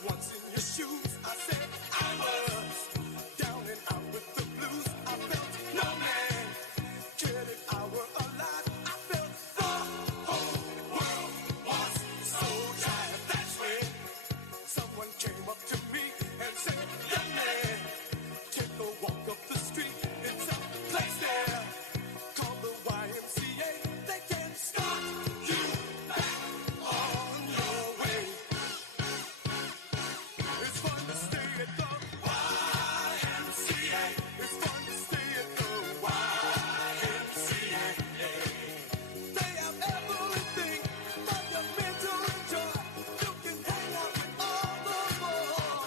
They have everything, but you're meant to enjoy. You can hang out with all the boys.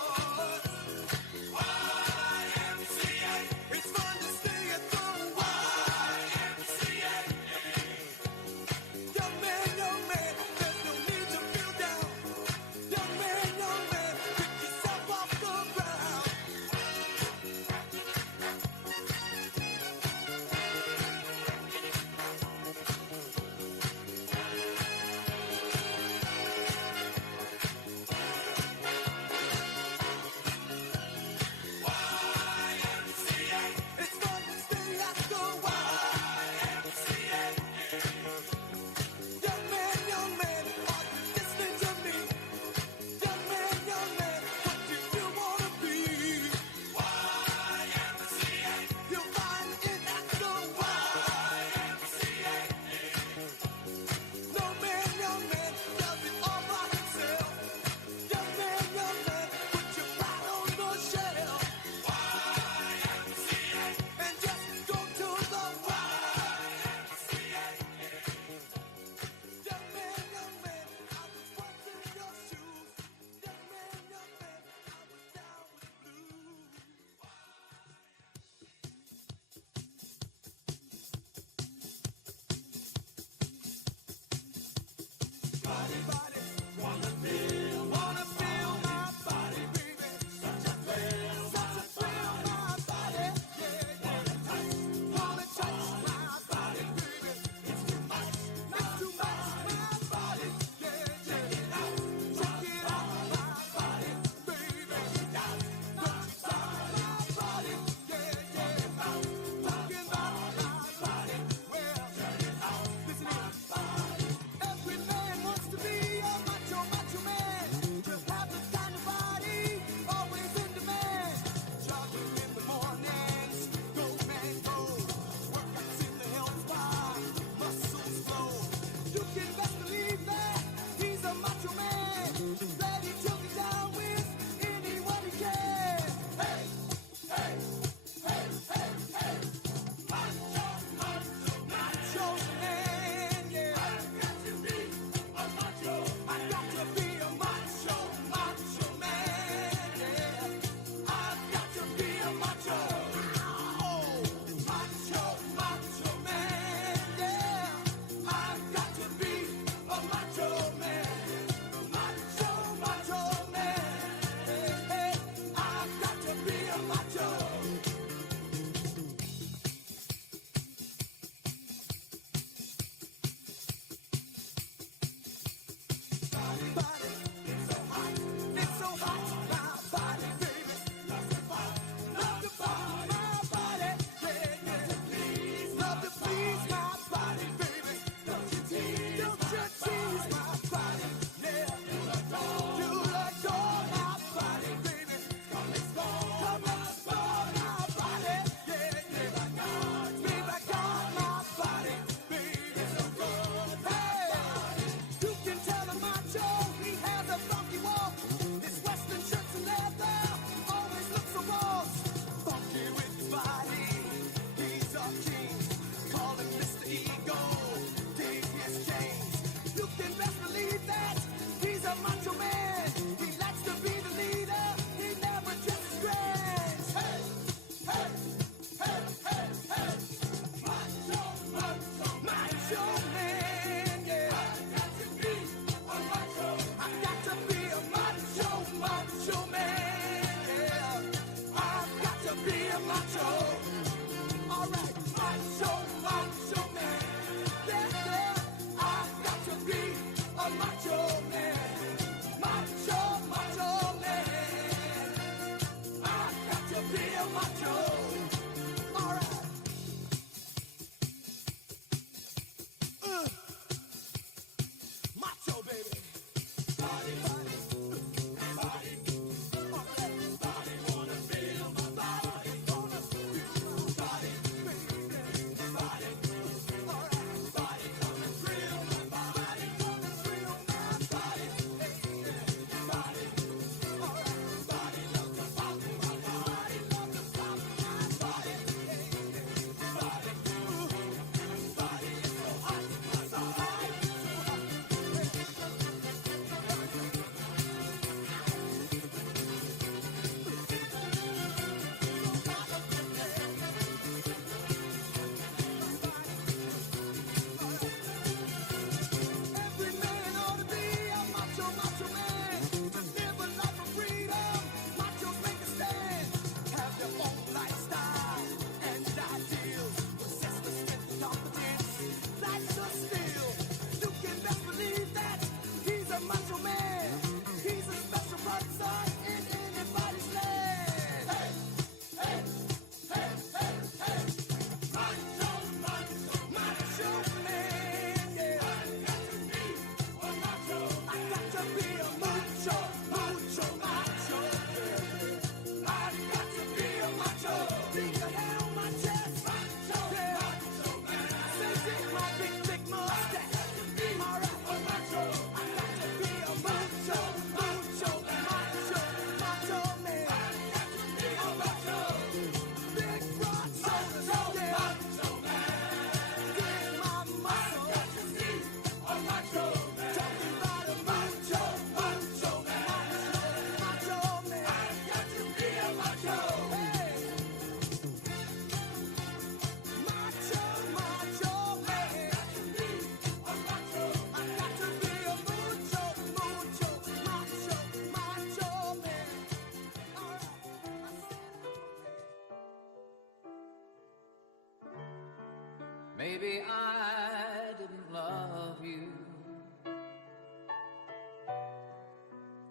maybe I didn't love you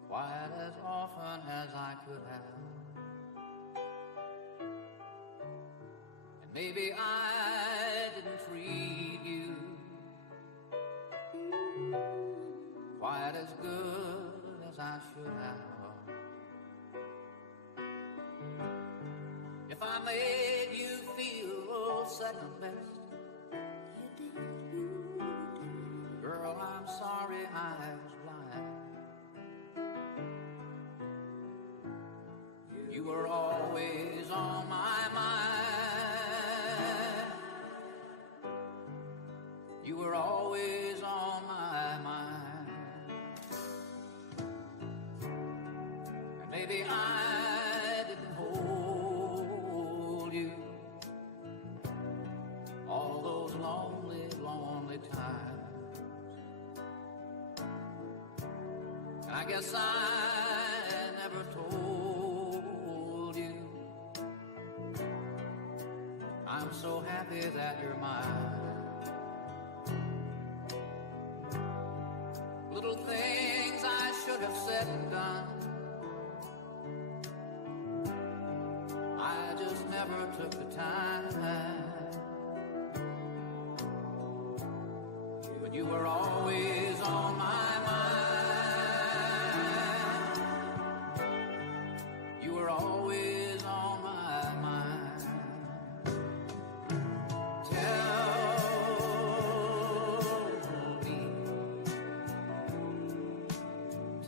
quite as often as I could have. And maybe I didn't treat you quite as good as I should have. If I made you feel second best, girl, I'm sorry I was blind. You were always on my mind. You were always on my mind. And maybe I didn't hold you all those lonely, lonely times. And I guess I never told you I'm so happy that you're mine. Little things I should have said and done, I just never took the time. But you were always on my mind. You were always on my mind.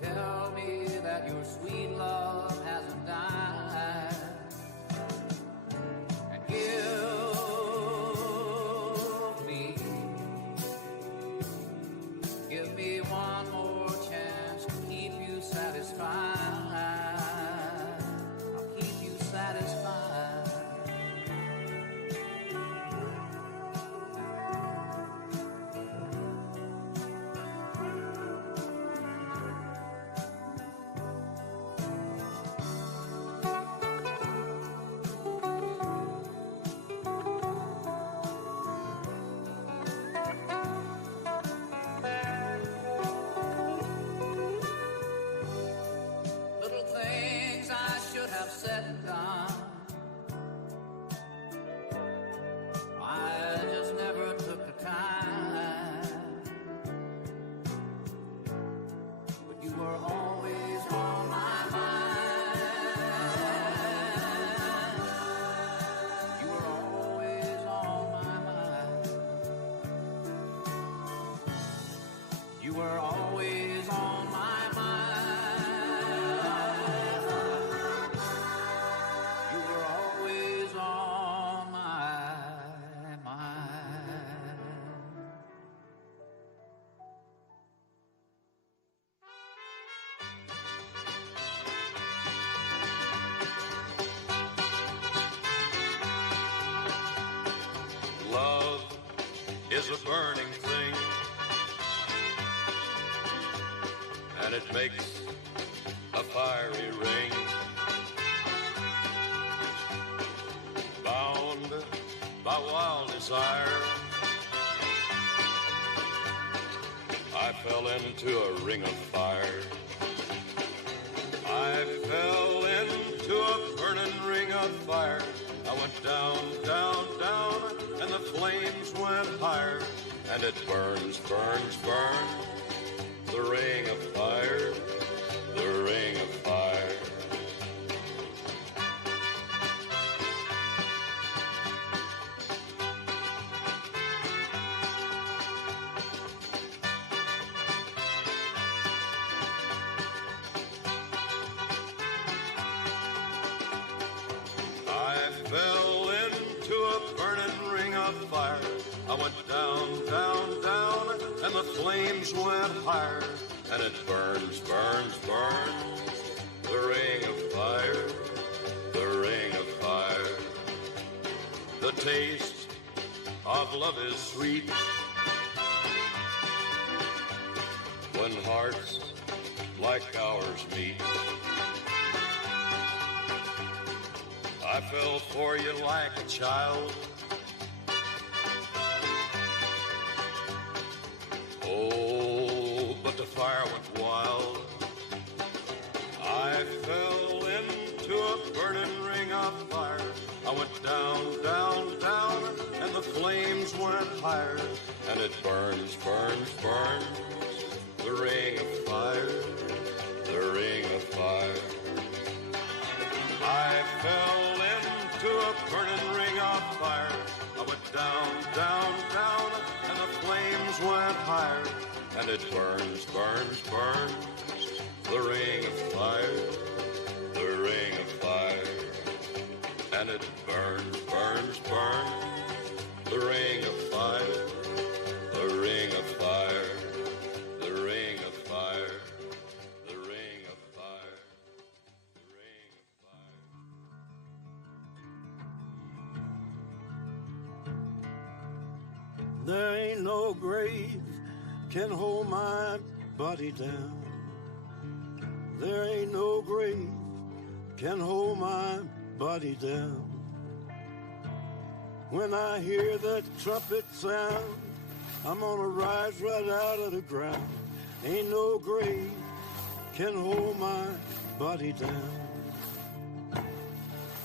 Tell me that your sweet love hasn't died. And give me one more chance to keep you satisfied. I'll keep you satisfied. Little things I should have said and done, I just never took the time. But you were always on my mind. You were always on my mind. You were always on my mind. You were always on my mind. Love is a burning thing, and it makes a fiery ring. Bound by wild desire, I fell into a ring of fire. I fell into a burning ring of fire. I went down, down, down, and the flames went higher. And it burns, burns, burns, the ring of fire, the ring of fire. I fell into a burning ring of fire. I went down, down, down, and the flames went higher. And it burns, burns, burns, the ring of fire, the ring of fire. The taste of love is sweet when hearts like ours meet. I fell for you like a child, Oh, but the fire went wild. I fell into a burning ring of fire. I went down, down, down, and the flames went higher. And it burns, burns, burns, the ring of fire, the ring of fire. I fell into a burning ring of fire. I went down, down, down, and the flames went higher. And it burns, burns, burns, the ring of fire, the ring of fire. And it burns, burns, burns, the ring of fire, the ring of fire, the ring of fire, the ring of fire, the ring of fire. There ain't no grave can hold my body down. There ain't no grave can hold my body down. When I hear that trumpet sound, I'm gonna rise right out of the ground. Ain't no grave can hold my body down.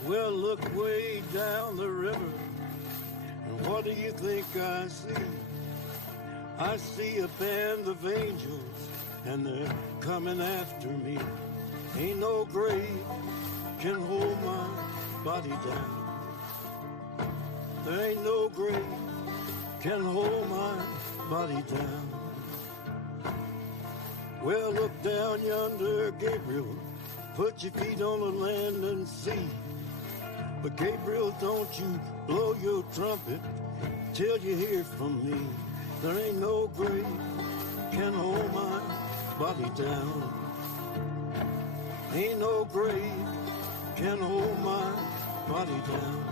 Well, look way down the river, and what do you think I see? I see a band of angels, and they're coming after me. Ain't no grave can hold my body down. There ain't no grave can hold my body down. Well, look down yonder, Gabriel. Put your feet on the land and see. But Gabriel, don't you blow your trumpet till you hear from me. There ain't no grave can hold my body down. Ain't no grave can hold my body down.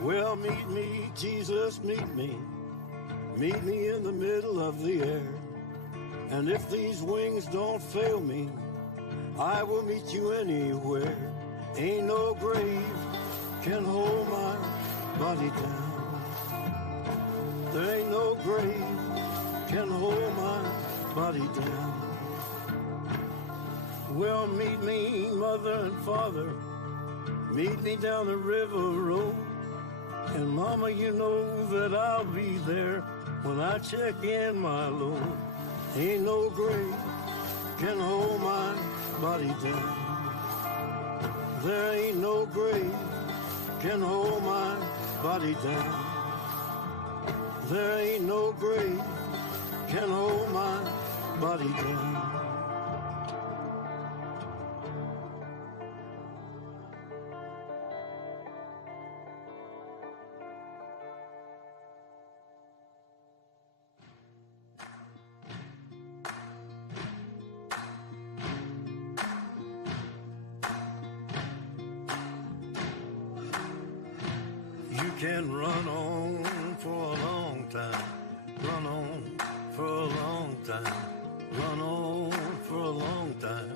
Well, meet me, Jesus, meet me. Meet me in the middle of the air. And if these wings don't fail me, I will meet you anywhere. Ain't no grave can hold my body down. There ain't no grave can hold my body down. Well, meet me, mother and father. Meet me down the river road. And mama, you know that I'll be there when I check in my load. Ain't no grave can hold my body down. There ain't no grave can hold my body down. There ain't no grave can hold my body down. You can run on for a long time, run on for a long time, run on for a long time.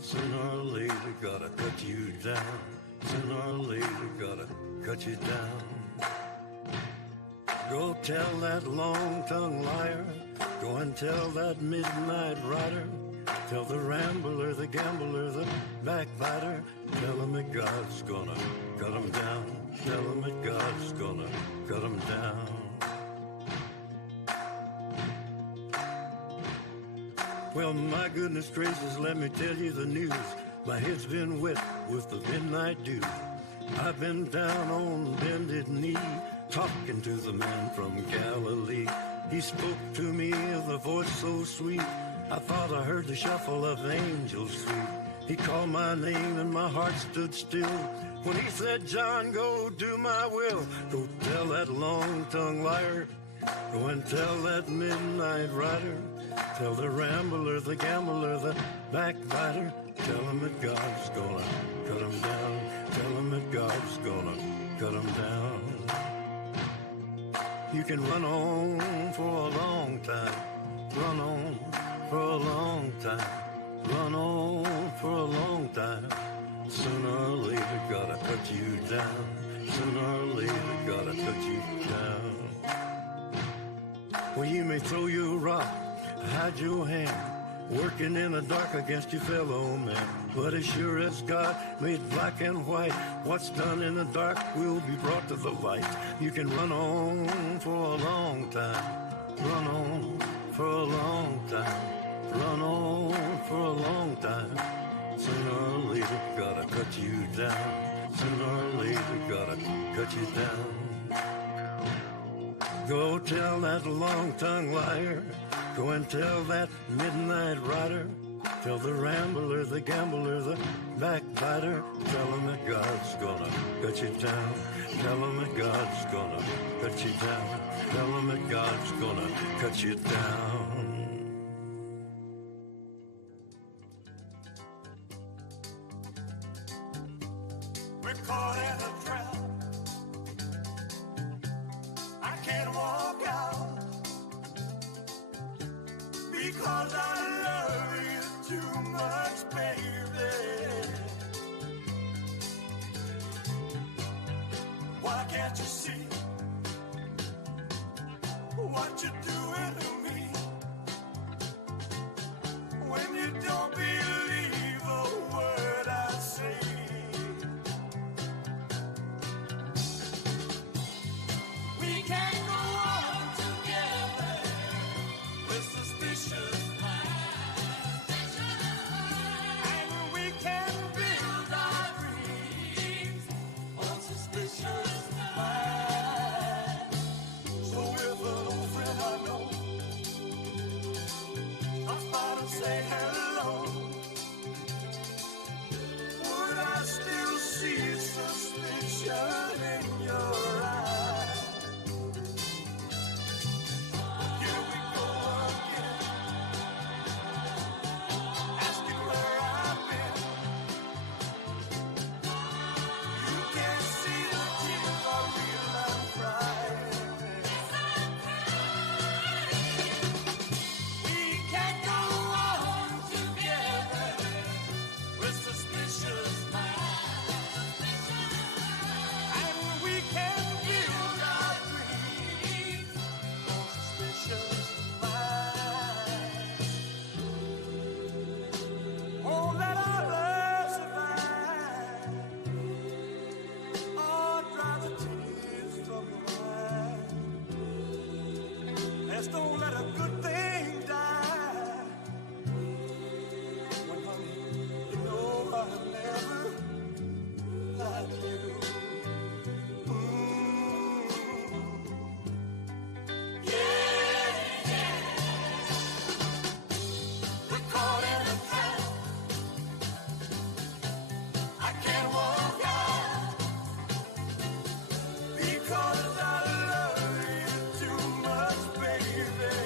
Sooner or later gotta cut you down, sooner or later gotta cut you down. Go tell that long-tongued liar, go and tell that midnight rider, tell the rambler, the gambler, the backbiter, tell him that God's gonna cut him down. Tell him that God's gonna cut him down. Well, my goodness gracious, let me tell you the news. My head's been wet with the midnight dew. I've been down on bended knee, talking to the man from Galilee. He spoke to me with a voice so sweet, I thought I heard the shuffle of angels sweet. He called my name and my heart stood still when he said, John, go do my will. Go tell that long-tongued liar, go and tell that midnight rider, tell the rambler, the gambler, the backbiter, Tell him that God's gonna cut him down. Tell him that God's gonna cut him down. You can run on for a long time. Run on for a long time. Run on for a long time. Sooner or later, gotta cut you down. Sooner or later, gotta cut you down. Well, you may throw your rock, hide your hand, working in the dark against your fellow man. But as sure as God made black and white, what's done in the dark will be brought to the light. You can run on for a long time. Run on for a long time. Run on for a long time. Sooner or later, gotta cut you down. Sooner or later, gotta cut you down. Go tell that long-tongued liar. Go and tell that midnight rider. Tell the rambler, the gambler, the backbiter. Tell him that God's gonna cut you down. Tell him that God's gonna cut you down. Tell him that God's gonna cut you down. We're caught in a trap. I can't walk out because I love you too much, baby. Why can't you see what you're doing to me when you don't believe a word I say? We can't go on together with suspicious minds, and we can build our dreams on suspicious minds. So if an old friend I know stops by to say hello, would I still see suspicion in your eyes? Here we go again, asking where I've been. You can't see the tears I real I'm crying. We can't go on together with suspicious minds, and we can build our dreams on suspicious minds. Oh, let our love survive. Oh, dry the tears from your eyes. Let's don't let a good thing die. When, honey, you know I'll never lie to you. We're caught in a trap. I can't walk out because I love you too much, baby.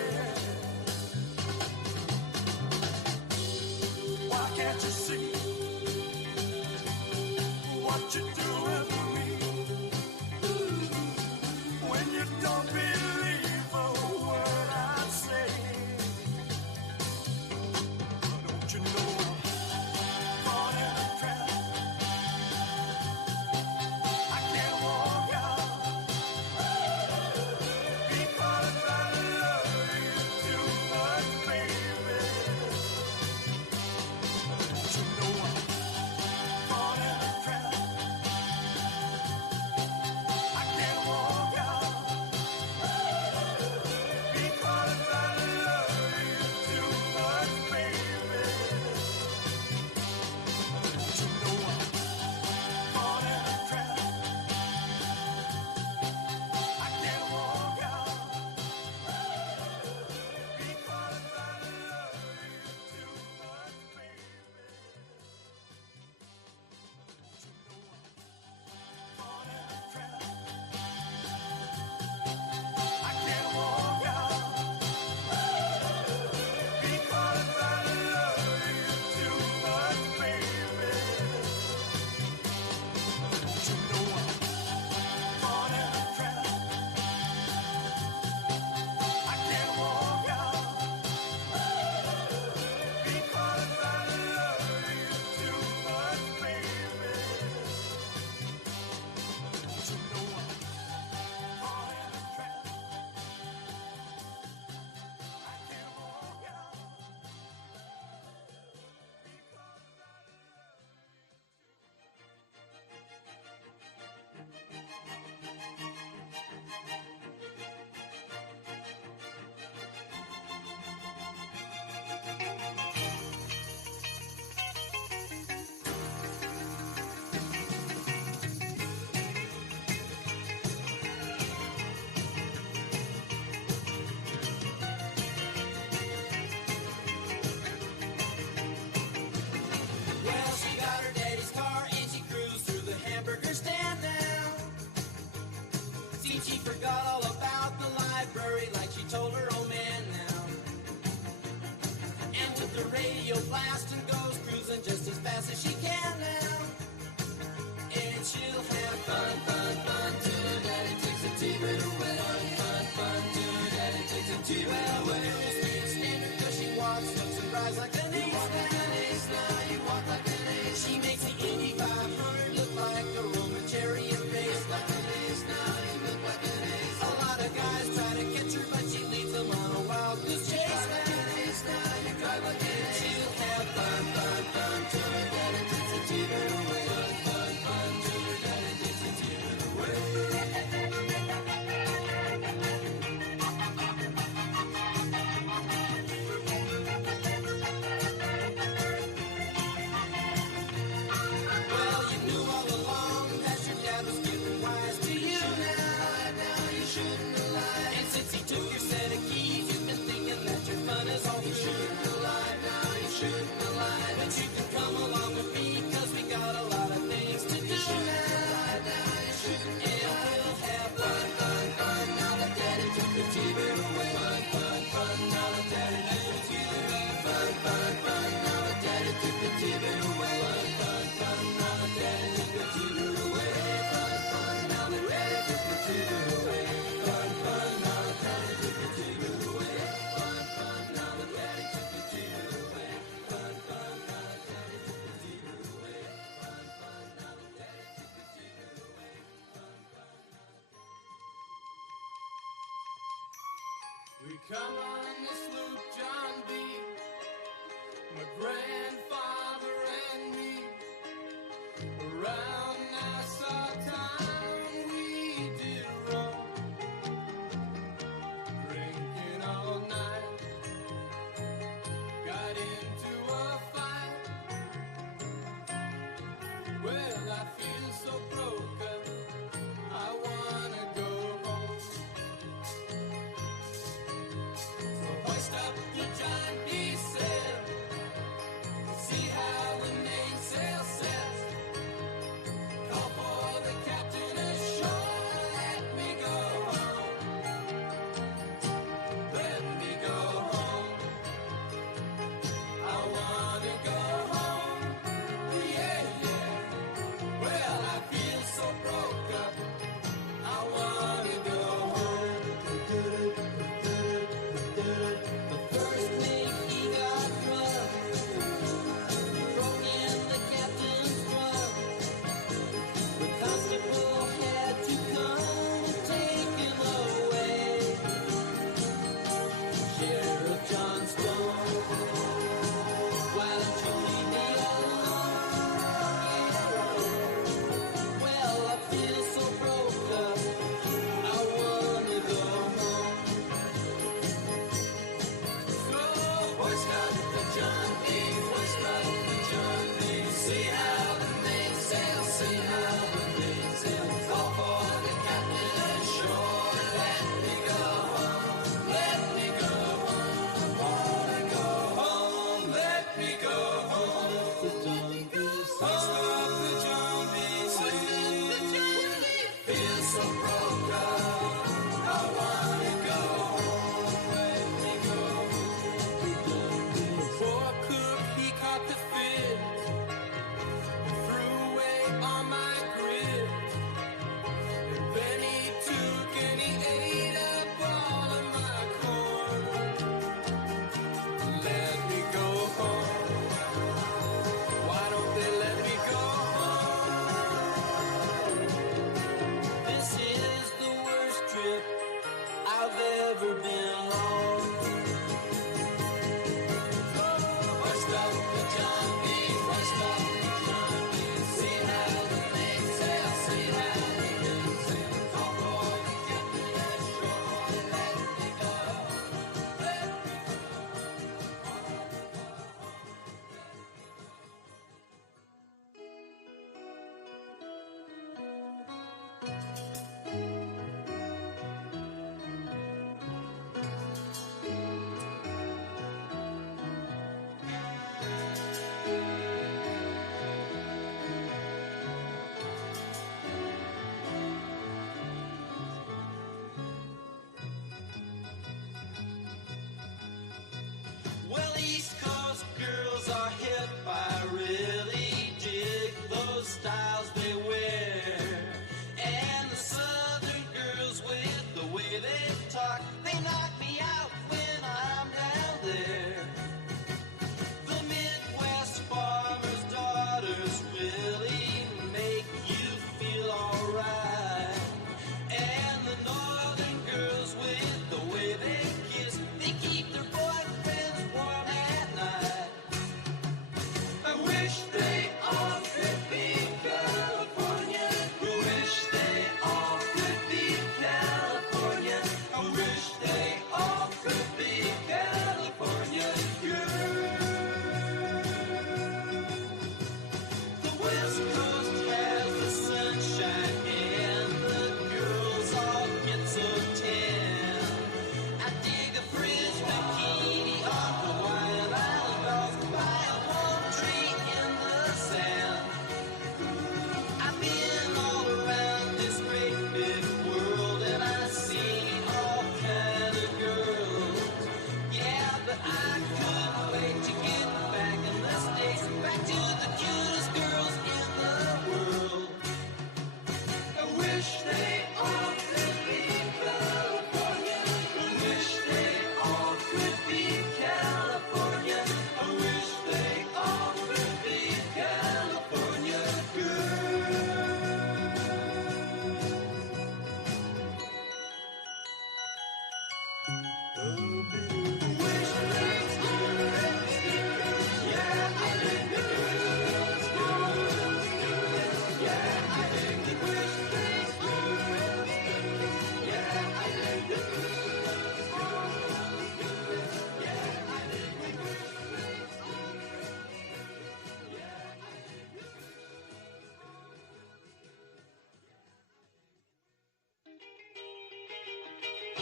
She forgot all about the library like she told her old man now. And with the radio blasting goes cruising just as fast as she can now. And she'll have fun, fun, fun till her daddy takes a T-bird away. Fun, fun, fun till her daddy takes a T-bird away. Girls can't stand her 'cause she walks, looks and drives like an ace. Like an ace now, you walk like an ace. She makes the Indy 500 look like a Roman chariot race. Like an ace now, you look like an ace. A lot of guys try to catch her, but she leads them on a wild goose chase. Like an ace now, you drive like an ace. She'll have fun, fun, fun till her daddy takes a T-bird away. Fun, fun, fun till her daddy takes a T-bird away. Well, you knew all along that your dad was getting wise to you now. Now you shouldn't have lied. And since he took your set of keys, you've been thinking that your fun is all you shouldn't have lied. Now you shouldn't have lied. But you can come along with me, 'cause we got a lot of things to do now. Now you shouldn't have lied. And we'll have fun, fun, fun. Now that daddy took the T-bird away. Fun, fun, fun. Now that daddy took the T-bird away. Fun, fun, fun. Now that daddy took the T-bird away. Fun, fun, fun. Now that daddy took the T-bird away. Fun, fun. Now that daddy took the T-bird away. Fun, fun. Now that daddy took the T-bird away. Fun, fun. Now that daddy took the T-bird away. Fun, fun. Now that daddy took the T-bird away. Fun, fun. Now that daddy took the T-bird away. Fun, fun. We come on the sloop, John B., my grandfather and me, around Nassau town we did roam, drinking all night, got into a fight. Well, I feel so broke up, I wanna go home. So hoist up your John B. sail,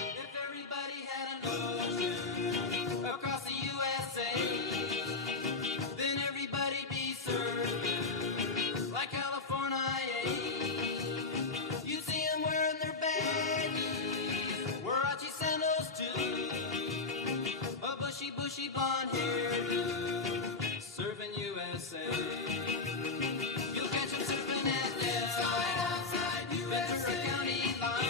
If everybody had an ocean across the USA, then everybody'd be served like California. You'd see them wearing their baggies, Warachi sandals too, a bushy blonde hairdo, serving USA. You'll catch them surfing at Ventura County line.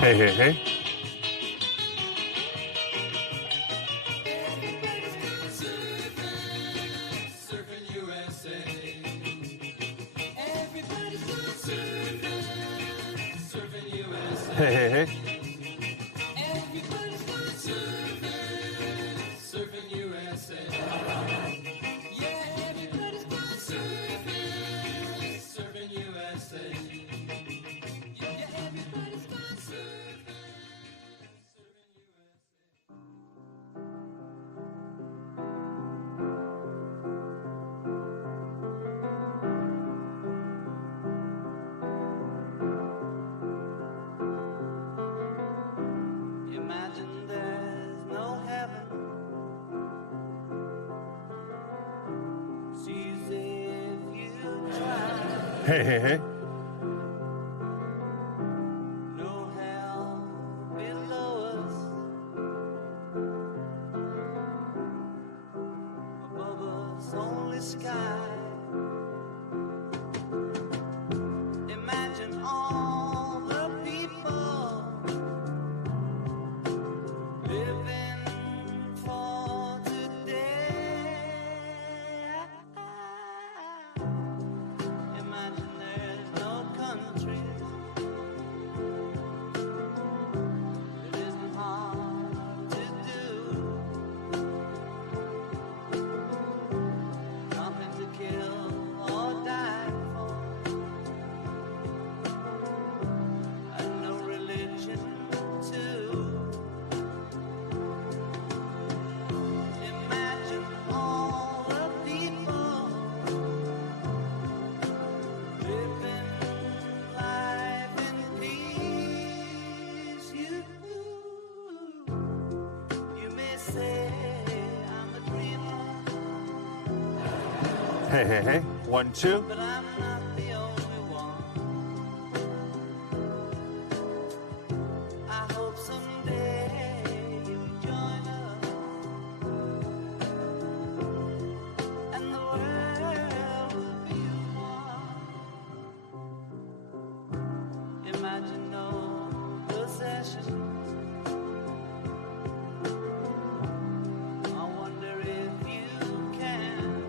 Hey, hey, hey. Hey, hey, hey. Imagine there's no heaven. Sees if you try. Hey, hey, hey. No hell below us. Above us only sky. Imagine all the people living for today. Imagine there's no countries. It isn't hard to do. Nothing to kill or die for. And no religion too. Imagine all the people living life in peace. You may say I'm a dreamer, Hey, hey, hey. 1, 2. but I'm not the only one. I hope someday you'll join us, and the world will be one. Imagine no possessions. I wonder if you can.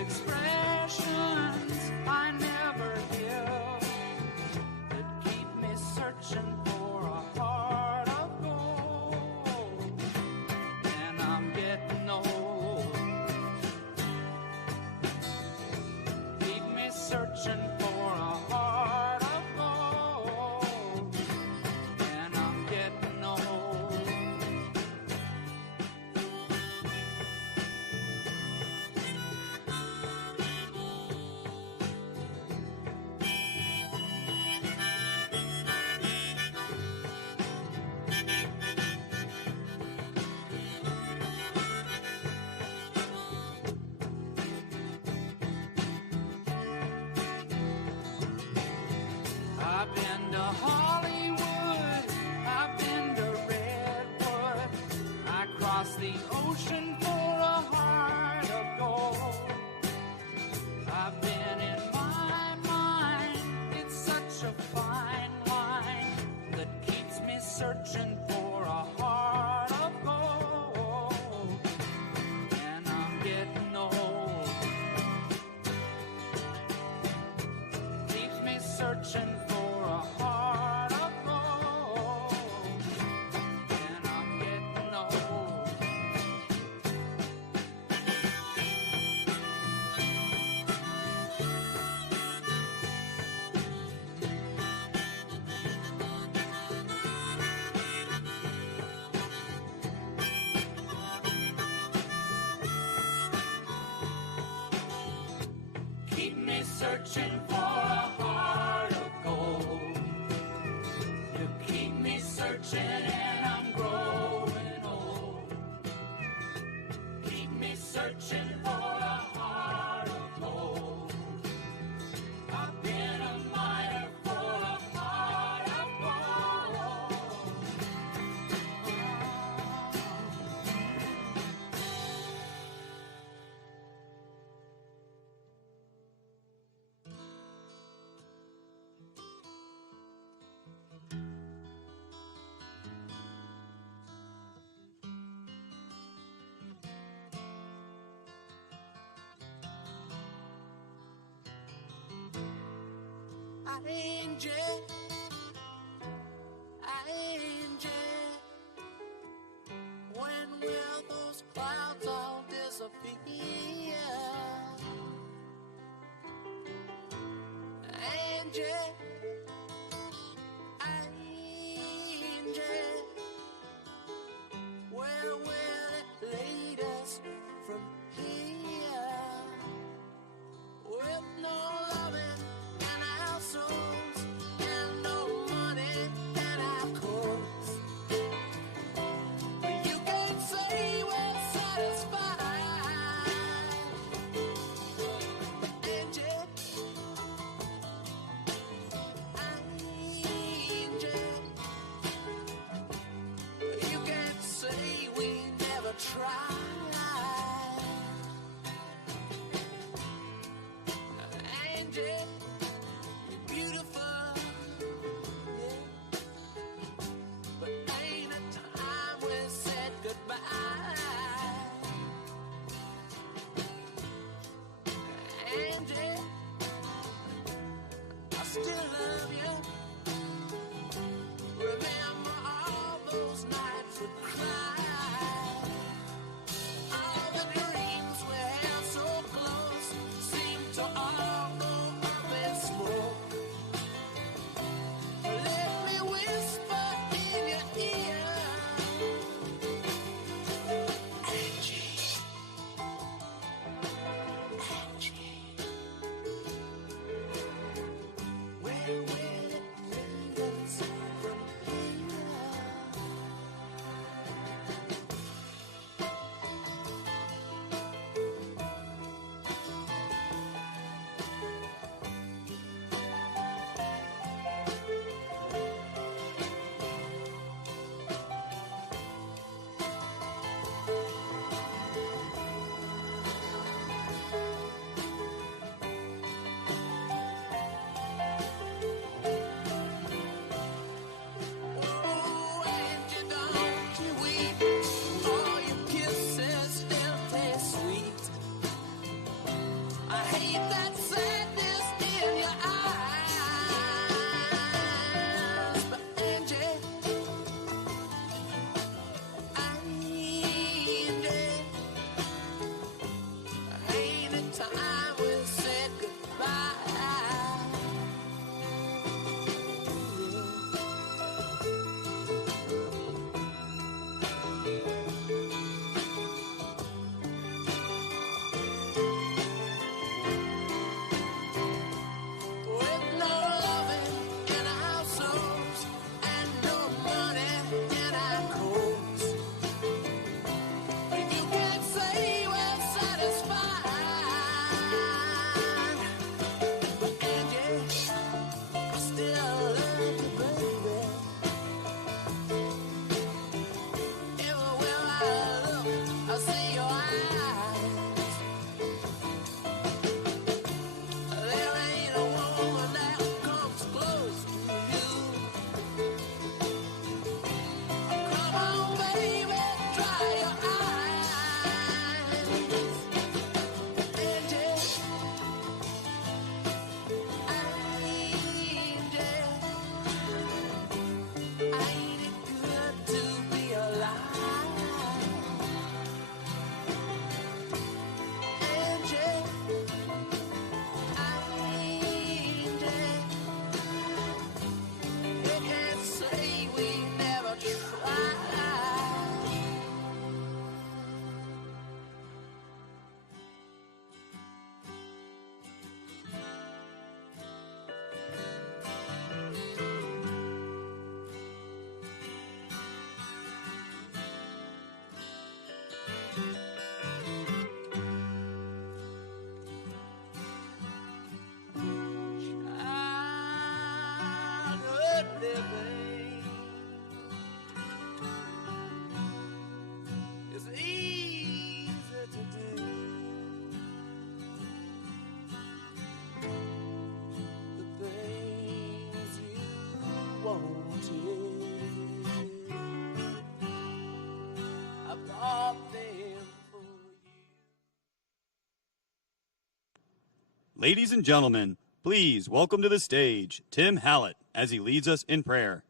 expressions I never give that keep me searching for a heart of gold. And I'm getting old. Keep me searching for a heart of gold. And I'm getting old. I've been to Hollywood, I've been to Redwood, I crossed the ocean for a heart of gold. I've been in my mind, it's such a fine line that keeps me searching for a heart of gold. And I'm getting old. Keeps me searching for a heart of gold. And I'm getting old. Keep me searching for a heart of gold. You keep me searching and I'm growing old. Keep me searching for a heart of gold. I've been a miner for a heart of gold. Angel, angel, when will those clouds all disappear? Angel, angel, where will it lead us from here? With no loving in our souls and no money in our coats, you can't say we're satisfied. Angel, I bought them for you. Ladies and gentlemen, please welcome to the stage Tim Hallett as he leads us in prayer.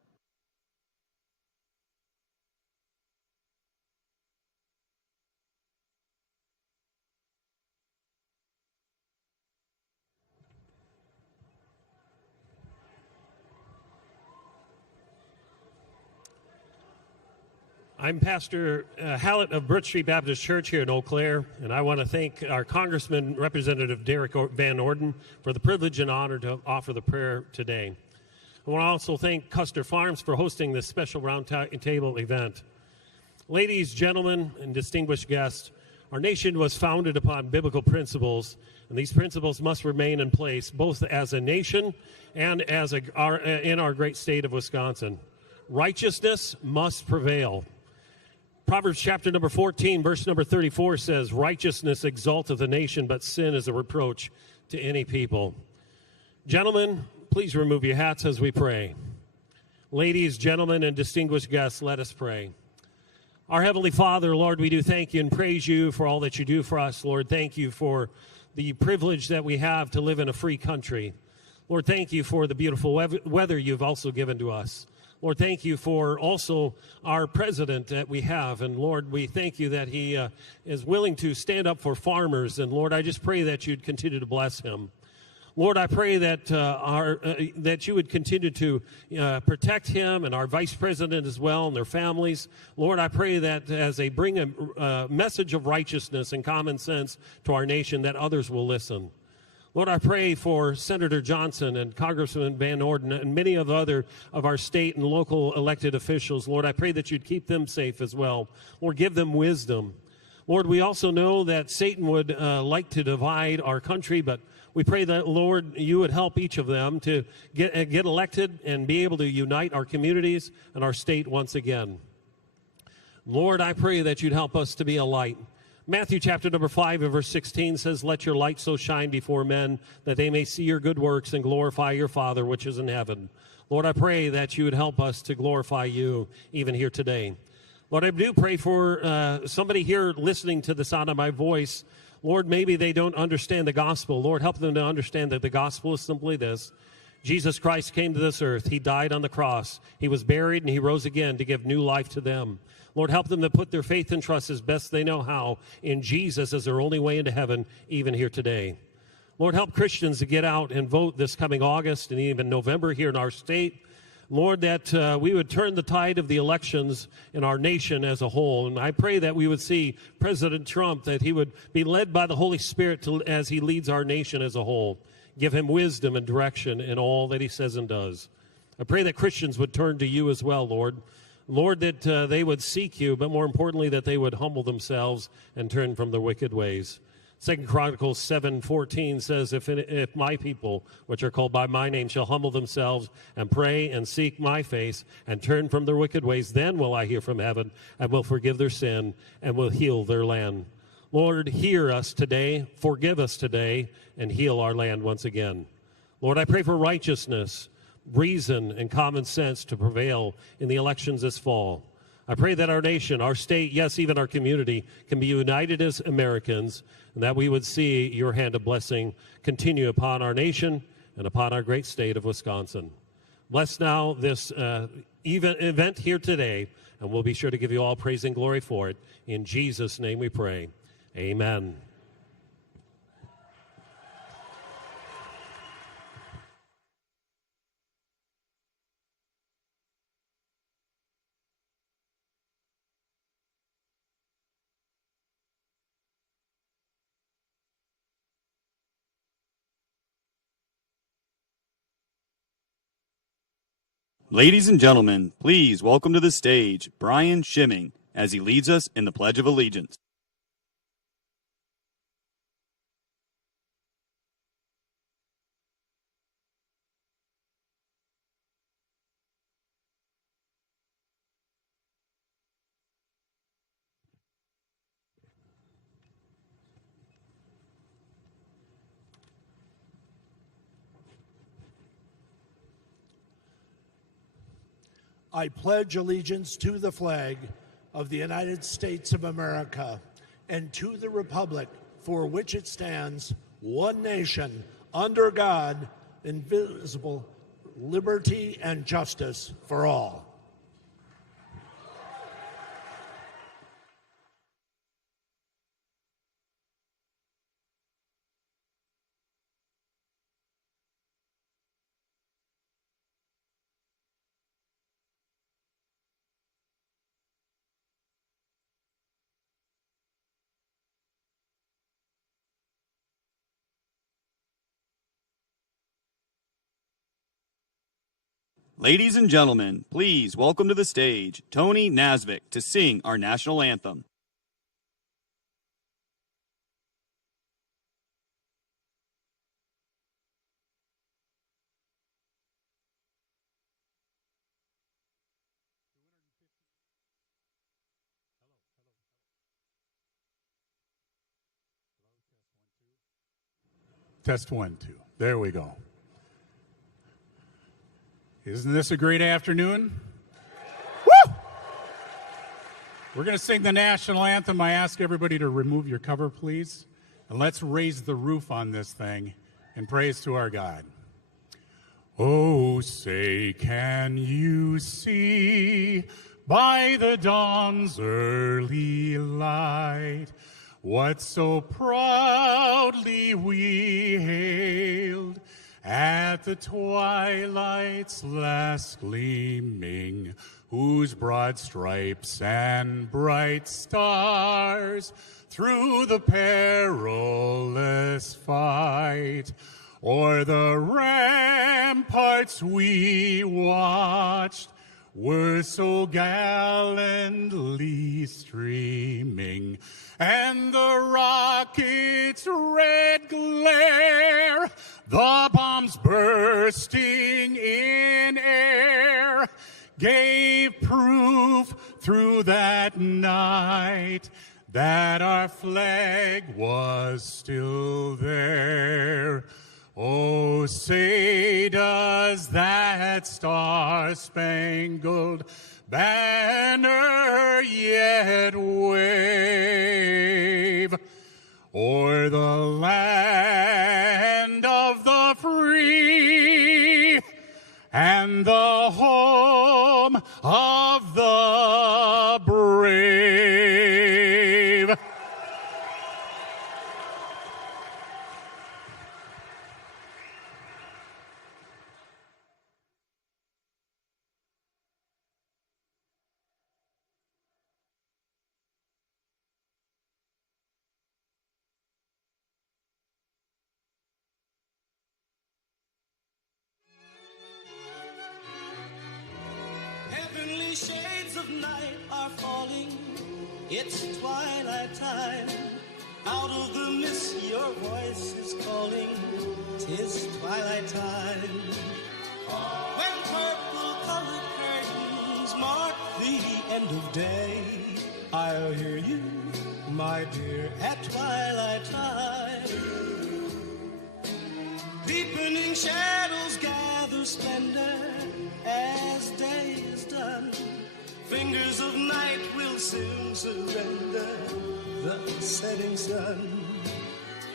I'm Pastor Hallett of Brook Street Baptist Church here in Eau Claire, and I want to thank our Congressman, Representative Derek Van Orden, for the privilege and honor to offer the prayer today. I want to also thank Custer Farms for hosting this special roundtable event. Ladies, gentlemen, and distinguished guests, our nation was founded upon biblical principles, and these principles must remain in place both as a nation and as in our great state of Wisconsin. Righteousness must prevail. Proverbs chapter number 14, verse number 34 says, "Righteousness exalteth a nation, but sin is a reproach to any people." Gentlemen, please remove your hats as we pray. Ladies, gentlemen, and distinguished guests, let us pray. Our Heavenly Father, Lord, we do thank you and praise you for all that you do for us. Lord, thank you for the privilege that we have to live in a free country. Lord, thank you for the beautiful weather you've also given to us. Lord, thank you for also our president that we have. And Lord, we thank you that he is willing to stand up for farmers. And Lord, I just pray that you'd continue to bless him. Lord, I pray that that you would continue to protect him and our vice president as well and their families. Lord, I pray that as they bring a message of righteousness and common sense to our nation, that others will listen. Lord, I pray for Senator Johnson and Congressman Van Orden and many of the other of our state and local elected officials. Lord, I pray that you'd keep them safe as well. Lord, give them wisdom. Lord, we also know that Satan would like to divide our country, but we pray that, Lord, you would help each of them to get elected and be able to unite our communities and our state once again. Lord, I pray that you'd help us to be a light. Matthew chapter number 5 and verse 16 says, "Let your light so shine before men that they may see your good works and glorify your Father which is in heaven." Lord, I pray that you would help us to glorify you even here today. Lord, I do pray for somebody here listening to the sound of my voice. Lord, maybe they don't understand the gospel. Lord, help them to understand that the gospel is simply this. Jesus Christ came to this earth. He died on the cross. He was buried and he rose again to give new life to them. Lord, help them to put their faith and trust as best they know how in Jesus as their only way into heaven, even here today. Lord, help Christians to get out and vote this coming August and even November here in our state. Lord, that we would turn the tide of the elections in our nation as a whole. And I pray that we would see President Trump, that he would be led by the Holy Spirit as he leads our nation as a whole. Give him wisdom and direction in all that he says and does. I pray that Christians would turn to you as well, Lord. Lord, that they would seek you, but more importantly, that they would humble themselves and turn from their wicked ways. 2 Chronicles 7:14 says, if my people, which are called by my name, shall humble themselves and pray and seek my face and turn from their wicked ways, then will I hear from heaven and will forgive their sin and will heal their land. Lord, hear us today, forgive us today, and heal our land once again. Lord, I pray for righteousness, reason, and common sense to prevail in the elections this fall. I pray that our nation, our state, yes, even our community, can be united as Americans, and that we would see your hand of blessing continue upon our nation and upon our great state of Wisconsin. Bless now this event here today, and we'll be sure to give you all praise and glory for it. In Jesus' name we pray. Amen. Ladies and gentlemen, please welcome to the stage Brian Schimming as he leads us in the Pledge of Allegiance. I pledge allegiance to the flag of the United States of America and to the republic for which it stands, one nation, under God, indivisible, liberty and justice for all. Ladies and gentlemen, please welcome to the stage Tony Nazvik to sing our national anthem. Test 1, 2. There we go. Isn't this a great afternoon? Woo! We're going to sing the national anthem. I ask everybody to remove your cover, please. And let's raise the roof on this thing in praise to our God. Oh, say, can you see by the dawn's early light what so proudly we hailed at the twilight's last gleaming, whose broad stripes and bright stars through the perilous fight o'er the ramparts we watched were so gallantly streaming, and the rocket's red glare, the bombs bursting in air, gave proof through that night that our flag was still there. Oh, say does that star-spangled banner yet wave o'er the land of the free and the home of the brave? Heavenly shades of night are falling. It's twilight time. Out of the mist your voice is calling. 'Tis twilight time. When purple-colored curtains mark the end of day, I'll hear you, my dear, at twilight time. Deepening shadows gather splendor as day is done. Fingers of night will soon surrender the setting sun.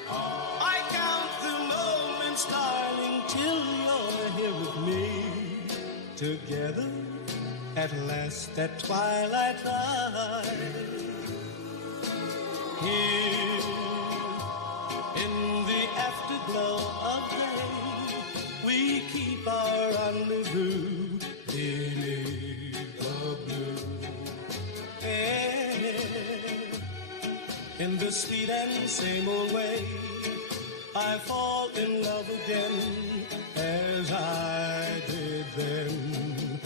I count the moments, darling, till you're here with me. Together at last at twilight time. Here in the afterglow of day, we keep our rendezvous beneath the blue air. In the sweet and same old way, I fall in love again as I did then.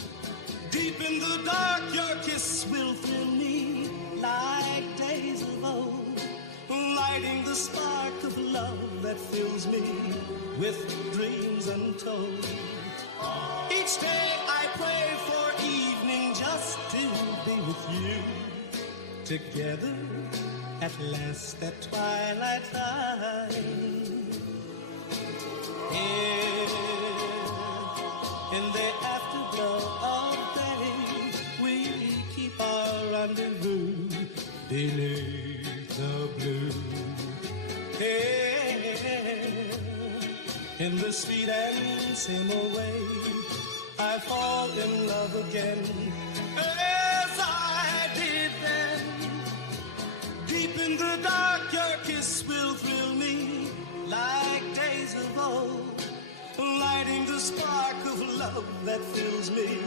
Deep in the dark, your kiss will thrill me like days of old, lighting the spark of love that fills me with dreams untold. Each day I pray for evening just to be with you. Together at last at twilight time. Here in the afterglow of day, the sweet and same old way, I fall in love again, as I did then. Deep in the dark, your kiss will thrill me like days of old, lighting the spark of love that fills me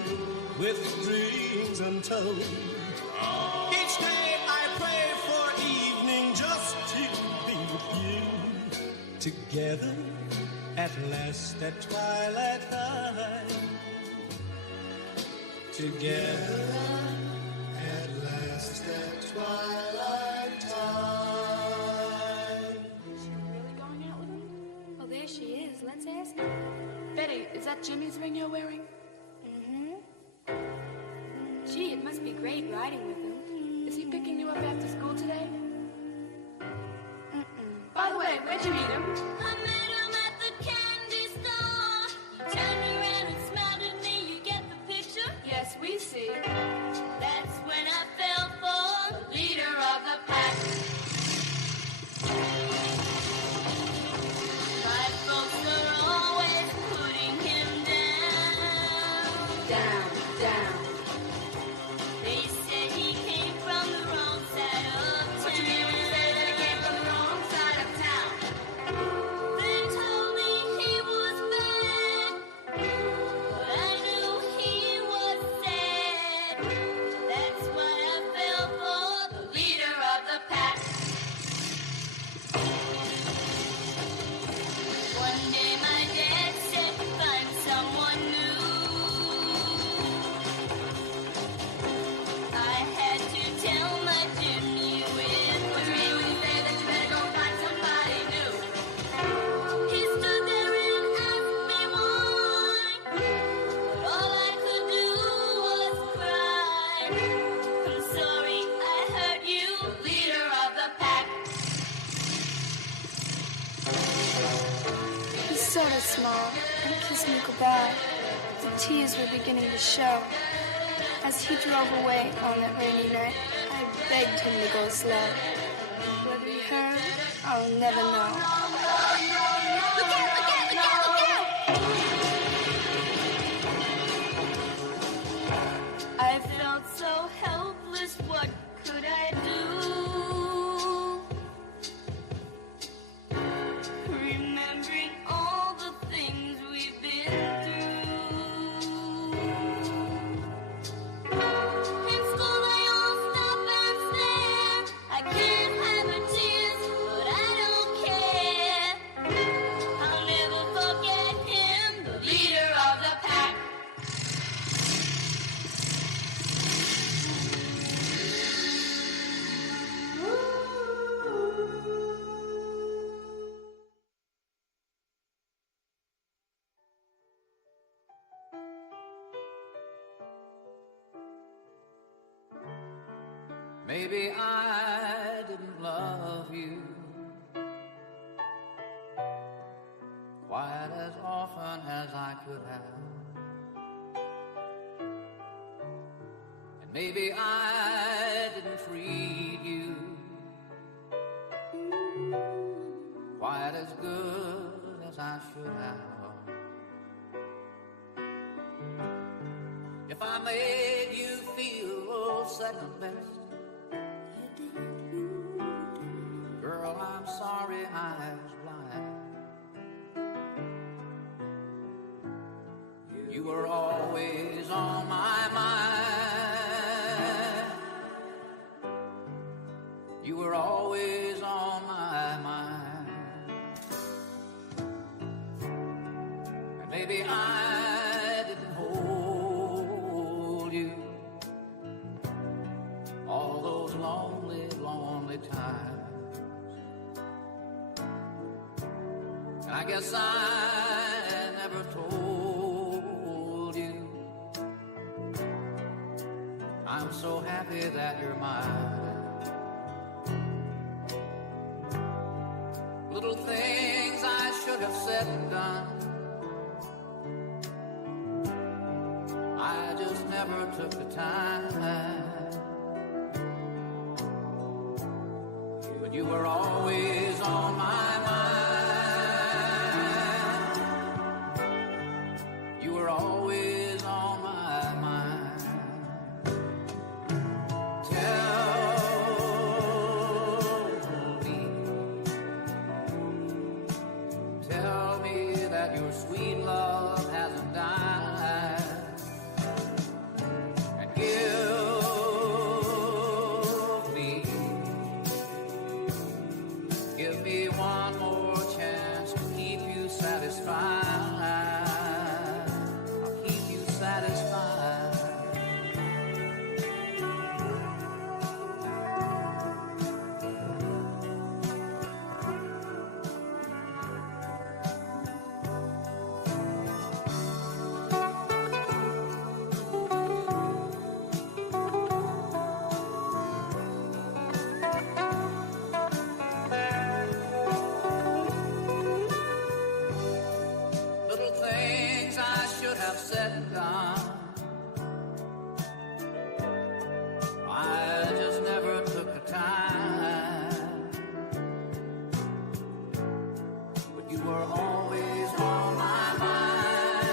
with dreams untold. Each day I pray for evening just to be with you, together at last at twilight time. Together at last at twilight time. Really going out with him? Oh, there she is. Let's ask her. Betty, is that Jimmy's ring you're wearing? Mm-hmm. Gee, it must be great riding with him. Is he picking you up after school today? By the way, where'd you meet him? I met him at the candy store. He turned around and smiled at me. You get the picture? Yes, we see. That's when I fell for the leader of the pack. My folks are always putting him down. Down, down. They said he came from the wrong side of town. What you mean when you say that he came from the wrong side of town? They told me he was bad, but I knew he was sad. That's why I fell for the leader of the pack. One day my dad said, find someone new. I had to tell my Jimmy with What you mean when you say that you better go find somebody new? He stood there and asked me why, but all I could do was cry. I'm sorry I hurt you, leader of the pack. He sort of smiled and kissed me goodbye. The tears were beginning to show. As he drove away on that rainy night, I begged him to go slow. Whether he heard, I'll never know. Look out, look out, look out, look out! I felt so helpless, what could I do? Remembering all the things we've been through. In school they all stop and stare. I can't have her tears, but I don't care. I'll never forget him, the leader of the pack. Maybe I didn't love you quite as often as I could have. And maybe I didn't treat you quite as good as I should have. If I made you feel second best, girl, I'm sorry I was blind. You were always on my mind. You were always on my mind. And maybe I didn't hold you all those lonely, lonely times. I guess I never told you I'm so happy that you're mine. Little things I should have said and done, I just never took the time. But you were always on my mind. love hasn't died. And give me one more chance to keep you satisfied. I'll keep you satisfied. Little things I should have said and done, I just never took the time. But you were always on my mind.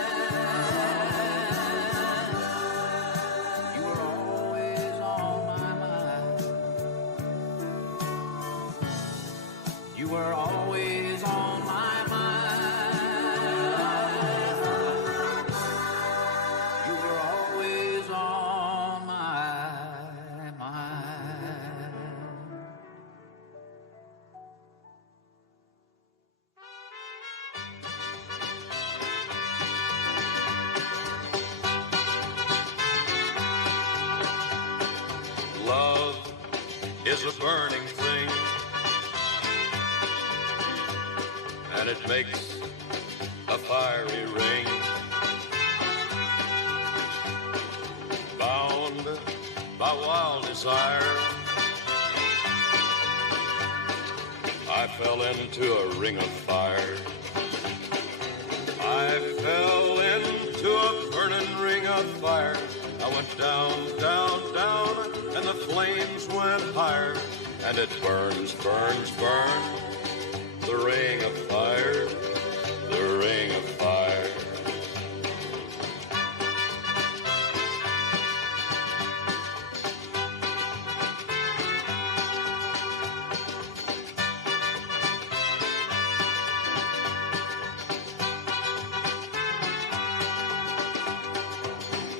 You were always on my mind. You were always on my mind. You were always on my mind. Love is a burning thing, and it makes a fiery ring. Bound by wild desire, I fell into a ring of fire. I fell into a burning ring of fire. I went down, down, down, and the flames went higher. And it burns, burns, burns, the ring of fire, the ring of fire.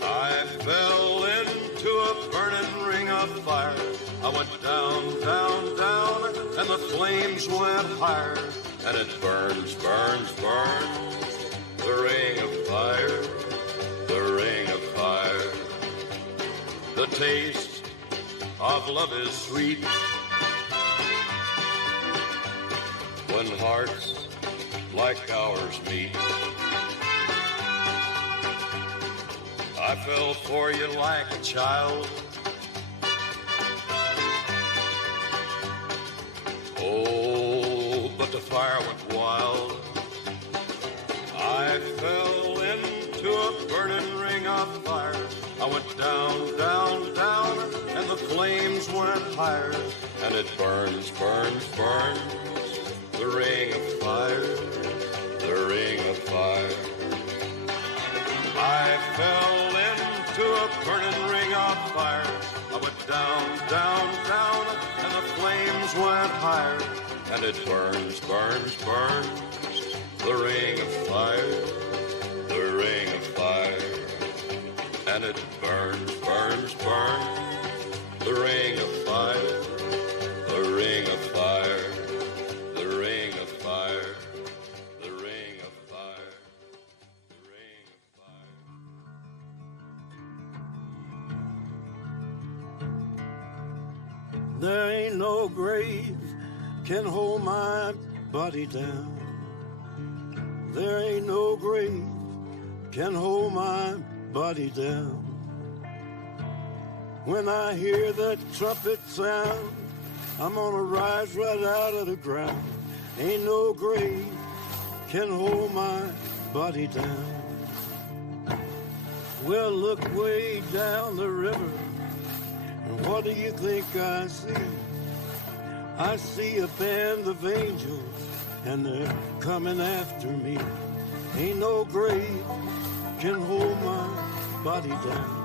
I fell into a burning ring of fire. I went down, down, down, and the flames went higher. And it burns, burns, burns, the ring of fire, the ring of fire. The taste of love is sweet when hearts like ours meet. I fell for you like a child. Oh, but the fire went wild. I fell into a burning ring of fire. I went down, down, down, and the flames went higher. And it burns, burns, burns, the ring of fire, the ring of fire. I fell into a burning ring of fire. I went down, down, down, and the flames went higher. And it burns, burns, burns, the ring of fire, the ring of fire. And it burns, burns, burns, the ring of fire, the ring of fire, the ring of fire, the ring of fire, the ring of fire. There ain't no grave can hold my body down. There ain't no grave can hold my body down. When I hear that trumpet sound, I'm gonna rise right out of the ground. Ain't no grave can hold my body down. Well, look way down the river, and what do you think I see? I see a band of angels, and they're coming after me. Ain't no grave can hold my body down.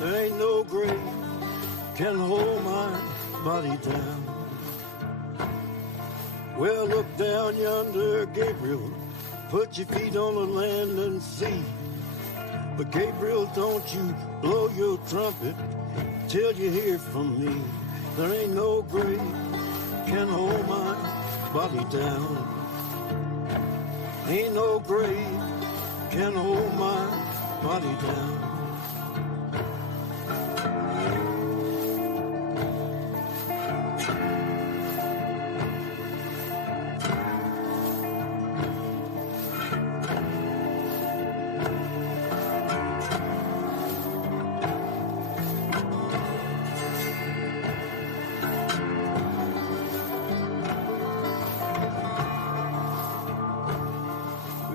There ain't no grave can hold my body down. Well, look down yonder, Gabriel, put your feet on the land and sea. But Gabriel, don't you blow your trumpet till you hear from me. There ain't no grave can hold my body down. Ain't no grave can hold my body down.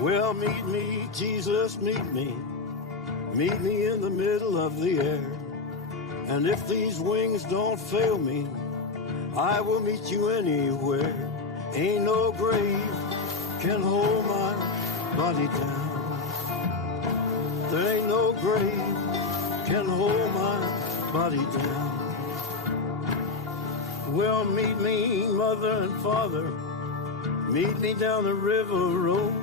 Well, meet me, Jesus, meet me. Meet me in the middle of the air. And if these wings don't fail me, I will meet you anywhere. Ain't no grave can hold my body down. There ain't no grave can hold my body down. Well, meet me, mother and father. Meet me down the river road.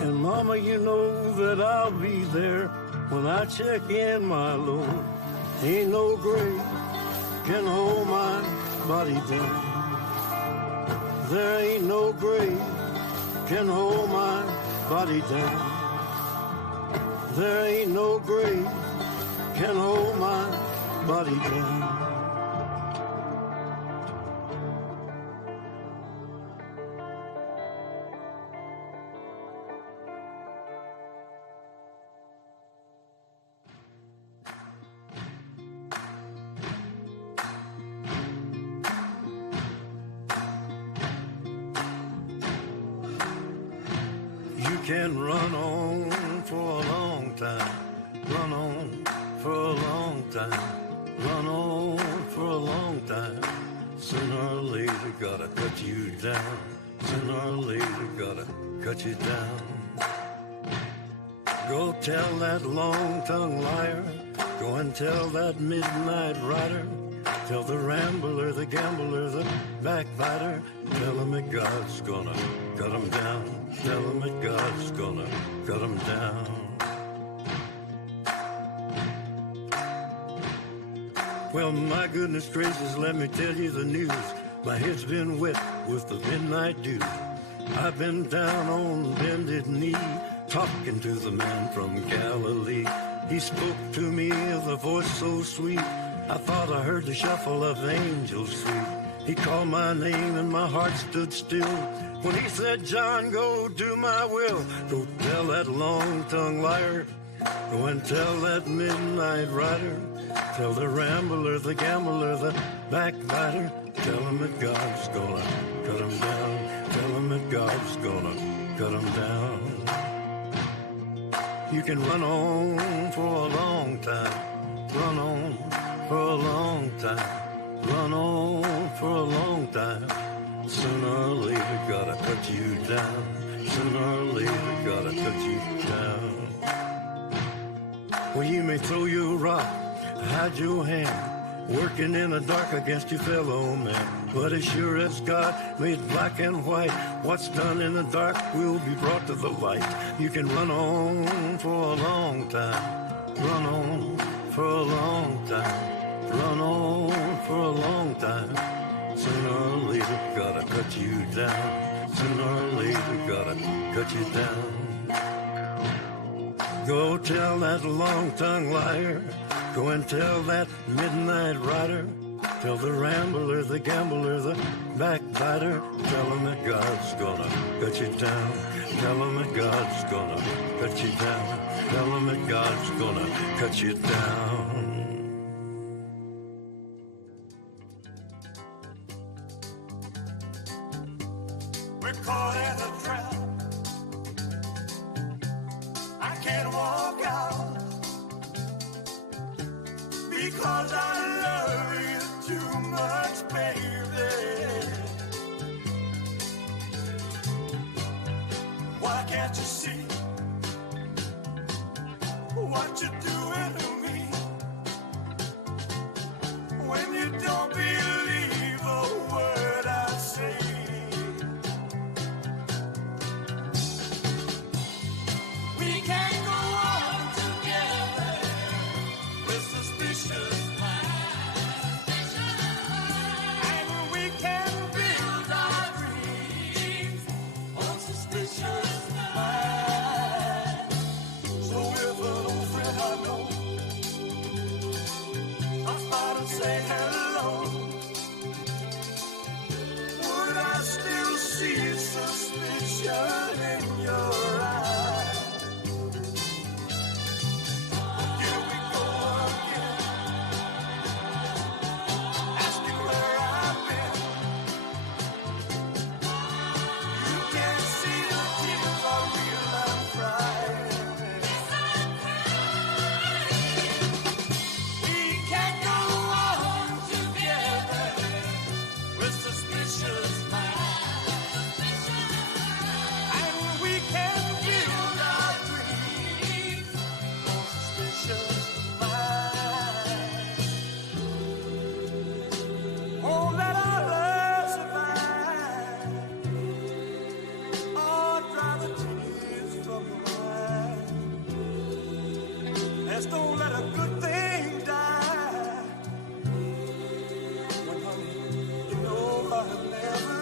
And mama, you know that I'll be there when I check in my load. Ain't no grave can hold my body down. There ain't no grave can hold my body down. There ain't no grave can hold my body down. You can run on for a long time, run on for a long time, run on for a long time. Sooner or later gotta cut you down, sooner or later gotta cut you down. Go tell that long-tongued liar, go and tell that midnight rider, tell the rambler, the gambler, the backbiter, tell him that God's gonna cut him down. Tell him that God's gonna cut him down. Well, my goodness gracious, let me tell you the news. My head's been wet with the midnight dew. I've been down on bended knee, talking to the man from Galilee. He spoke to me with a voice so sweet, I thought I heard the shuffle of angels sweet. He called my name and my heart stood still when he said, John, go do my will. Go tell that long-tongued liar, go and tell that midnight rider, tell the rambler, the gambler, the backbiter, tell him that God's gonna cut him down. Tell him that God's gonna cut him down. You can run on for a long time, run on for a long time, run on for a long time. Sooner or later gotta cut you down, sooner or later gotta cut you down. Well, you may throw your rock, hide your hand, working in the dark against your fellow man. But as sure as God made black and white, what's done in the dark will be brought to the light. You can run on for a long time, run on for a long time, run on for a long time. Sooner or later gotta cut you down, sooner or later gotta cut you down. Go tell that long-tongued liar, go and tell that midnight rider, tell the rambler, the gambler, the backbiter, tell him that God's gonna cut you down, tell him that God's gonna cut you down, tell him that God's gonna cut you down. We're caught in a trap. I can't walk out because I love you too much, baby. Why can't you see what you're doing to me when you don't believe a word I say? Just don't let a good thing die. When honey, you know I'll never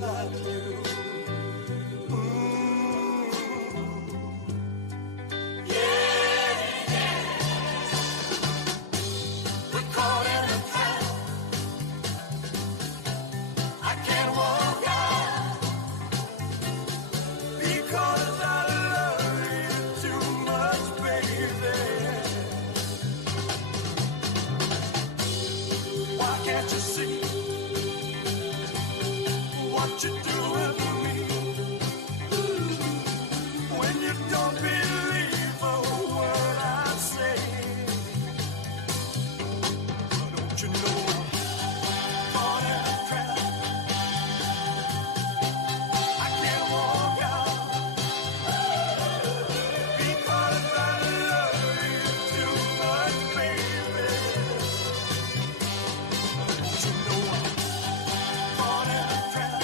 like you. What you doing to me when you don't believe a word I say? Don't you know I'm caught in a trap? I can't walk out because I love you too much, baby. Don't you know I'm caught in a trap?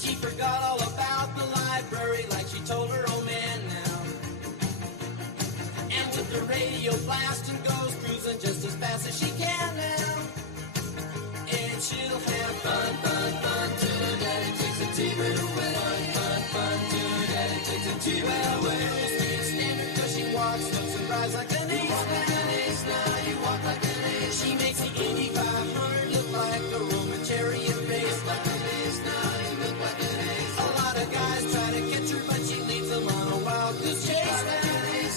She forgot all about the library like she told her old man now. And with the radio blasting goes cruising just as fast as she can now. And she'll have fun, fun, fun till her daddy takes the TV away. Fun, fun till her daddy takes the TV away. Well, speed standard cause she walks, looks and rides like an ace now. You walk like an ace. She makes the Indy 500 look like a Roman chariot race. Like an ace now. A lot of guys try to catch her, but she leads them on a wild goose chase.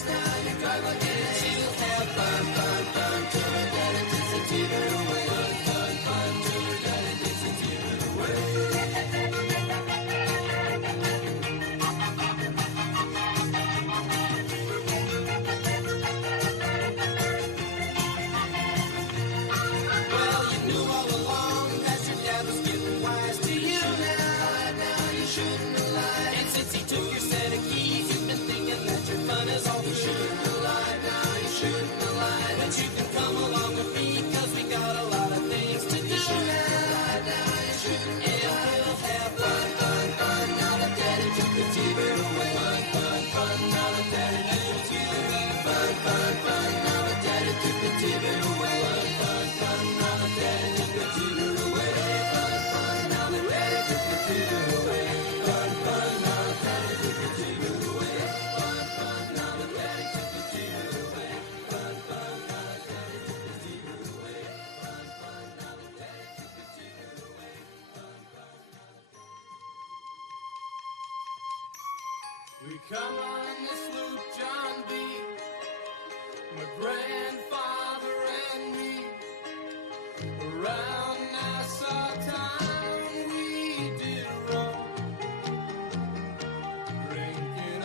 Now you drive like an ace. She'll have fun, fun, fun till her daddy takes the TV away. Fun, fun till her daddy takes the TV away. Well, you knew all along that your dad was getting wise to you now you shouldn't have lied. And since he took your set of keys, you've been thinking that your fun is all through. You shouldn't have lied, now you shouldn't have lied. But you can come along with me, cause we got a lot of things to do now. You shouldn't have lied, and we'll have fun, fun, fun. Now that daddy took the TV away. Fun, fun, fun, now that daddy took the TV away. Fun, fun, fun, now that daddy took the TV away. Fun, fun, fun, now that daddy took the TV away. Fun, fun, now that daddy took the TV away. Fun, fun, now that daddy took the TV away. Fun, fun, now that daddy took the TV away. Fun, fun, now that daddy took the TV away. Fun, fun, now that daddy took the TV away. Fun, fun, now that. We come on this loop, John B. My grandfather and me. Around Nassau town we did roam, drinking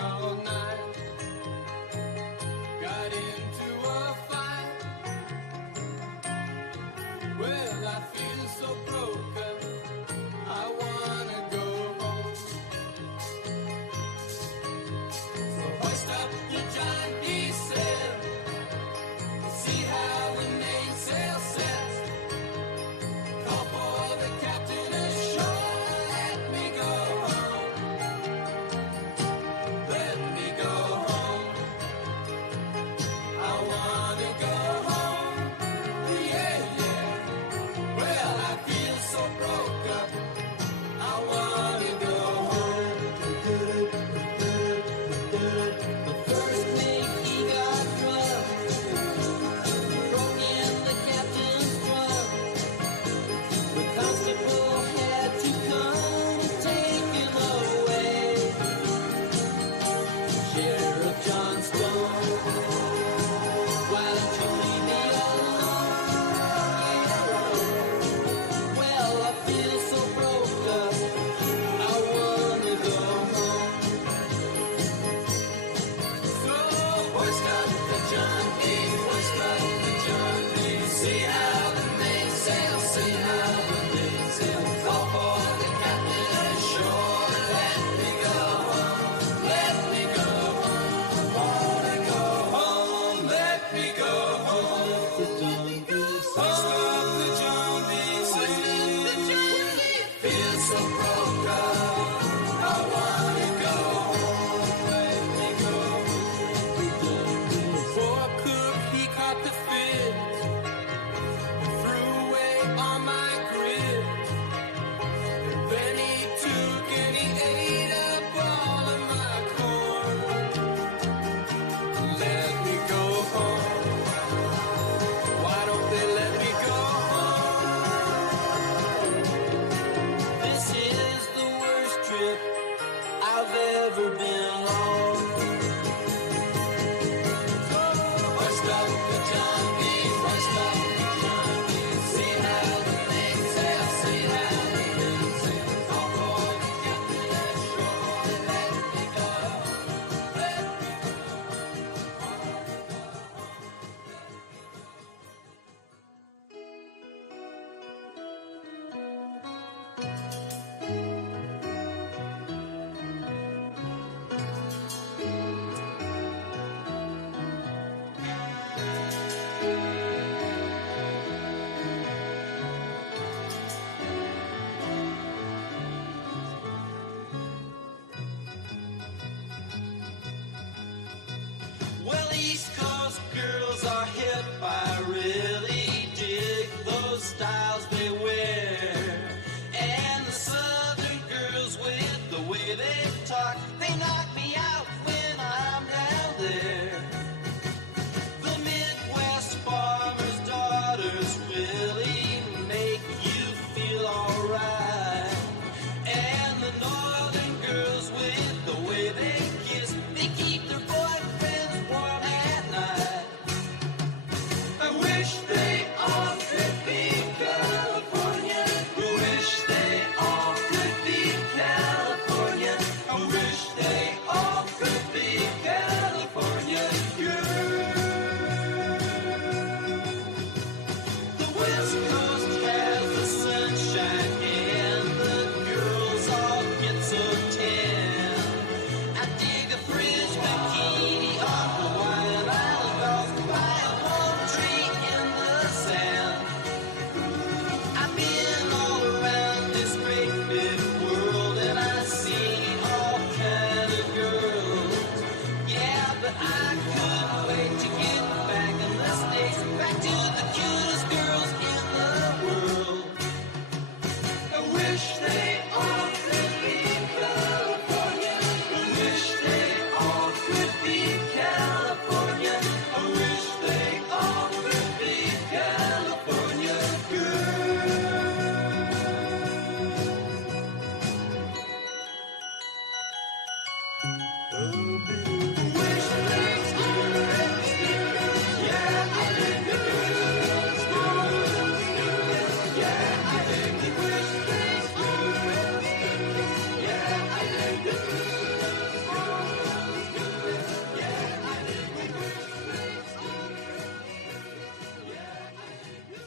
never been wrong. First up the John B. First up the John B. See how the things sail, see how the things sail. All for the captain ashore and let me go, let me go. Well, East Coast girls are hip. I really dig those styles they wear. And the Southern girls with the way they talk, they knock me out when I'm down there. The Midwest farmers' daughters really make you feel alright. And the Northern girls with the way they kiss, they keep their boyfriends warm at night. I wish they all could be California. I wish they all could be California. I wish they all could be California girls. The West Coast has the sunshine and the girls all get so tan. I dig a fringe bikini on Hawaiian Island golf by a palm tree in the sand. I've been all around this great big world and I see all kind of girls. Yeah, but I couldn't wait to get back in the States, back to the cutest girls in the world. I wish they all could be California. I wish they all could be California. I wish they all could be California girls. Wish they could, yeah, I think the girls, yeah, I think the wish they could, yeah, I think the girls, yeah, I think the wish they could, yeah, I think the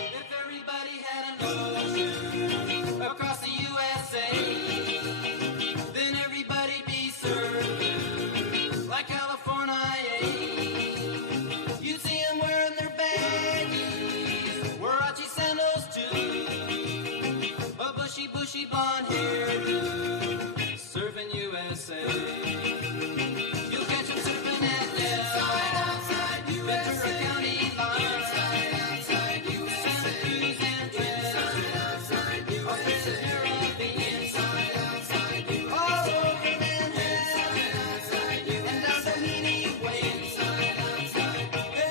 If everybody had an ocean across the USA, then everybody'd be served like California. You'd see them wearing their baggies, Warachi sandals too, a bushy blonde hairdo, surfing USA. You'll catch them surfing at Ventura County line, Santa Cruz and Treasure, or Prince Caribbean, all over Manhattan, and down Doheny Way.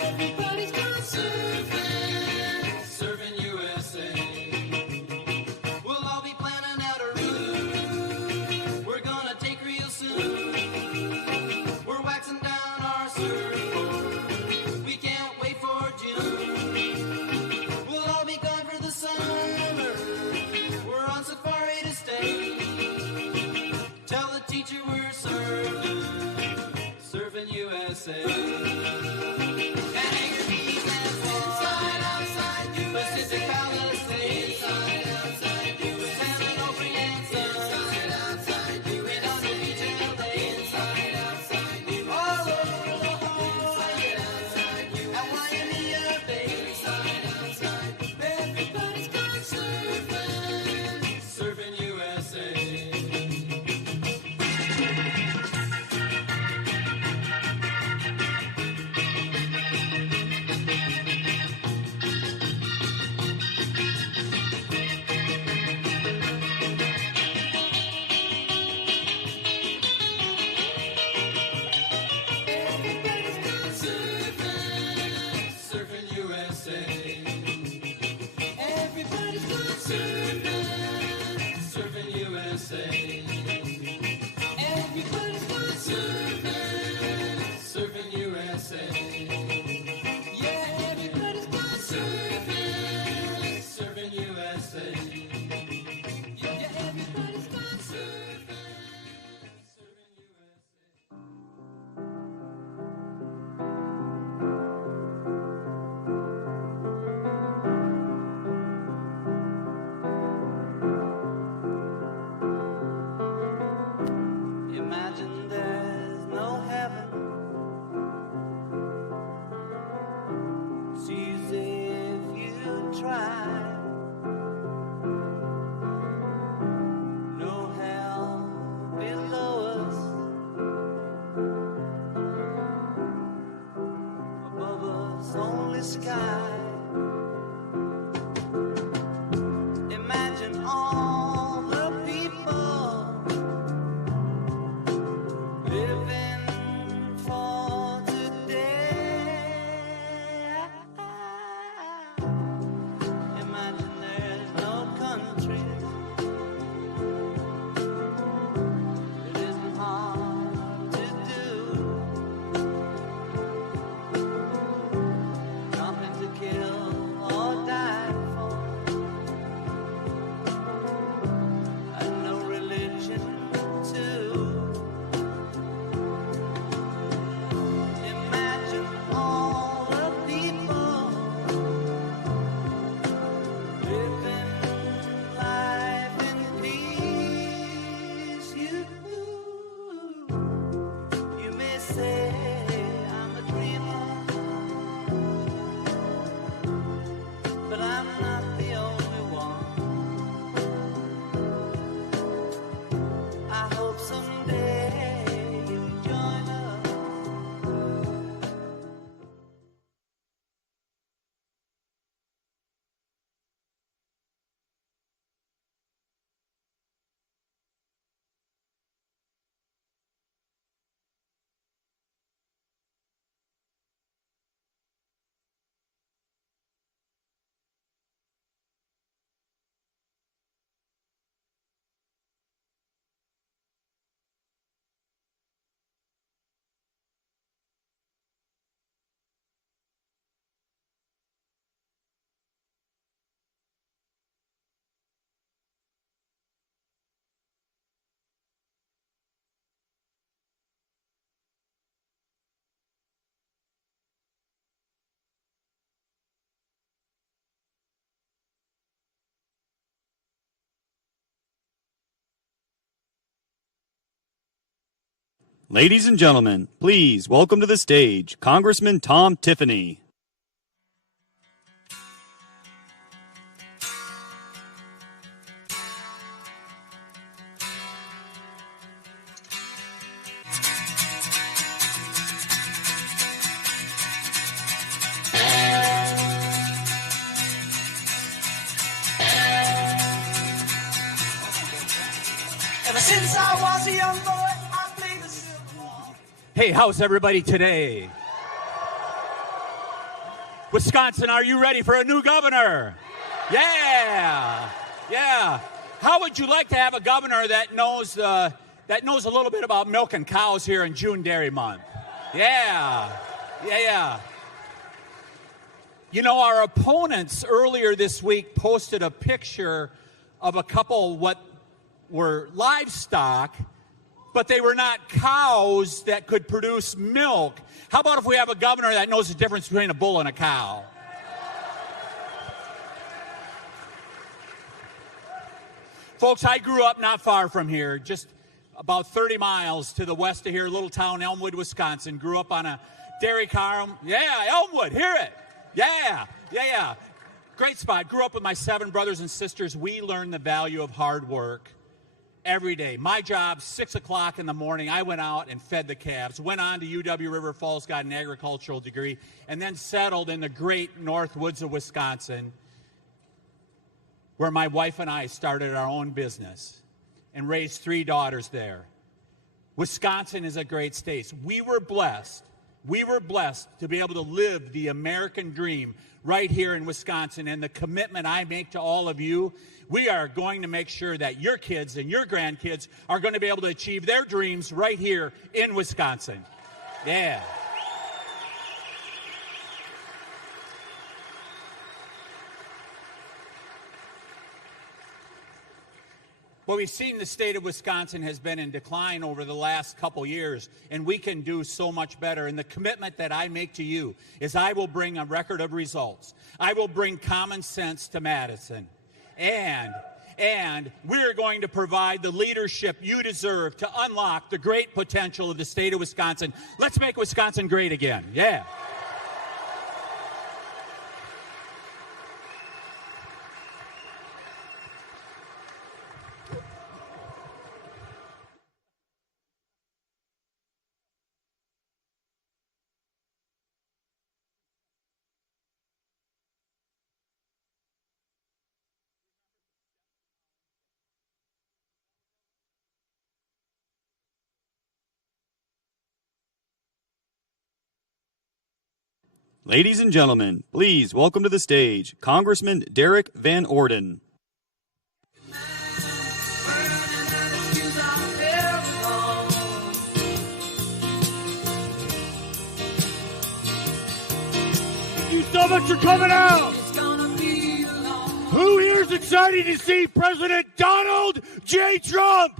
Everybody's gone surfing USA. We'll all be planning out Ladies and gentlemen, please welcome to the stage Congressman Tom Tiffany. Ever since I was a young boy, I played the silver. Hey, how's everybody today? Wisconsin, are you ready for a new governor? Yeah, yeah. How would you like to have a governor that knows a little bit about milking cows here in June Dairy Month? Yeah, yeah. You know, our opponents earlier this week posted a picture of a couple what were livestock, but they were not cows that could produce milk. How about if we have a governor that knows the difference between a bull and a cow? Folks, I grew up not far from here, just about 30 miles to the west of here, little town, Elmwood, Wisconsin. Grew up on a dairy farm. Yeah, Elmwood, hear it. Yeah. Great spot. Grew up with my 7 brothers and sisters. We learned the value of hard work every day. My job, 6 o'clock in the morning, I went out and fed the calves. Went on to UW River Falls, got an agricultural degree, and then settled in the great north woods of Wisconsin, where my wife and I started our own business and raised 3 daughters there. Wisconsin is a great state. We were blessed to be able to live the American dream right here in Wisconsin. And the commitment I make to all of you, we are going to make sure that your kids and your grandkids are going to be able to achieve their dreams right here in Wisconsin. Yeah. What we've seen, the state of Wisconsin has been in decline over the last couple years, and we can do so much better. And the commitment that I make to you is I will bring a record of results. I will bring common sense to Madison. And we're going to provide the leadership you deserve to unlock the great potential of the state of Wisconsin. Let's make Wisconsin great again. Yeah. Ladies and gentlemen, please welcome to the stage Congressman Derek Van Orden. You so much for coming out. Who here is excited to see President Donald J. Trump?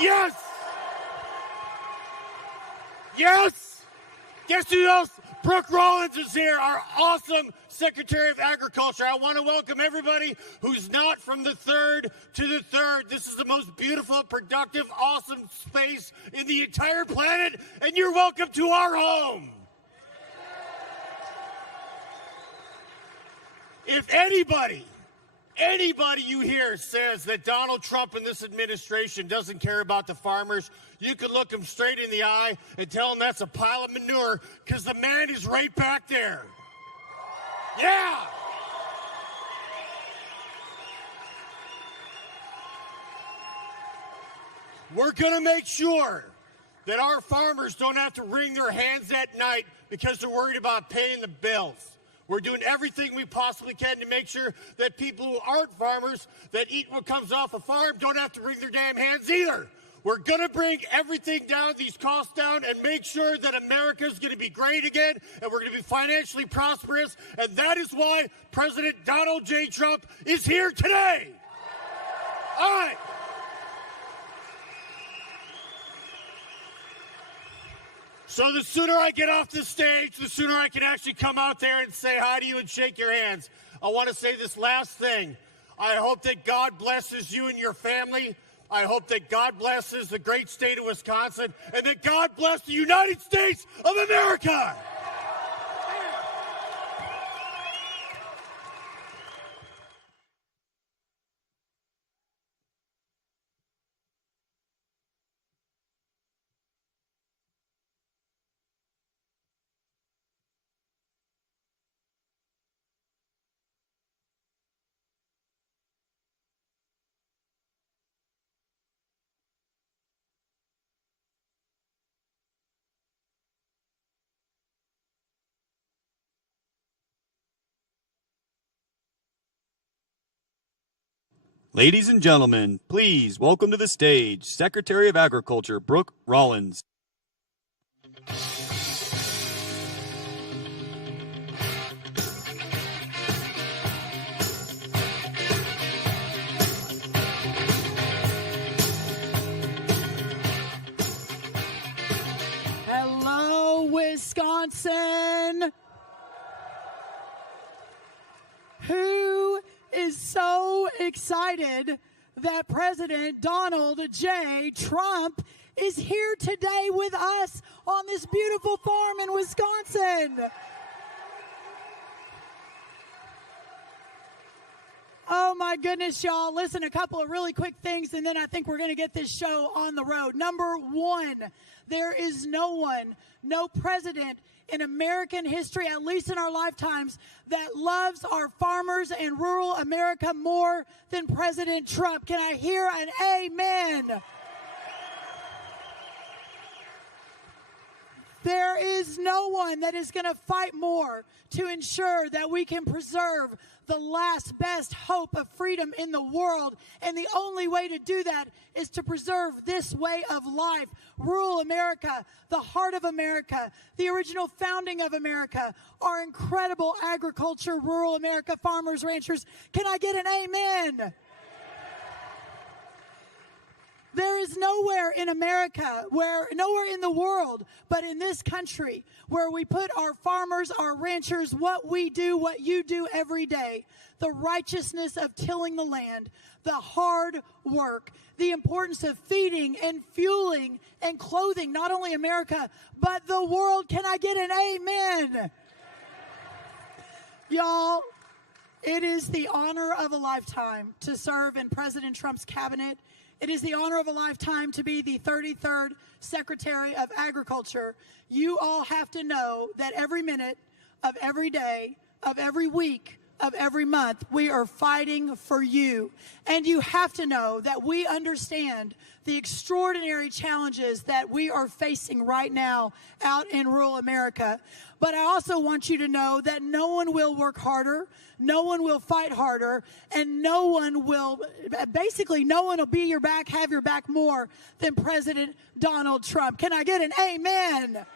Yes. Yes. Guess who else? Brooke Rollins is here, our awesome Secretary of Agriculture. I want to welcome everybody who's not from the 3rd to the 3rd. This is the most beautiful, productive, awesome space in the entire planet, and you're welcome to our home. If anybody you hear says that Donald Trump and this administration doesn't care about the farmers, you can look him straight in the eye and tell him that's a pile of manure, because the man is right back there. Yeah! We're going to make sure that our farmers don't have to wring their hands at night because they're worried about paying the bills. We're doing everything we possibly can to make sure that people who aren't farmers that eat what comes off a farm don't have to wring their damn hands either. We're going to bring everything down, these costs down, and make sure that America's going to be great again, and we're going to be financially prosperous. And that is why President Donald J. Trump is here today. All right. So the sooner I get off the stage, the sooner I can actually come out there and say hi to you and shake your hands. I want to say this last thing. I hope that God blesses you and your family, I hope that God blesses the great state of Wisconsin and that God bless the United States of America. Ladies and gentlemen, please welcome to the stage Secretary of Agriculture Brooke Rollins. Hello, Wisconsin. Who is so excited that President Donald J. Trump is here today with us on this beautiful farm in Wisconsin? Oh my goodness, y'all. Listen, a couple of really quick things, and then I think we're going to get this show on the road. Number one, there is no one, no president in American history, at least in our lifetimes, that loves our farmers and rural America more than President Trump. Can I hear an amen? There is no one that is going to fight more to ensure that we can preserve the last best hope of freedom in the world. And the only way to do that is to preserve this way of life. Rural America, the heart of America, the original founding of America, our incredible agriculture, rural America, farmers, ranchers. Can I get an amen? There is nowhere in America, nowhere in the world, but in this country, where we put our farmers, our ranchers, what we do, what you do every day, the righteousness of tilling the land, the hard work, the importance of feeding and fueling and clothing, not only America, but the world. Can I get an amen? Y'all, it is the honor of a lifetime to serve in President Trump's cabinet. It is the honor of a lifetime to be the 33rd Secretary of Agriculture. You all have to know that every minute of every day, of every week, of every month, we are fighting for you. And you have to know that we understand the extraordinary challenges that we are facing right now out in rural America. But I also want you to know that no one will work harder, no one will fight harder, and no one will be your back, have your back more than President Donald Trump. Can I get an amen?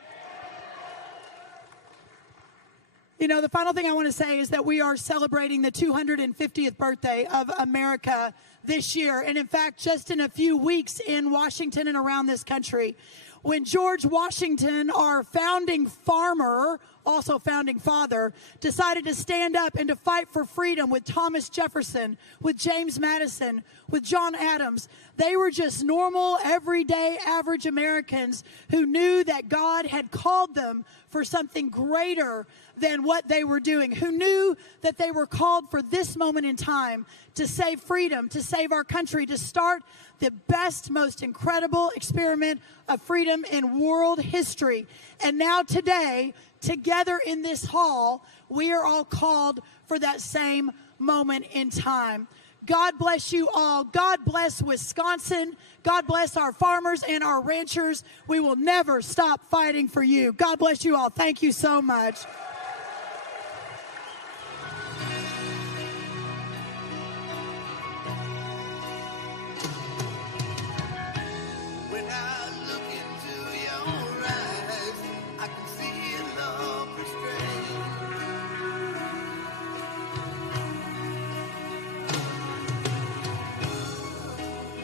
You know, the final thing I want to say is that we are celebrating the 250th birthday of America this year. And in fact, just in a few weeks in Washington and around this country, when George Washington, our founding farmer, also founding father, decided to stand up and to fight for freedom with Thomas Jefferson, with James Madison, with John Adams, they were just normal, everyday, average Americans who knew that God had called them for something greater than what they were doing, who knew that they were called for this moment in time to save freedom, to save our country, to start the best, most incredible experiment of freedom in world history. And now today, together in this hall, we are all called for that same moment in time. God bless you all. God bless Wisconsin. God bless our farmers and our ranchers. We will never stop fighting for you. God bless you all. Thank you so much. When I look into your eyes, I can see love restrained.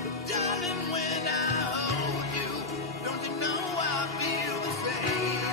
But darling, when I hold you, don't you know I feel the same?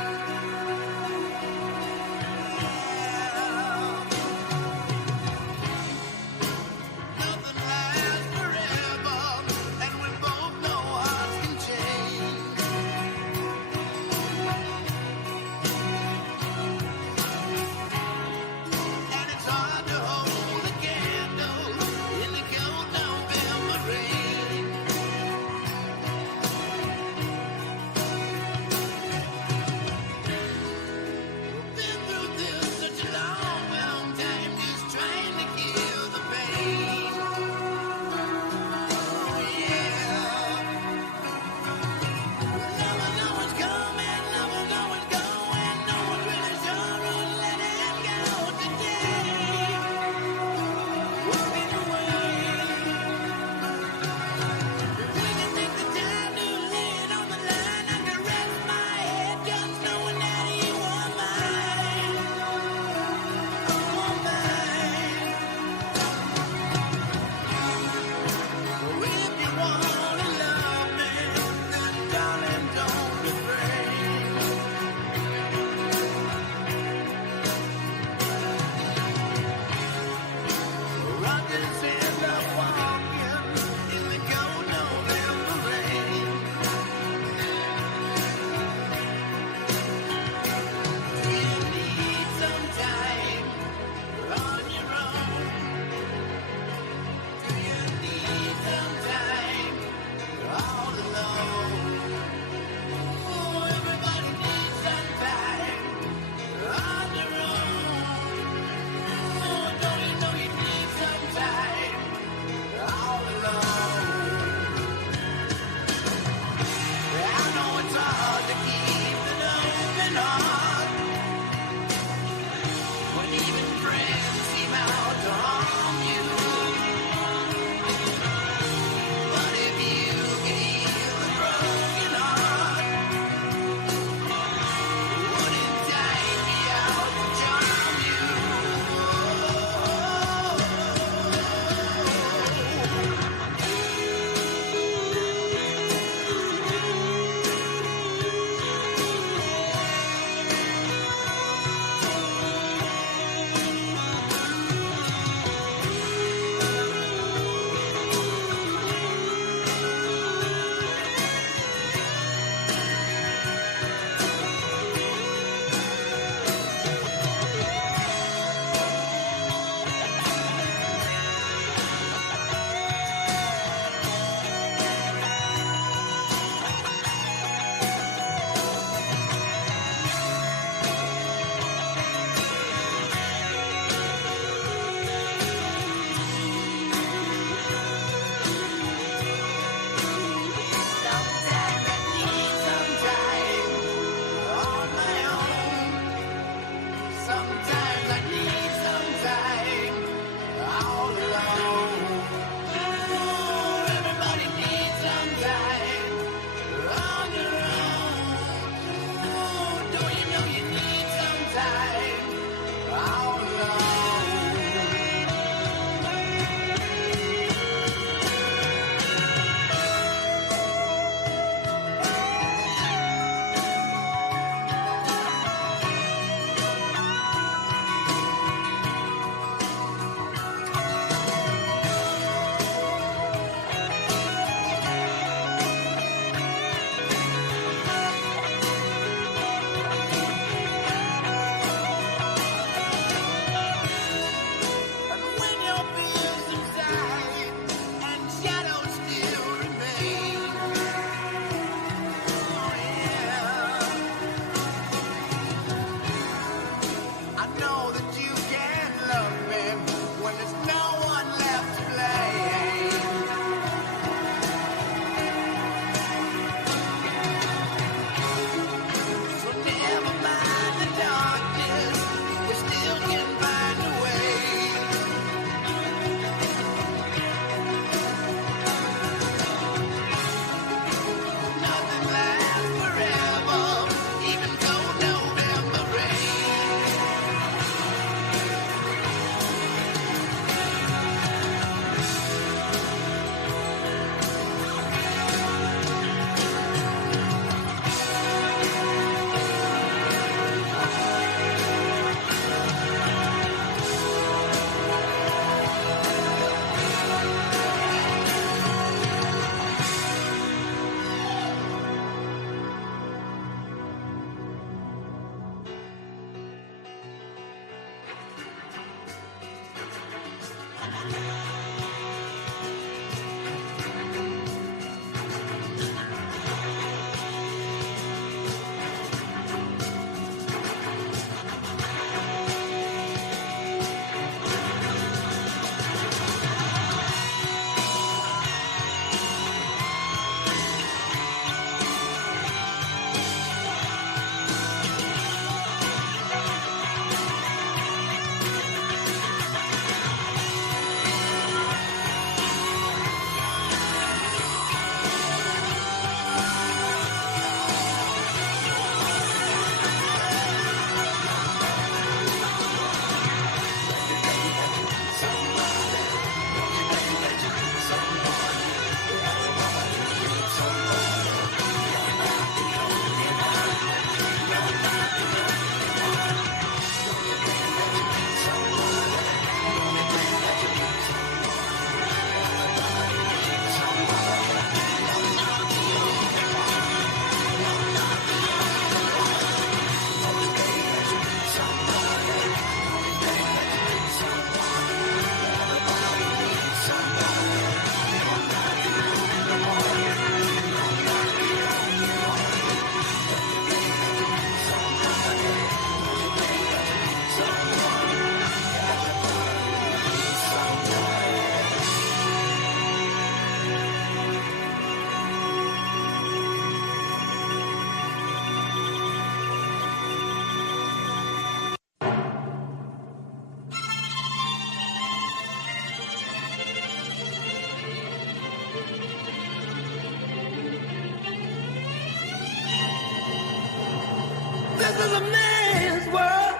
This is a man's world.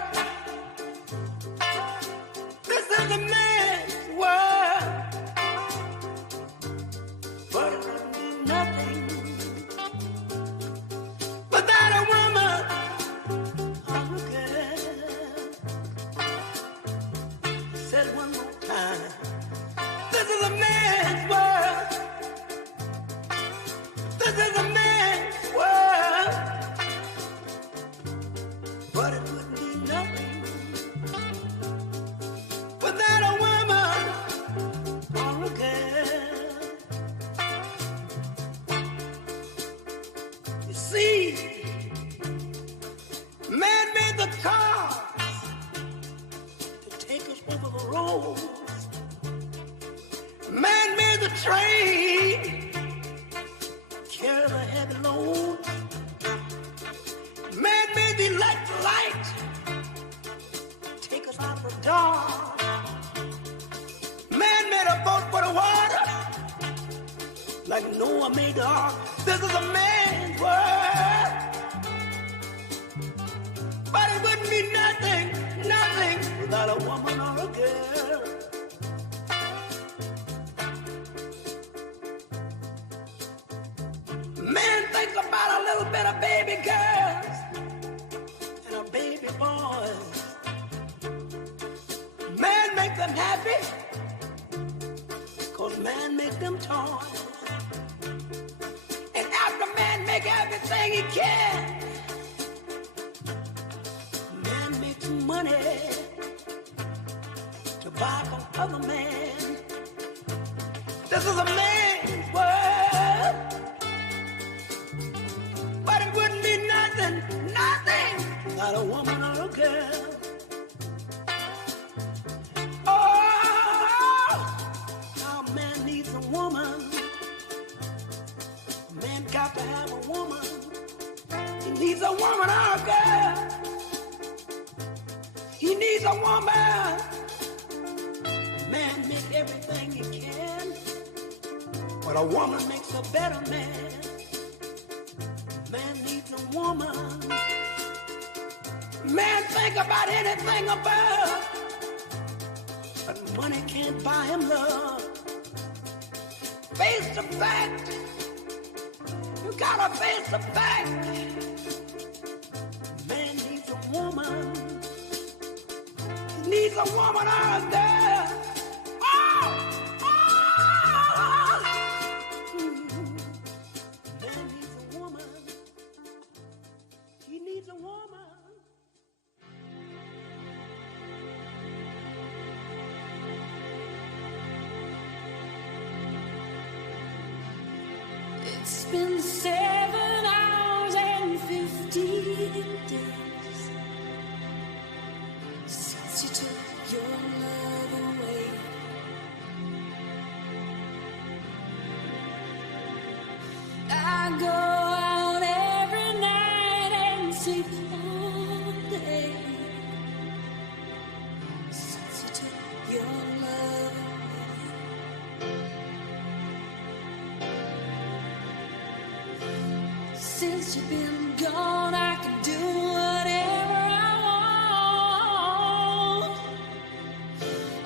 This is a man's world. But it wouldn't be nothing without a woman or a girl. Said one more time. This is a man's world. This is a man's world. But it wouldn't be nothing without a woman or a girl. You see, man made the cars to take us over the roads. Man made the train carry the heavy loads. Man made the electric light take us out of the dark. Man made a boat for the water like Noah made the ark. This is a man's world. But it wouldn't be nothing, nothing without a woman or a girl. Man thinks about a little bit of baby girls and a baby boys. Man make them happy, 'cause man make them toys. And after man make everything he can, man makes money to buy from other men. This is a man's world. But it wouldn't be nothing, nothing without a woman or a girl. Oh, how man needs a woman. Man got to have a woman. He needs a woman or a girl. He needs a woman. Man makes everything he can, but a woman makes a better man. Man needs a woman. Man think about anything above, but money can't buy him love. Face the fact. You gotta face the fact. Man needs a woman. He needs a woman or a girl. Oh! Oh! Man needs a woman. He needs a woman. been 7 hours and 15 days since you took your love away. I go out every night and sleep all day since you took your love away. Since you've been gone, I can do whatever I want.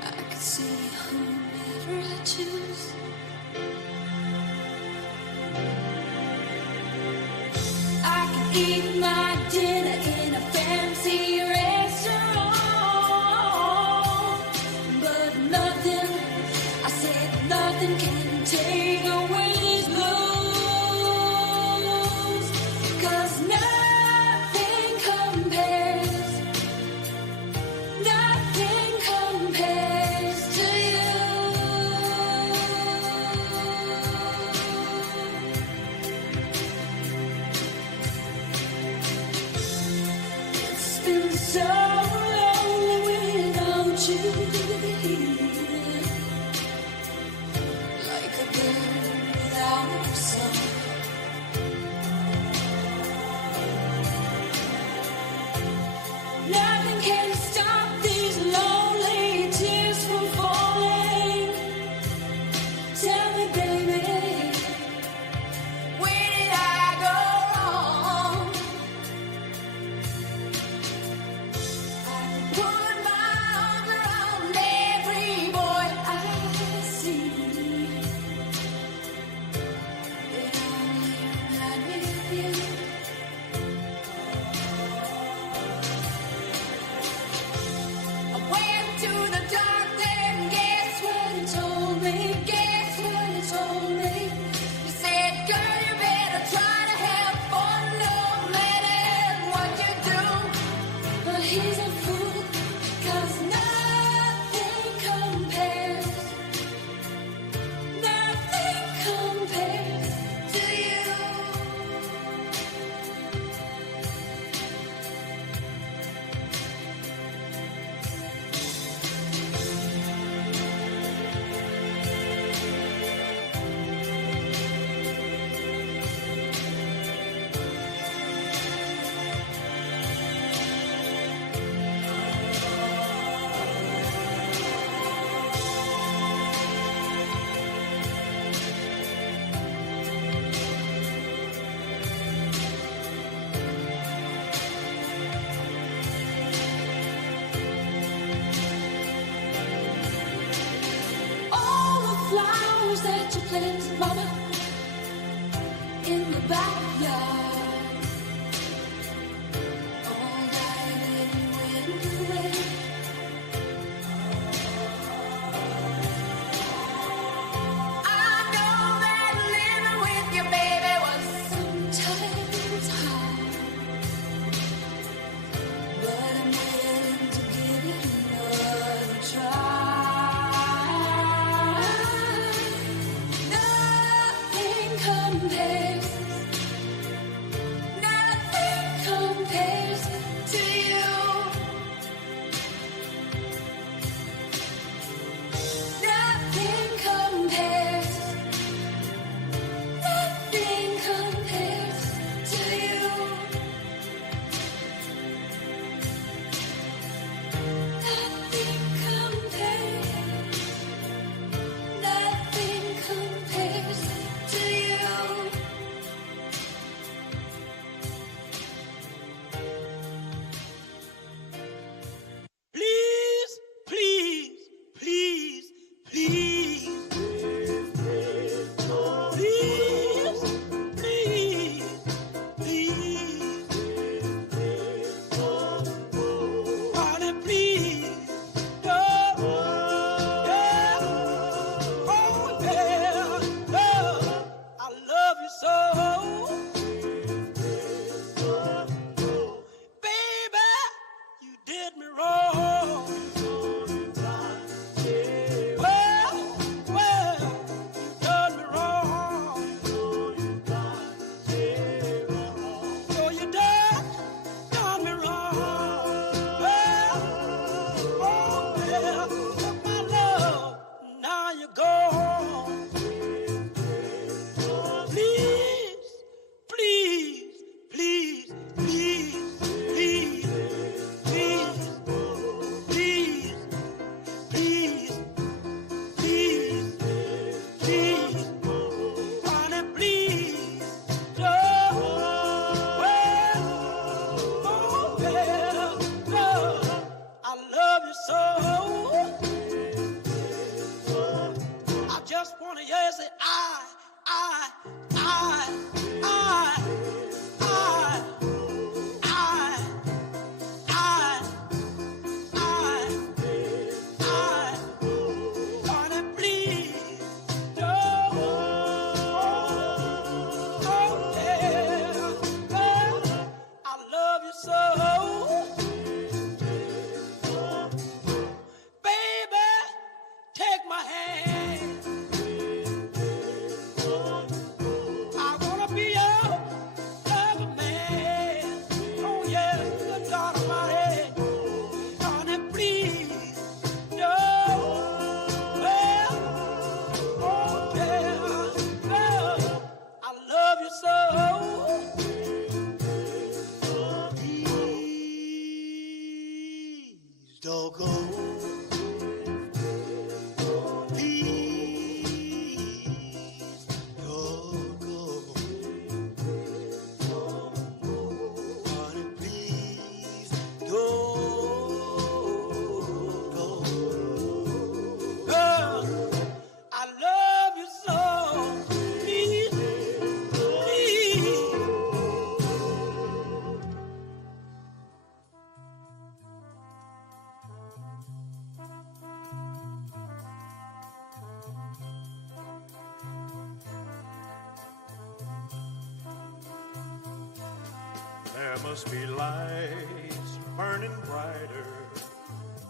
I can see whomever I choose. I can eat my dinner in a fancy restaurant, but nothing, I said nothing can take away these blues, 'cause nothing compares to you. It's been so lonely without you here, like a bird without a song. Nothing can stop these lonely tears from falling. Tell me, baby, where did I go wrong? I put my arms around every boy I see, but only not with you. I went to the doctor and guess what he told me? Guess what he told me? He said, girl, you better try to have fun no matter what you do. But he's a fool, 'cause nothing compares to you. All the flowers that you planted, mama, in the backyard, all died and went away. I know that living with your baby was sometimes hard, but I'm willing to give it another try. Nothing compares just wanna hear you say I. Honey, please don't. Oh, yeah. Oh, I love you so. Baby, take my hand. I wanna be your lover man. Oh yeah, the God of my head. Honey, please, no. Well, oh yeah, no. I love you so. Please don't go. There must be lights burning brighter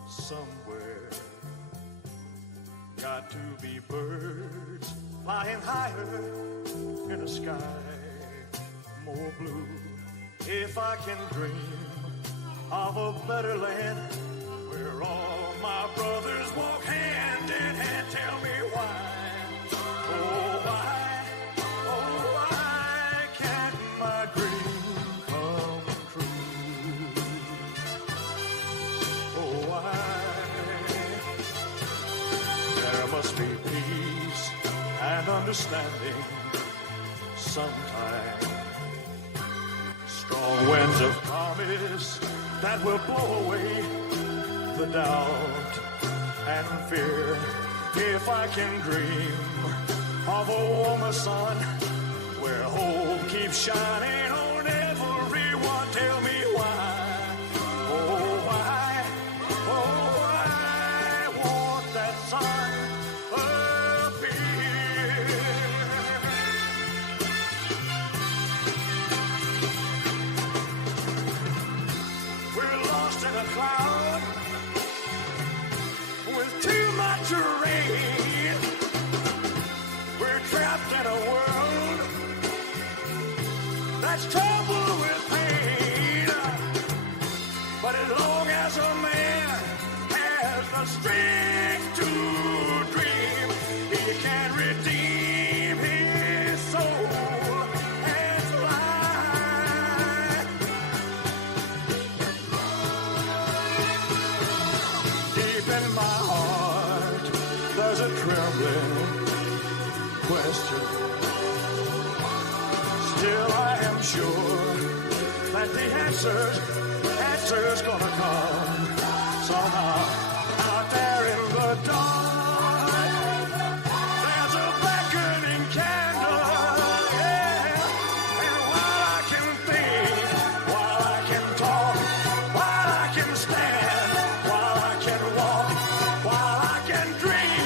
somewhere. Got to be birds flying higher in a sky more blue. If I can dream of a better land where all my brothers walk hand in hand, tell me why. Oh, why? Oh, why can't my dream come true? Oh, why? There must be peace and understanding sometime. Strong winds of promise that will blow away the doubt and fear. If I can dream of a warmer sun where hope keeps shining on everyone, tell me why. Oh, why? Oh, why won't that sun appear? We're lost in a cloud with too much rain. We're trapped in a world that's troubled with pain. But as long as a man has the strength to dream, he can redeem his soul and fly. Deep in my heart, there's a trembling question. Still I am sure that the answer's gonna come somehow. Out there in the dark, there's a beckoning candle, yeah. And while I can think, while I can talk, while I can stand, while I can walk, while I can dream,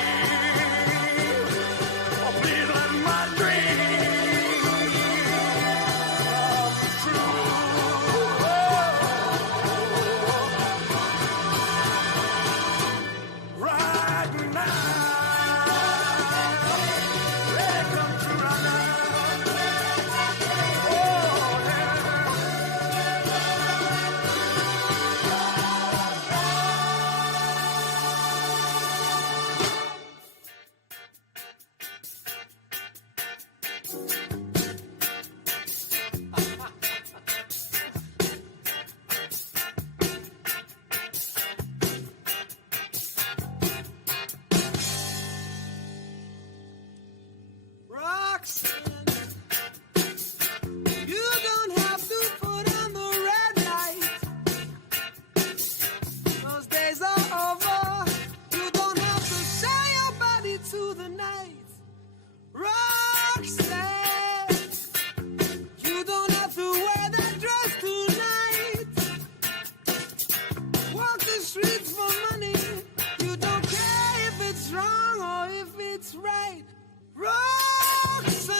oh, please let my dream come true. Right now, let it come true right now. Oh, yeah. Roxanne, you don't have to put on the red light. Those days are over. You don't have to sell your body to the night. if it's right. Roxanne,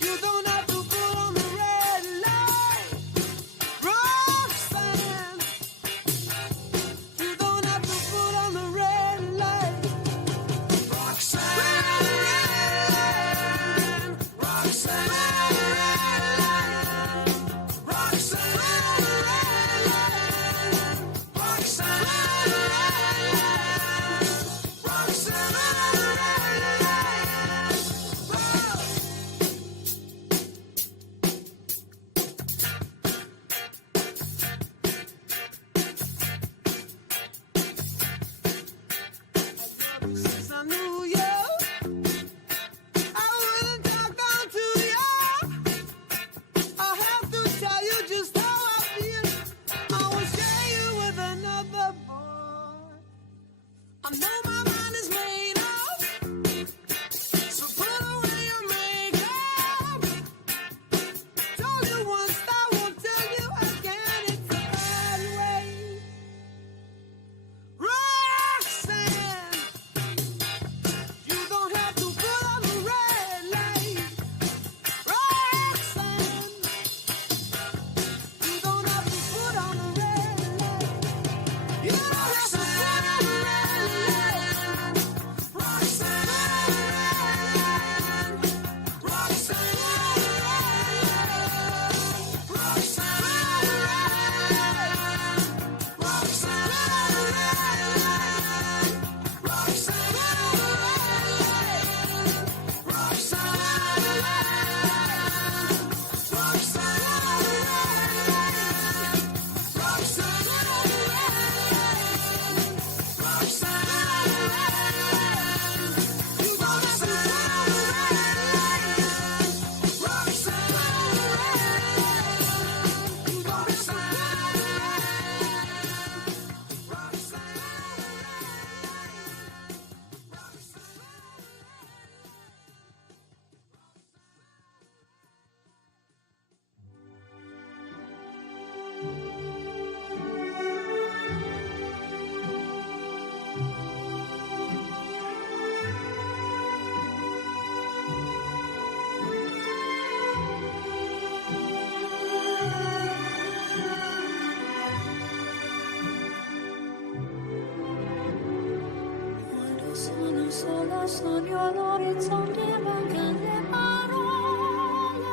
you don't have to pull on the red light. Roxanne, you don't have to pull on the red light. Roxanne, Roxanne, Roxanne, since I knew you, I wouldn't talk down to you. I have to tell you just how I feel. I will share you with another boy. I know my mind is made up, so put away your makeup. Told you once, I won't tell you again. It's a bad way. Roxanne, you don't have to put on the red light. Roxanne, you don't have to put on the red light. You don't have to put on the red light. Roxanne, Roxanne, Sono sola, sogno l'orizzonte, mancano le parole.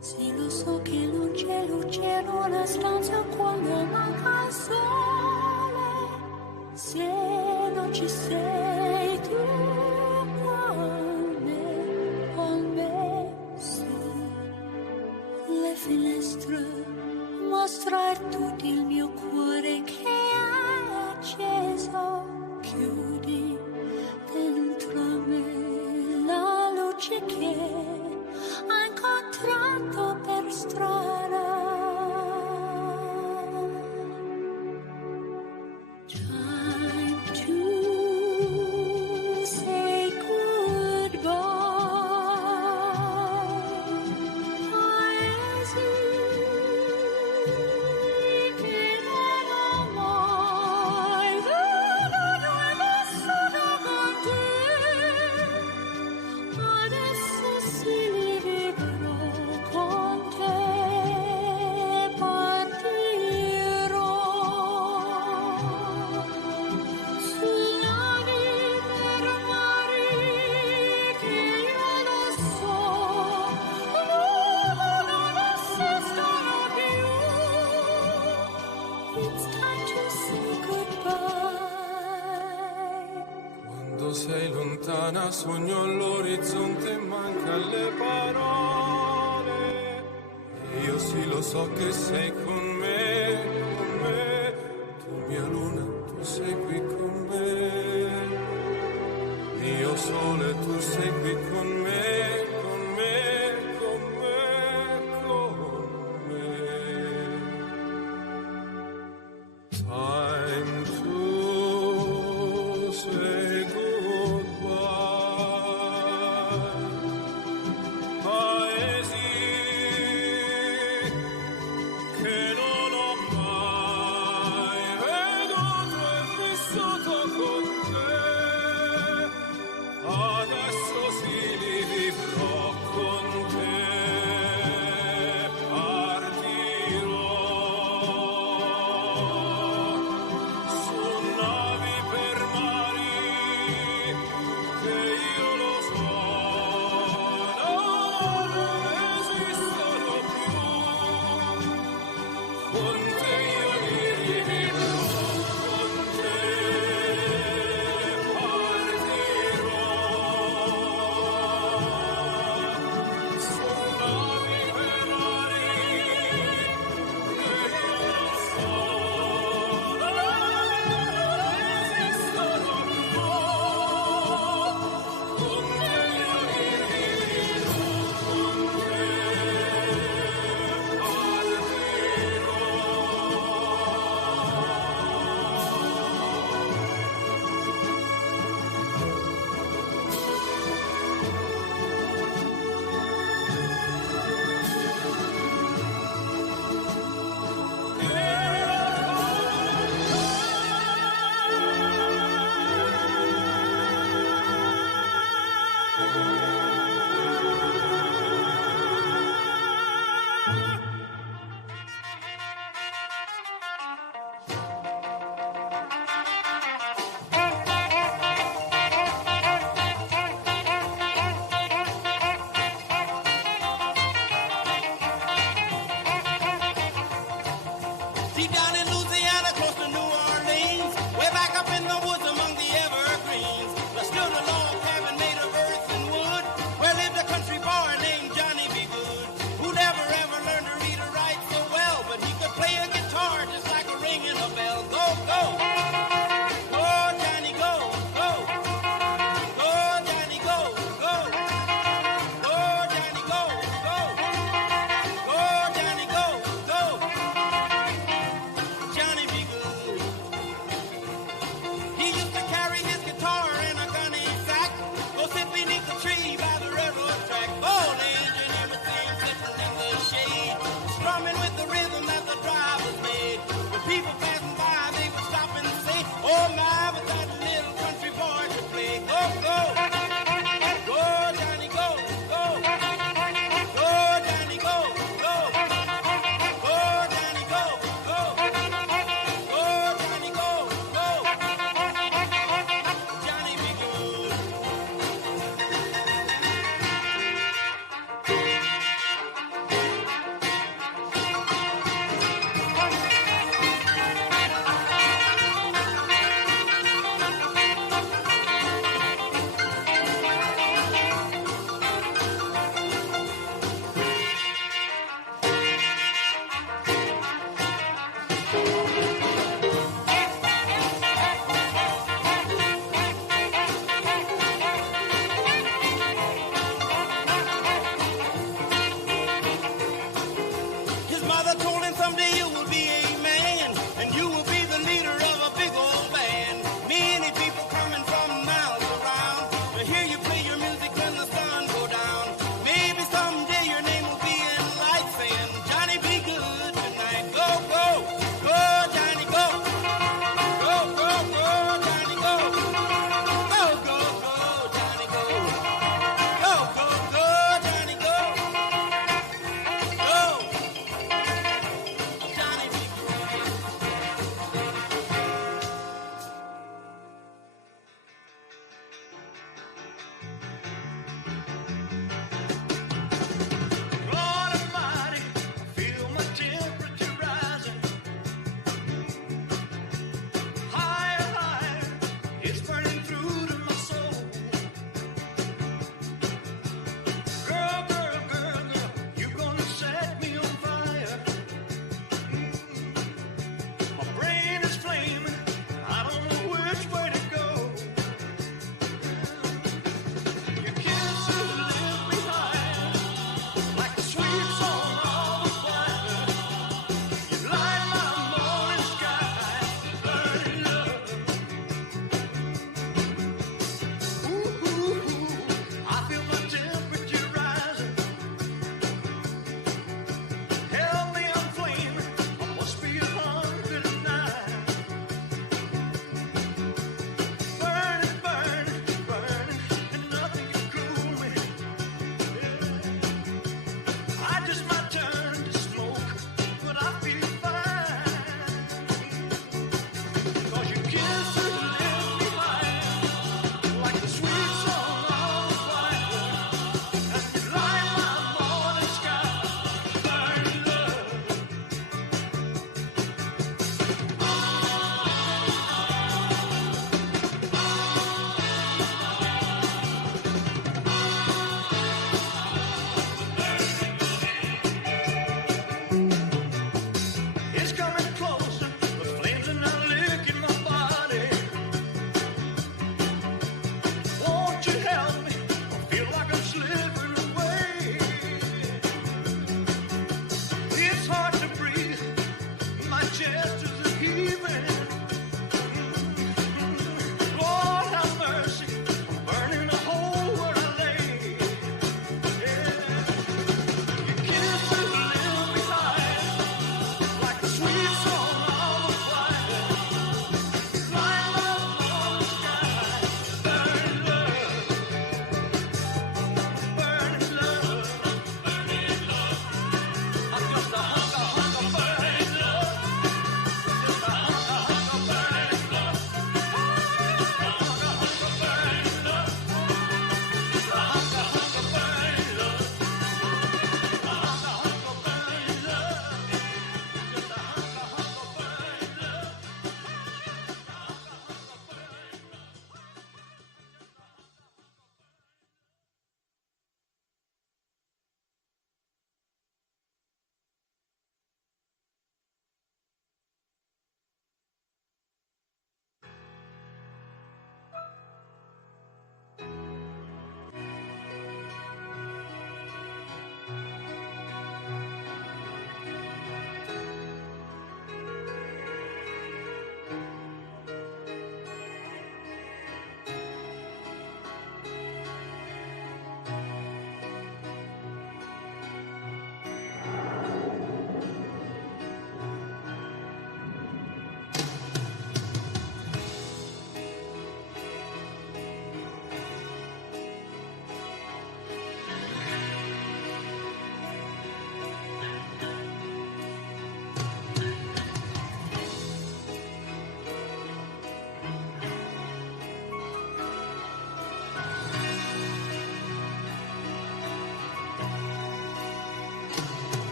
Sì, lo so che non c'è luce in una stanza quando manca il sole. Se non ci sei tu con me, sì. Le finestre mostrar tutto il mio cuore che è acceso. Chiudi dentro me la luce che ha incontrato per strada. Time to say goodbye. Paesi che non ho mai veduto e vissuto con te. Adesso sì li vivrò con te. Partirò su navi per mari che io lo so non esistono più. It's time to say goodbye. Quando sei lontana sogno all'orizzonte e manca le parole. E io sì lo so che sei con me, tu mia luna, tu sei qui con me. Io sole, tu sei qui con me, con me, con me, con me. Time to say goodbye. Paesi che non ho mai veduto e vissuto con te.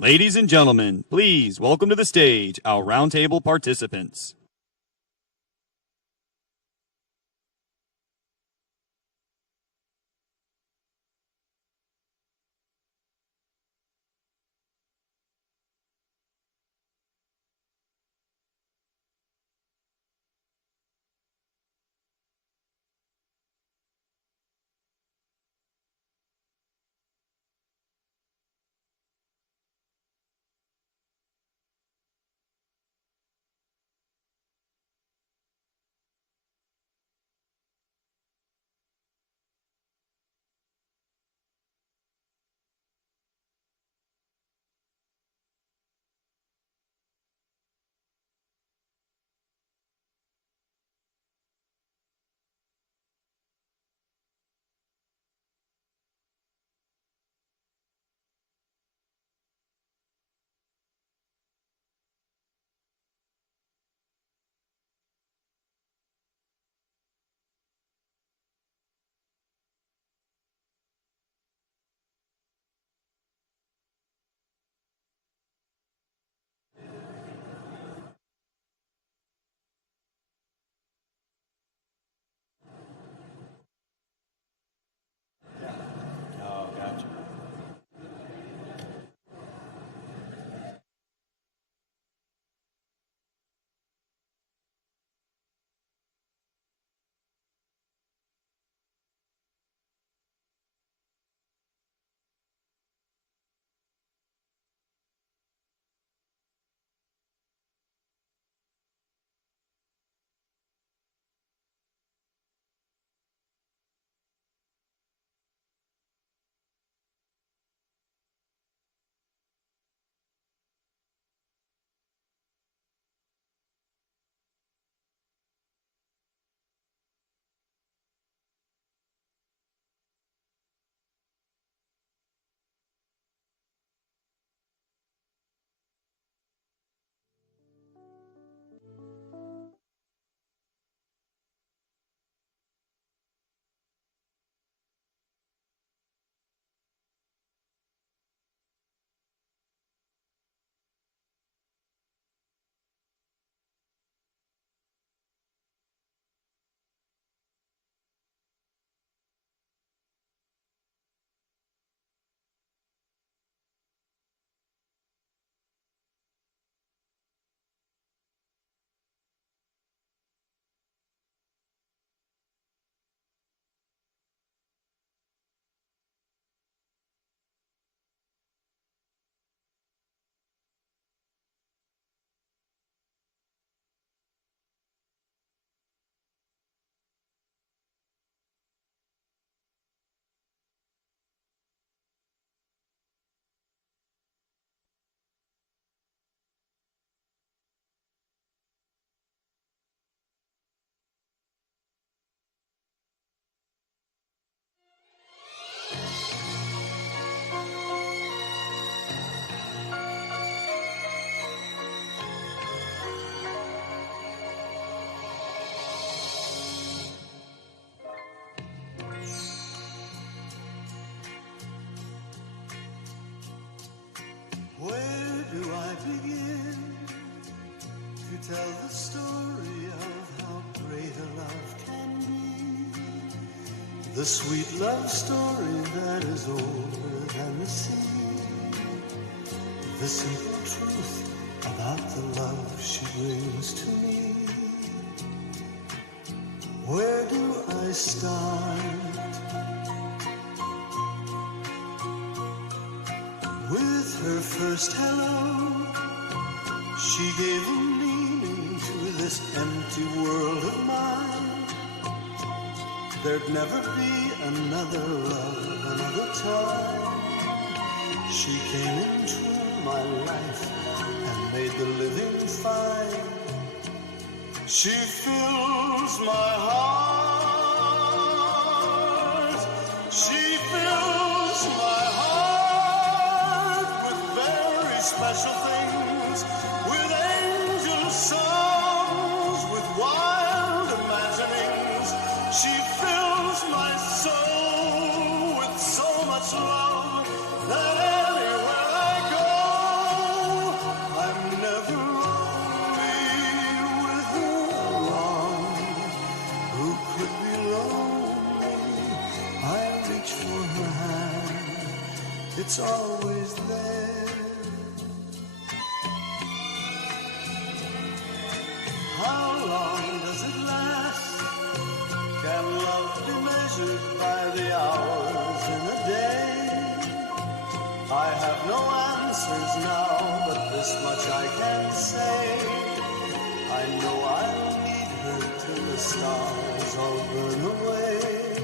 Ladies and gentlemen, please welcome to the stage our roundtable participants. Oh, gotcha. Where do I begin to tell the story of how great a love can be? The sweet love story that is older than the sea. The simple truth about the love she brings to me. Where do I start? With her first hello, she gave a meaning to this empty world of mine. There'd never be another love, another time. She came into my life and made the living fine. She fills my heart. She fills my heart with very special things, with angel songs, with wild imaginings. She fills my soul with so much love that anywhere I go, it's always there. How long does it last? Can love be measured by the hours in a day? I have no answers now, but this much I can say. I know I'll need her till the stars all burn away,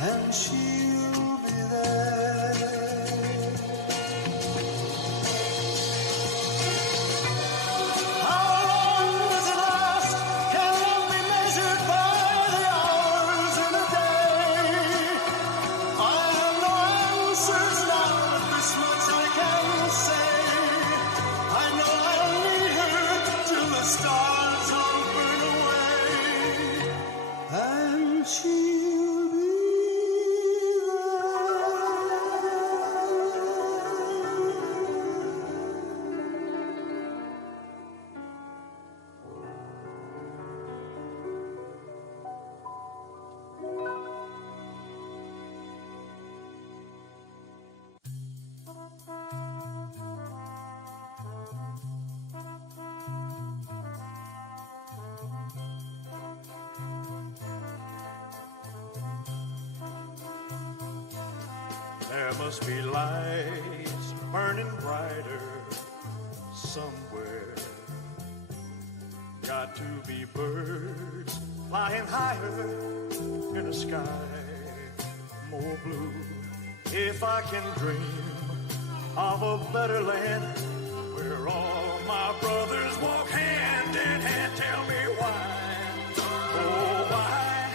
and she'll be there. How long does it last? Can love be measured by the hours in a day? I have no answers now, but this much I can say. I know I'll need her till the stars all burn away, and she'll be There must be lights burning brighter somewhere. Got to be birds flying higher in a sky more blue. If I can dream of a better land where all my brothers walk hand in hand, tell me why, oh why,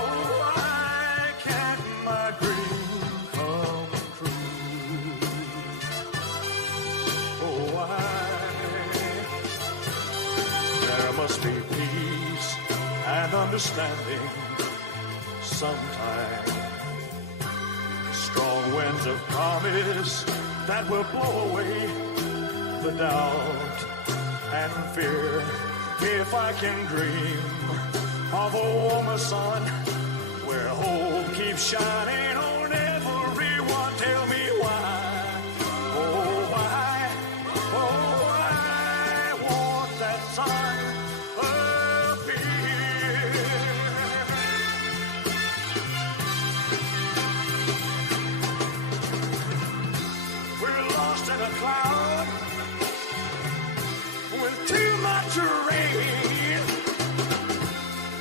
oh why can't my dream come true? Oh why? There must be peace and understanding sometime. Strong winds of promise that will blow away the doubt and fear. If I can dream of a warmer sun where hope keeps shining on everyone, tell me why, oh why, oh why won't that sun appear? We're lost in a cloud with too much rain.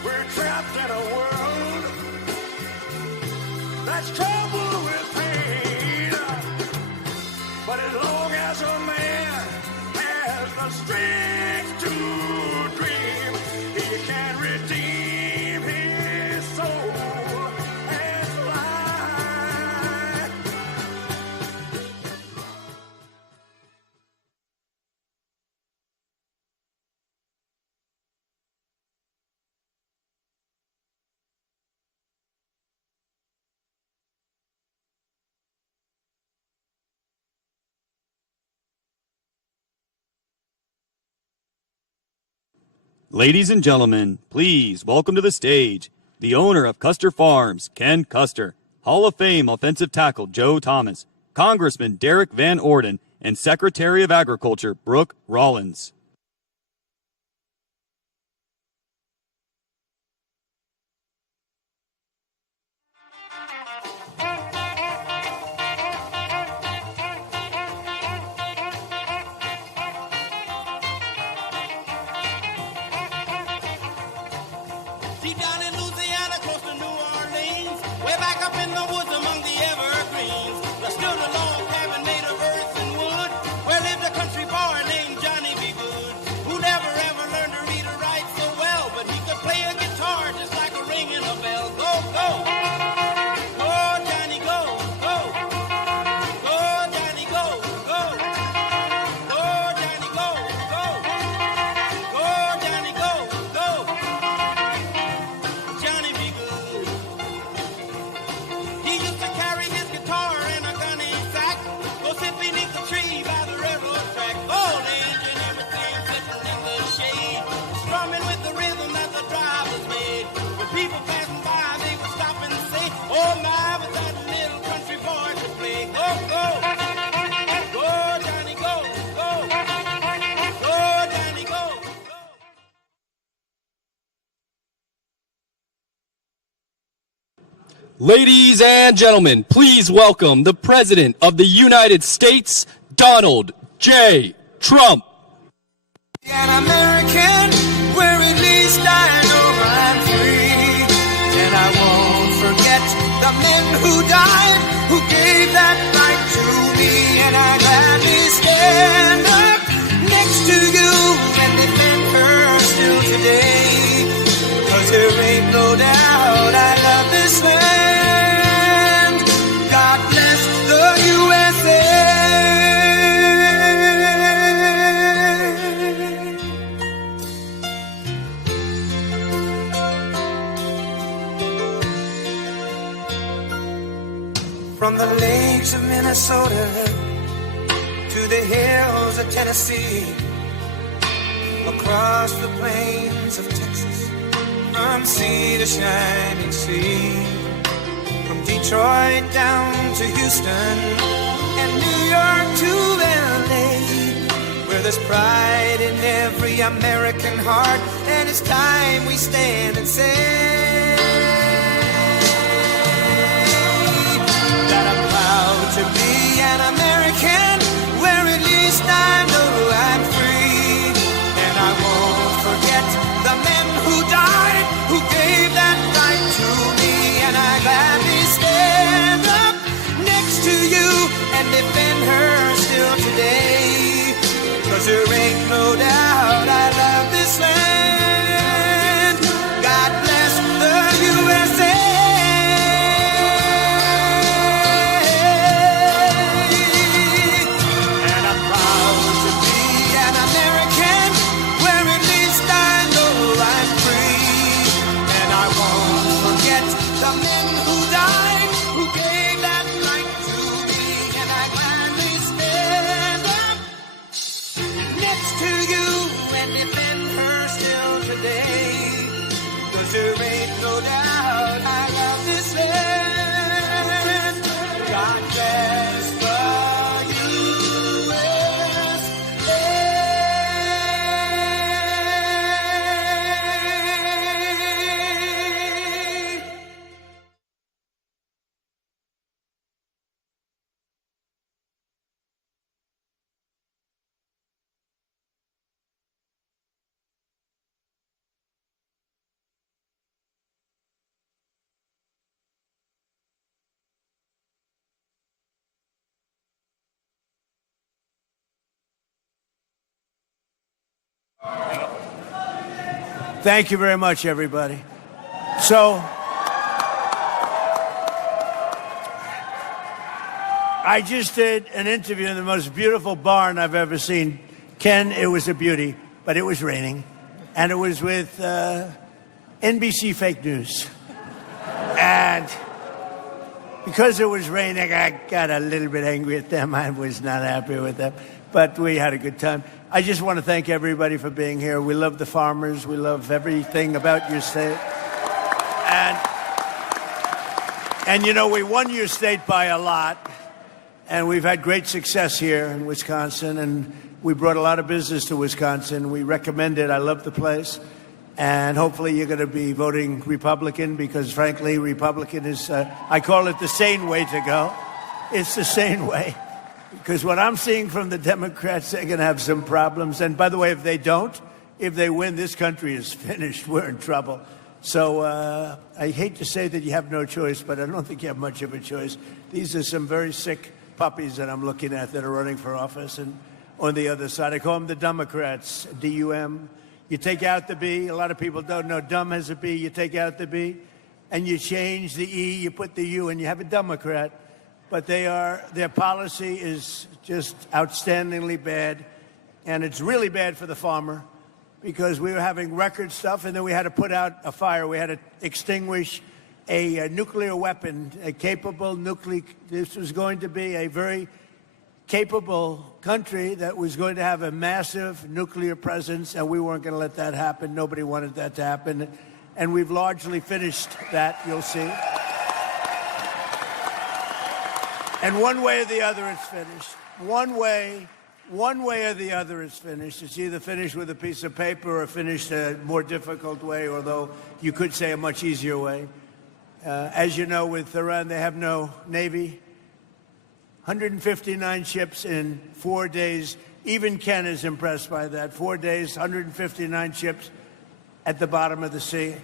We're trapped in a world that's troubled with pain. But as long as a man has the strength to dream, he can redeem his soul and fly. Ladies and gentlemen, please welcome to the stage the owner of Custer Farms, Ken Custer, Hall of Fame offensive tackle Joe Thomas, Congressman Derek Van Orden, and Secretary of Agriculture Brooke Rollins. Deep down in Louisiana, close to New Orleans, way back up in the woods among the evergreens, there stood a log cabin made of earth and wood, where lived a country boy named Johnny B. Good. Ladies and gentlemen, please welcome the President of the United States, Donald J. Trump. An American, where at least I know I'm free. And I won't forget the men who died, who gave that right to me. And I gladly stand up next to you and defend her still today. 'Cause there ain't no doubt I love this land. God bless the USA. From the lakes of Minnesota to the hills of Tennessee, across the plains of Texas, from sea to shining sea, from Detroit down to Houston and New York to LA, where there's pride in every American heart, and it's time we stand and say that I'm proud to be an American, where at least I know I'm free. And I won't forget the men who died, who gave that right to me. And I gladly stand up next to you and defend her still today. 'Cause there ain't no doubt I love this land. God bless the USA. Thank you very much, everybody. So, I just did an interview in the most beautiful barn I've ever seen. Ken, it was a beauty, but it was raining. And it was with NBC Fake News. And because it was raining, I got a little bit angry at them. I was not happy with them. But we had a good time. I just want to thank everybody for being here. We love the farmers. We love everything about your state. And you know, we won your state by a lot. And we've had great success here in Wisconsin. And we brought a lot of business to Wisconsin. We recommend it. I love the place. And hopefully you're going to be voting Republican because, frankly, Republican is, I call it the sane way to go. It's the sane way. Because what I'm seeing from the Democrats, they're going to have some problems. And by the way, if they don't, if they win, this country is finished. We're in trouble. So I hate to say that you have no choice, but I don't think you have much of a choice. These are some very sick puppies that I'm looking at that are running for office. And on the other side, I call them the Democrats, D-U-M. You take out the B. A lot of people don't know dumb has a B. You take out the B, and you change the E, you put the U, and you have a Democrat. But their policy is just outstandingly bad, and it's really bad for the farmer because we were having record stuff, and then we had to put out a fire. We had to extinguish a nuclear weapon, a capable nuclear. This was going to be a very capable country that was going to have a massive nuclear presence, and we weren't going to let that happen. Nobody wanted that to happen, and we've largely finished that, you'll see. And one way or the other, it's finished. One way or the other, it's finished. It's either finished with a piece of paper or finished a more difficult way, although you could say a much easier way. As you know, with Iran, they have no Navy. 159 ships in 4 days. Even Ken is impressed by that. 4 days, 159 ships at the bottom of the sea.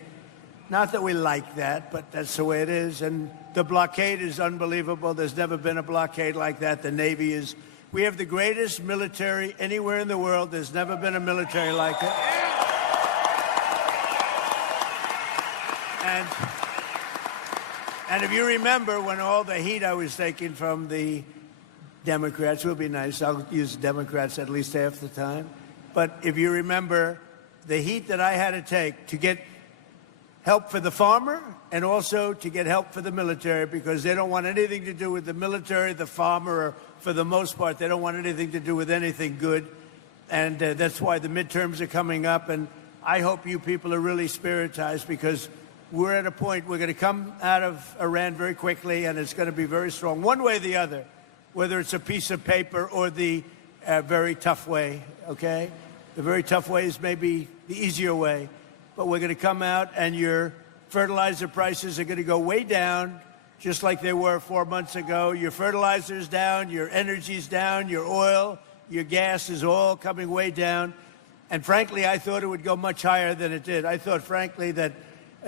Not that we like that, but that's the way it is. And the blockade is unbelievable. There's never been a blockade like that. The Navy is... We have the greatest military anywhere in the world. There's never been a military like it. And if you remember when all the heat I was taking from the Democrats, will be nice, I'll use Democrats at least half the time. But if you remember the heat that I had to take to get help for the farmer and also to get help for the military, because they don't want anything to do with the military, the farmer, or for the most part, they don't want anything to do with anything good. And that's why the midterms are coming up. And I hope you people are really spiritized, because we're at a point, we're going to come out of Iran very quickly, and it's going to be very strong, one way or the other, whether it's a piece of paper or the very tough way, okay? The very tough way is maybe the easier way, but we're going to come out, and your fertilizer prices are going to go way down, just like they were 4 months ago. Your fertilizer's down, your energy's down, your oil, your gas is all coming way down. And frankly, I thought it would go much higher than it did. I thought, frankly, that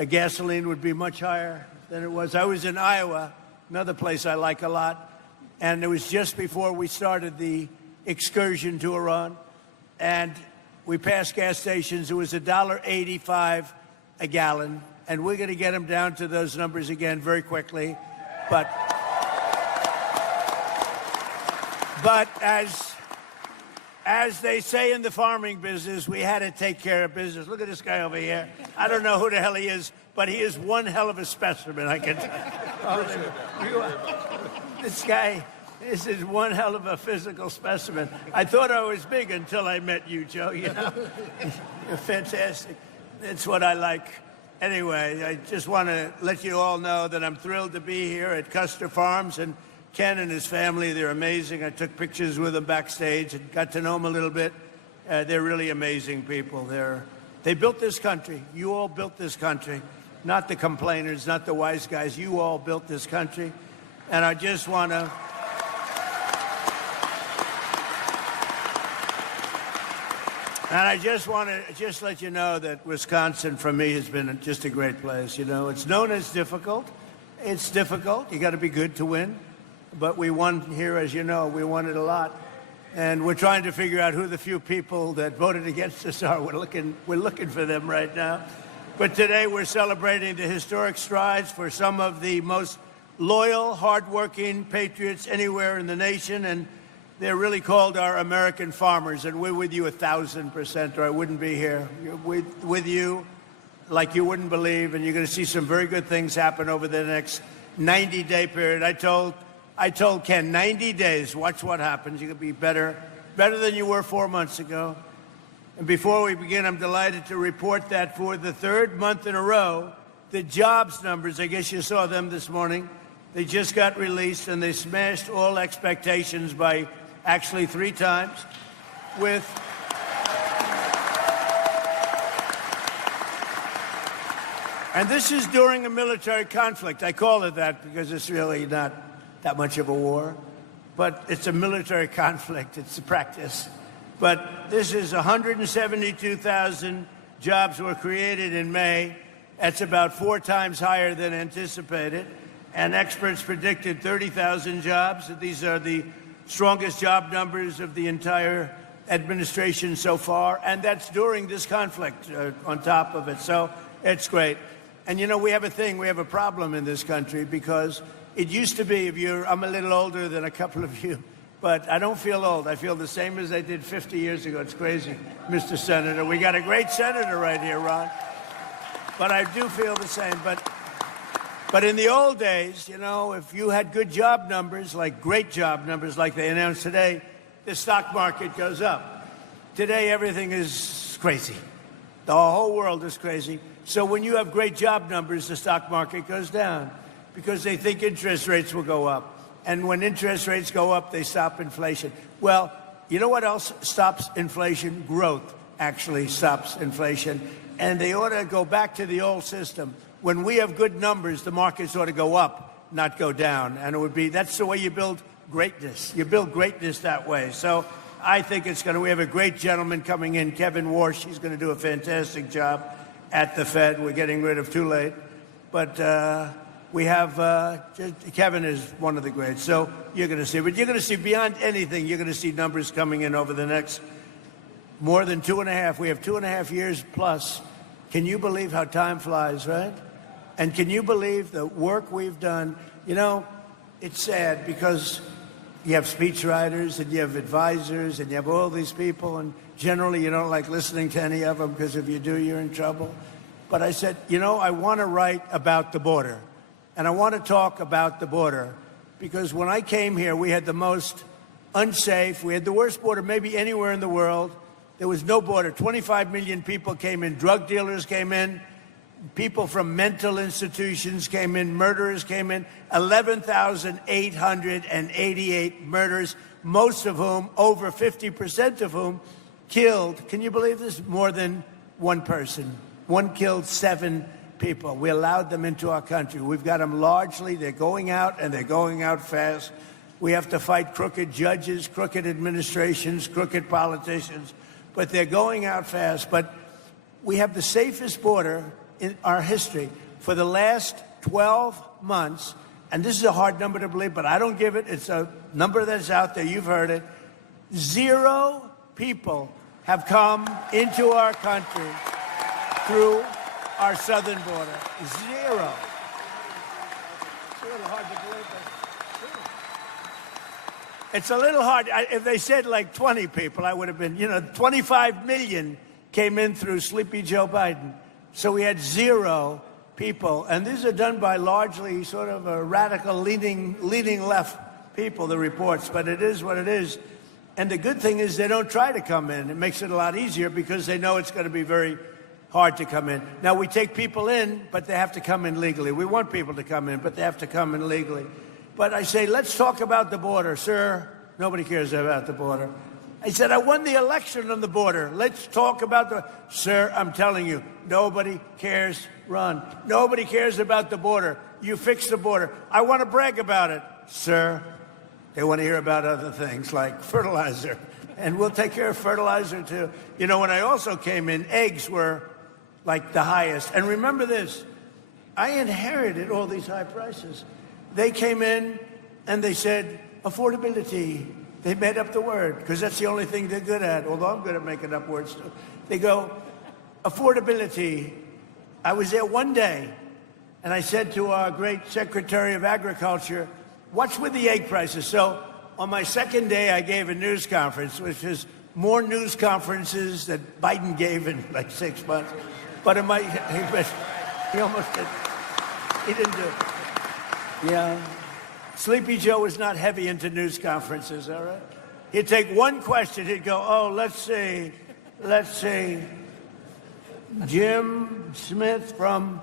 gasoline would be much higher than it was. I was in Iowa, another place I like a lot, and it was just before we started the excursion to Iran, and we passed gas stations. It was $1.85 a gallon, and we're going to get them down to those numbers again very quickly. But as they say in the farming business, we had to take care of business. Look at this guy over here. I don't know who the hell he is, but he is one hell of a specimen, I can tell you. This guy, this is one hell of a physical specimen. I thought I was big until I met you, Joe, you know. You're fantastic. That's what I like. Anyway, I just want to let you all know that I'm thrilled to be here at Custer Farms, and Ken and his family, they're amazing. I took pictures with them backstage and got to know them a little bit. They're really amazing people. They built this country. You all built this country. Not the complainers, not the wise guys. You all built this country. And I just want to... And I just want to let you know that Wisconsin, for me, has been just a great place. You know, it's known as difficult. It's difficult. You got to be good to win. But we won here, as you know. We won it a lot. And we're trying to figure out who the few people that voted against us are. We're looking for them right now. But today we're celebrating the historic strides for some of the most loyal, hardworking patriots anywhere in the nation. And they're really called our American farmers. And we're with you 1,000%, or I wouldn't be here. We're with you like you wouldn't believe. And you're going to see some very good things happen over the next 90-day period. I told Ken, 90 days, watch what happens. You're going to be better than you were 4 months ago. And before we begin, I'm delighted to report that for the third month in a row, the jobs numbers, I guess you saw them this morning, they just got released, and they smashed all expectations by actually 3 times with... And this is during a military conflict. I call it that because it's really not that much of a war, but it's a military conflict. It's a practice. But this is 172,000 jobs were created in May. That's about 4 times higher than anticipated. And experts predicted 30,000 jobs. These are the strongest job numbers of the entire administration so far. And that's during this conflict on top of it. So it's great. And, you know, we have a problem in this country because it used to be, I'm a little older than a couple of you, but I don't feel old. I feel the same as I did 50 years ago. It's crazy, Mr. Senator. We got a great senator right here, Ron. But I do feel the same. But in the old days, you know, if you had good job numbers, like great job numbers like they announced today, the stock market goes up. Today, everything is crazy. The whole world is crazy. So when you have great job numbers, the stock market goes down, because they think interest rates will go up. And when interest rates go up, they stop inflation. Well, you know what else stops inflation? Growth actually stops inflation. And they ought to go back to the old system. when we have good numbers, the markets ought to go up, not go down. And it would be, that's the way you build greatness. You build greatness that way. So I think it's going to, we have a great gentleman coming in, Kevin Warsh. He's going to do a fantastic job at the Fed. We're getting rid of too late. But we have, Kevin is one of the greats. So you're going to see, but you're going to see beyond anything, you're going to see numbers coming in over the next more than 2.5. We have 2.5 years plus. Can you believe how time flies, right? And can you believe the work we've done? You know, it's sad because you have speechwriters and you have advisors and you have all these people, and generally you don't like listening to any of them because if you do, you're in trouble. But I said, you know, I want to write about the border, and I want to talk about the border because when I came here, we had the most unsafe, we had the worst border maybe anywhere in the world. There was no border. 25 million people came in. Drug dealers came in. People from mental institutions came in. Murderers came in. 11,888 murders, most of whom, over 50% of whom, killed, can you believe this, more than one person. One killed 7 people. We allowed them into our country. We've got them largely. They're going out, and they're going out fast. We have to fight crooked judges, crooked administrations, crooked politicians. But they're going out fast. But we have the safest border in our history for the last 12 months. And this is a hard number to believe, but I don't give it. It's a number that's out there. You've heard it. 0 people have come into our country through our southern border. 0. It's a little hard to believe, but it's a little hard. If they said like 20 people, I would have been, 25 million came in through Sleepy Joe Biden. So we had 0 people. And these are done by largely sort of a radical leaning left people, the reports. But it is what it is. And the good thing is they don't try to come in. It makes it a lot easier because they know it's going to be very hard to come in. Now, we take people in, but they have to come in legally. We want people to come in, but they have to come in legally. But I say, let's talk about the border. Sir, nobody cares about the border. I said, I won the election on the border. Let's talk about the... Sir, I'm telling you, nobody cares. Run. Nobody cares about the border. You fix the border. I want to brag about it. Sir, they want to hear about other things like fertilizer. And we'll take care of fertilizer, too. You know, when I also came in, eggs were like the highest. And remember this, I inherited all these high prices. They came in and they said, affordability. They made up the word because that's the only thing they're good at, although I'm good at making up words too. They go, affordability. I was there one day and I said to our great Secretary of Agriculture, what's with the egg prices? So on my second day, I gave a news conference, which is more news conferences that Biden gave in like 6 months. But he almost did. He didn't do it. Yeah. Sleepy Joe was not heavy into news conferences, all right? He'd take one question, he'd go, oh, let's see, Jim Smith from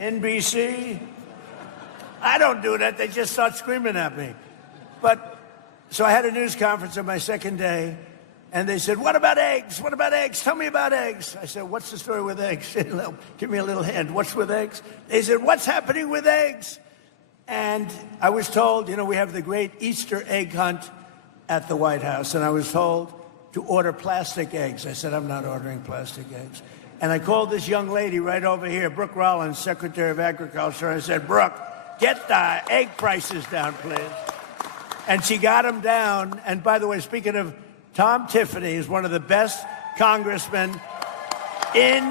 NBC? I don't do that, they just start screaming at me. But, so I had a news conference on my second day, and they said, what about eggs? What about eggs? Tell me about eggs. I said, what's the story with eggs? Give me a little hint. What's with eggs? They said, what's happening with eggs? And I was told, we have the great Easter egg hunt at the White House, and I was told to order plastic eggs. I said, I'm not ordering plastic eggs. And I called this young lady right over here, Brooke Rollins, Secretary of Agriculture, and I said, Brooke, get the egg prices down, please. And she got them down. And by the way, speaking of, Tom Tiffany is one of the best congressmen in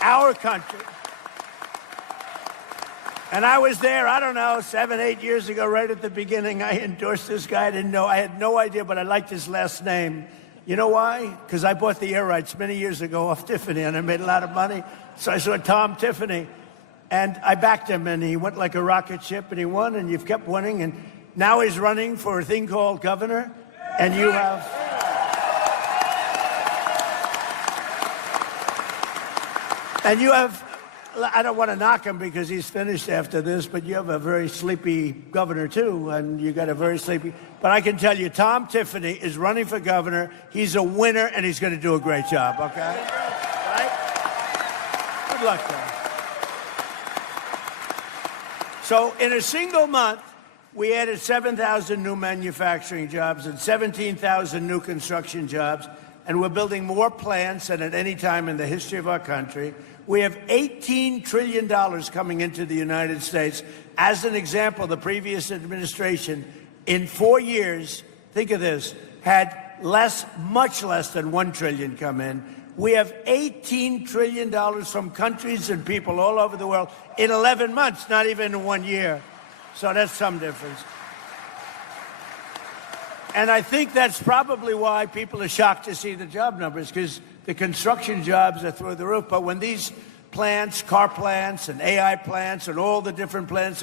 our country. And I was there, I don't know, 7, 8 years ago, right at the beginning. I endorsed this guy. I had no idea, but I liked his last name. You know why? Because I bought the air rights many years ago off Tiffany, and I made a lot of money. So I saw Tom Tiffany, and I backed him, and he went like a rocket ship, and he won, and you've kept winning. And now he's running for a thing called governor, and you have... And you have... I don't want to knock him because he's finished after this, but you have a very sleepy governor, too, and you got a very sleepy... But I can tell you, Tom Tiffany is running for governor. He's a winner, and he's going to do a great job, okay? Right? Good luck, guys. So in a single month, we added 7,000 new manufacturing jobs and 17,000 new construction jobs, and we're building more plants than at any time in the history of our country. We have $18 trillion coming into the United States. As an example, the previous administration, in 4 years, think of this, had much less than $1 trillion come in. We have $18 trillion from countries and people all over the world in 11 months, not even in 1 year. So that's some difference. And I think that's probably why people are shocked to see the job numbers, because the construction jobs are through the roof. But when these plants, car plants and AI plants and all the different plants,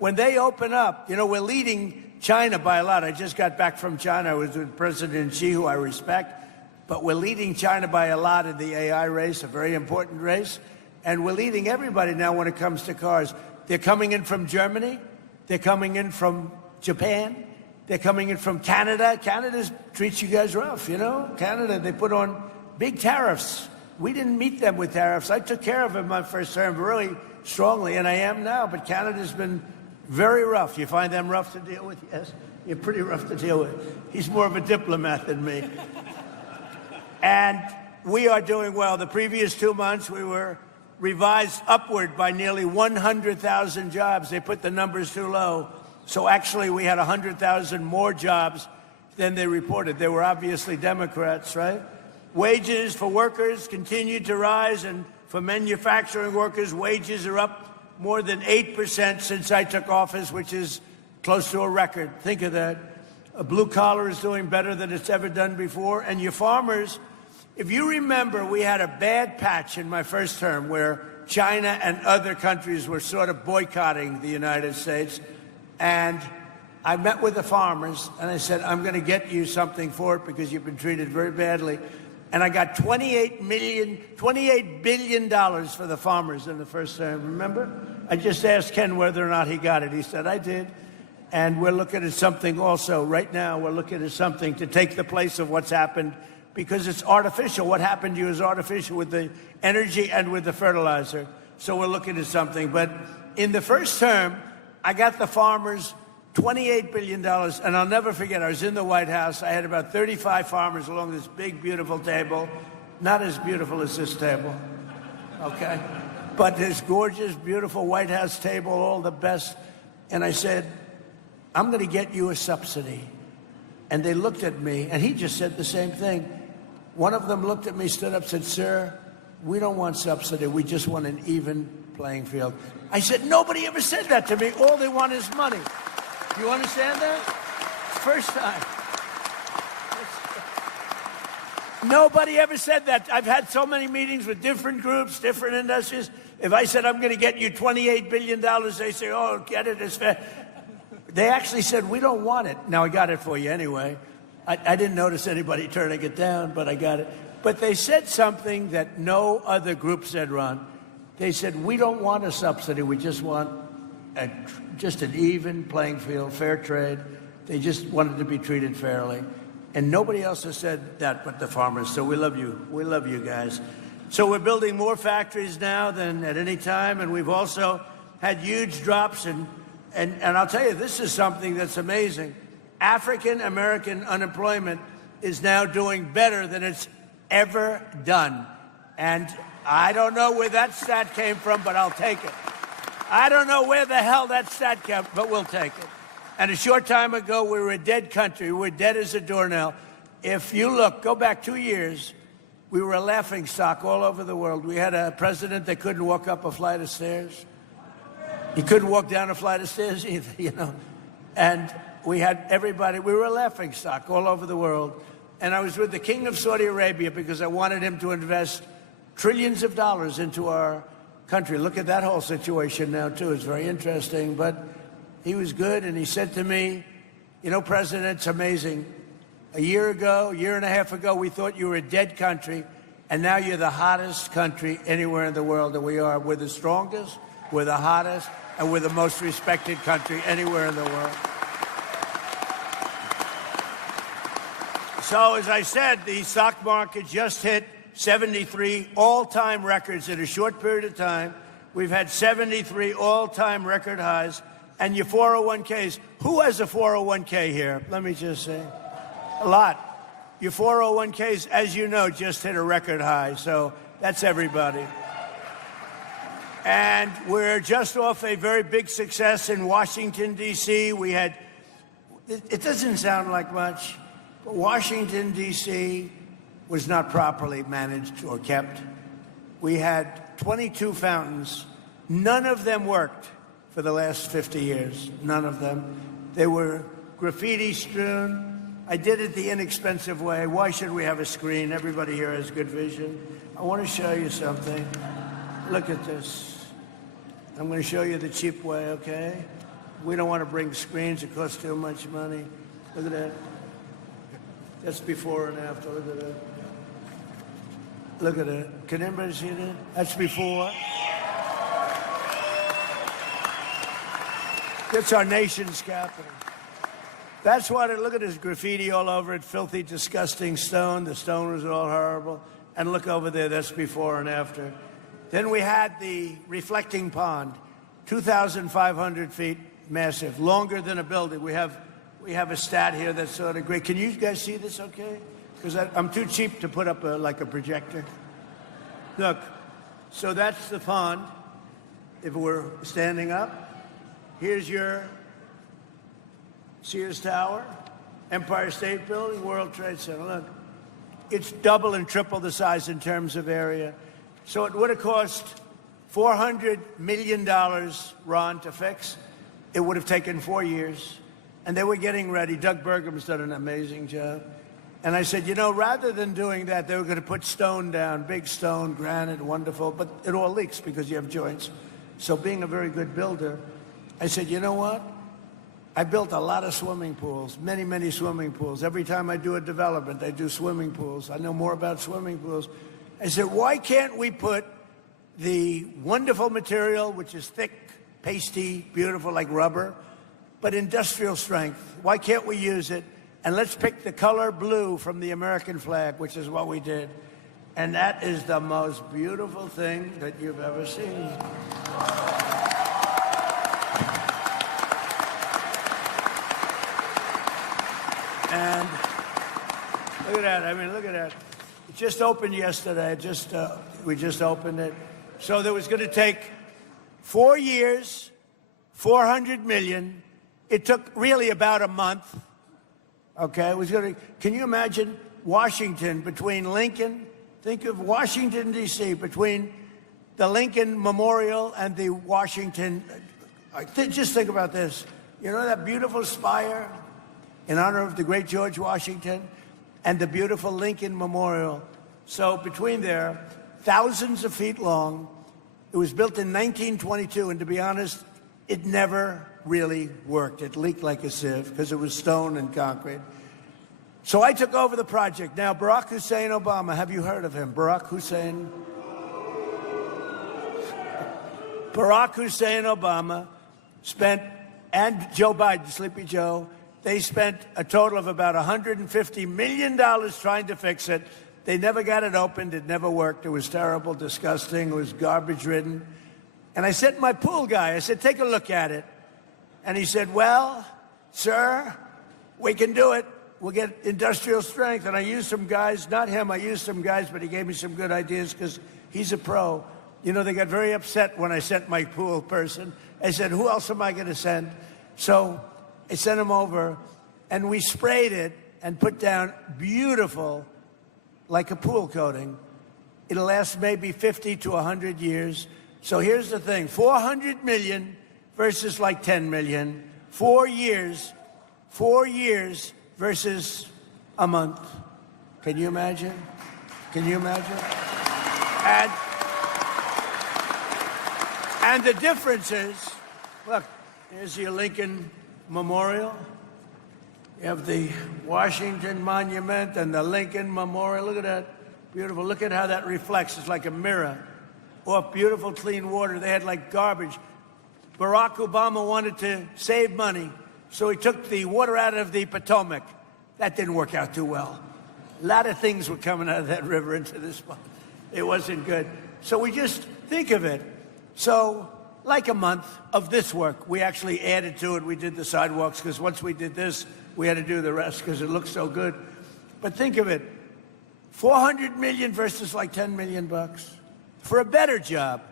when they open up, you know, we're leading China by a lot. I just got back from China. I was with President Xi, who I respect. But we're leading China by a lot in the AI race, a very important race. And we're leading everybody now when it comes to cars. They're coming in from Germany. They're coming in from Japan. They're coming in from Canada. Canada treats you guys rough, you know? Canada, they put on big tariffs. We didn't meet them with tariffs. I took care of them my first term really strongly, and I am now. But Canada's been very rough. You find them rough to deal with? Yes? You're pretty rough to deal with. He's more of a diplomat than me. And we are doing well. The previous 2 months, we were revised upward by nearly 100,000 jobs. They put the numbers too low. So actually, we had 100,000 more jobs than they reported. They were obviously Democrats, right? Wages for workers continue to rise, and for manufacturing workers, wages are up more than 8% since I took office, which is close to a record. Think of that. A blue collar is doing better than it's ever done before. And your farmers, if you remember, we had a bad patch in my first term where China and other countries were sort of boycotting the United States. And I met with the farmers, and I said, I'm going to get you something for it because you've been treated very badly. And I got $28 billion for the farmers in the first term, remember? I just asked Ken whether or not he got it. He said, I did. And we're looking at something also. Right now, we're looking at something to take the place of what's happened, because it's artificial. What happened to you is artificial with the energy and with the fertilizer. So we're looking at something. But in the first term, I got the farmers $28 billion. And I'll never forget, I was in the White House. I had about 35 farmers along this big, beautiful table. Not as beautiful as this table, okay? But this gorgeous, beautiful White House table, all the best. And I said, I'm going to get you a subsidy. And they looked at me, and he just said the same thing. One of them looked at me, stood up, said, sir, we don't want subsidy. We just want an even playing field. I said, nobody ever said that to me. All they want is money. You understand that? First time. Nobody ever said that. I've had so many meetings with different groups, different industries. If I said, I'm going to get you $28 billion, they say, oh, get it as fast. They actually said, we don't want it. Now, I got it for you anyway. I didn't notice anybody turning it down, but I got it. But they said something that no other group said, Ron. They said, we don't want a subsidy. We just want just an even playing field, fair trade. They just wanted to be treated fairly. And nobody else has said that but the farmers. So we love you. We love you guys. So we're building more factories now than at any time. And we've also had huge drops. And I'll tell you, this is something that's amazing. African-American unemployment is now doing better than it's ever done. And I don't know where that stat came from, but I'll take it. I don't know where the hell that stat came, but we'll take it. And a short time ago, we were a dead country. We were dead as a doornail. If you look, go back 2 years, we were a laughing stock all over the world. We had a president that couldn't walk up a flight of stairs. He couldn't walk down a flight of stairs either, you know. And we had everybody, we were a laughing stock all over the world. And I was with the King of Saudi Arabia because I wanted him to invest trillions of dollars into our country. Look at that whole situation now, too. It's very interesting. But he was good, and he said to me, you know, President, it's amazing. A year and a half ago, we thought you were a dead country, and now you're the hottest country anywhere in the world, and we are. We're the strongest, we're the hottest, and we're the most respected country anywhere in the world. So, as I said, the stock market just hit 73 all-time records in a short period of time. We've had 73 all-time record highs. And your 401ks, who has a 401k here? Let me just say, a lot. Your 401ks, as you know, just hit a record high, so that's everybody. And we're just off a very big success in Washington, D.C. We had, it doesn't sound like much, but Washington, D.C. was not properly managed or kept. We had 22 fountains. None of them worked for the last 50 years, none of them. They were graffiti strewn. I did it the inexpensive way. Why should we have a screen? Everybody here has good vision. I want to show you something. Look at this. I'm going to show you the cheap way, okay? We don't want to bring screens. It costs too much money. Look at that. That's before and after. Look at that. Look at it. Can anybody see that? That's before. It's our nation's capital. That's what it, look at this graffiti all over it, filthy, disgusting stone. The stone was all horrible. And look over there, that's before and after. Then we had the reflecting pond, 2,500 feet, massive, longer than a building. We have a stat here that's sort of great. Can you guys see this okay? Because I'm too cheap to put up like a projector. Look, so that's the pond. If we're standing up, here's your Sears Tower, Empire State Building, World Trade Center. Look, it's double and triple the size in terms of area. So it would have cost $400 million, Ron, to fix. It would have taken 4 years. And they were getting ready. Doug Burgum's done an amazing job. And I said, you know, rather than doing that, they were going to put stone down, big stone, granite, wonderful, but it all leaks because you have joints. So being a very good builder, I said, you know what? I built a lot of swimming pools, many, many swimming pools. Every time I do a development, I do swimming pools. I know more about swimming pools. I said, why can't we put the wonderful material, which is thick, pasty, beautiful, like rubber, but industrial strength? Why can't we use it? And let's pick the color blue from the American flag, which is what we did. And that is the most beautiful thing that you've ever seen. And look at that. I mean, look at that. It just opened yesterday. We just opened it. So there was going to take 4 years, 400 million. It took really about a month. Okay, it was going to. Can you imagine Washington between Lincoln? Think of Washington, D.C., between the Lincoln Memorial and the Washington. Just think about this. You know that beautiful spire in honor of the great George Washington and the beautiful Lincoln Memorial. So between there, thousands of feet long. It was built in 1922, and to be honest, it never really worked. It leaked like a sieve because it was stone and concrete. So I took over the project. Now, Barack Hussein Obama, have you heard of him? Barack Hussein Obama spent, and Joe Biden, Sleepy Joe, they spent a total of about $150 million trying to fix it. They never got it opened. It never worked. It was terrible, disgusting. It was garbage-ridden. And I said to my pool guy, I said, take a look at it. And he said, well, sir, we can do it. We'll get industrial strength. And I used some guys, not him, I used some guys, but he gave me some good ideas because he's a pro. You know, they got very upset when I sent my pool person. I said, who else am I going to send? So I sent him over, and we sprayed it and put down beautiful, like a pool coating. It'll last maybe 50 to 100 years. So here's the thing, 400 million versus like 10 million. 4 years versus a month. Can you imagine? Can you imagine? And the difference is, look, here's your Lincoln Memorial. You have the Washington Monument and the Lincoln Memorial. Look at that. Beautiful. Look at how that reflects. It's like a mirror. Off beautiful, clean water. They had like garbage. Barack Obama wanted to save money, so he took the water out of the Potomac. That didn't work out too well. A lot of things were coming out of that river into this pond. It wasn't good. So we just think of it. So like a month of this work, we actually added to it. We did the sidewalks because once we did this, we had to do the rest because it looked so good. But think of it, 400 million versus like 10 million bucks for a better job.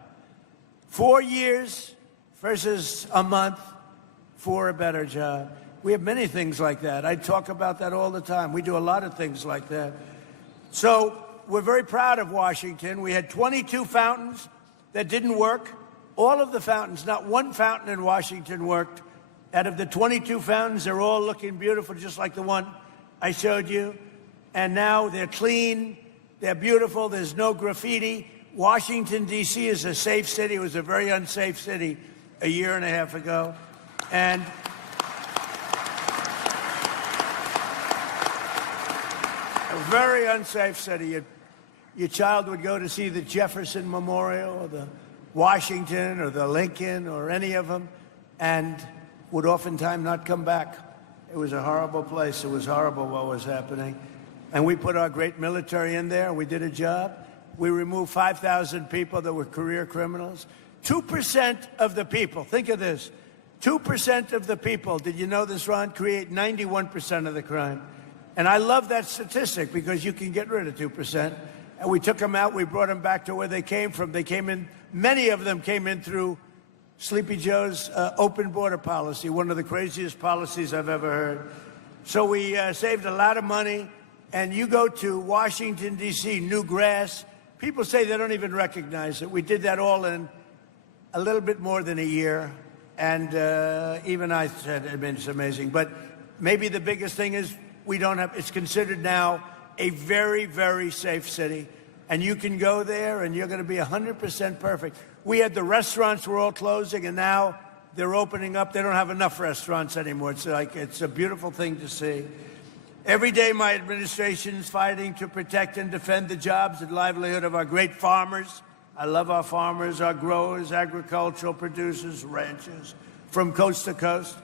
4 years versus a month for a better job. We have many things like that. I talk about that all the time. We do a lot of things like that. So we're very proud of Washington. We had 22 fountains that didn't work. All of the fountains, not one fountain in Washington worked. Out of the 22 fountains, they're all looking beautiful, just like the one I showed you. And now they're clean, they're beautiful, there's no graffiti. Washington, D.C. is a safe city. It was a very unsafe city a year and a half ago. And a very unsafe city. Your child would go to see the Jefferson Memorial or the Washington or the Lincoln or any of them and would oftentimes not come back. It was a horrible place. It was horrible what was happening. And we put our great military in there, and we did a job. We removed 5,000 people that were career criminals. 2% of the people, think of this, 2% of the people, did you know this, Ron, create 91% of the crime. And I love that statistic because you can get rid of 2%. And we took them out. We brought them back to where they came from. They came in, many of them came in through Sleepy Joe's open border policy, one of the craziest policies I've ever heard. So we saved a lot of money. And you go to Washington, D.C., new grass. People say they don't even recognize it. We did that all in a little bit more than a year. And even I said, I mean, it's amazing. But maybe the biggest thing is we don't have, it's considered now a very, very safe city. And you can go there and you're going to be 100% perfect. We had the restaurants were all closing and now they're opening up. They don't have enough restaurants anymore. It's like, it's a beautiful thing to see. Every day my administration is fighting to protect and defend the jobs and livelihood of our great farmers. I love our farmers, our growers, agricultural producers, ranchers from coast to coast.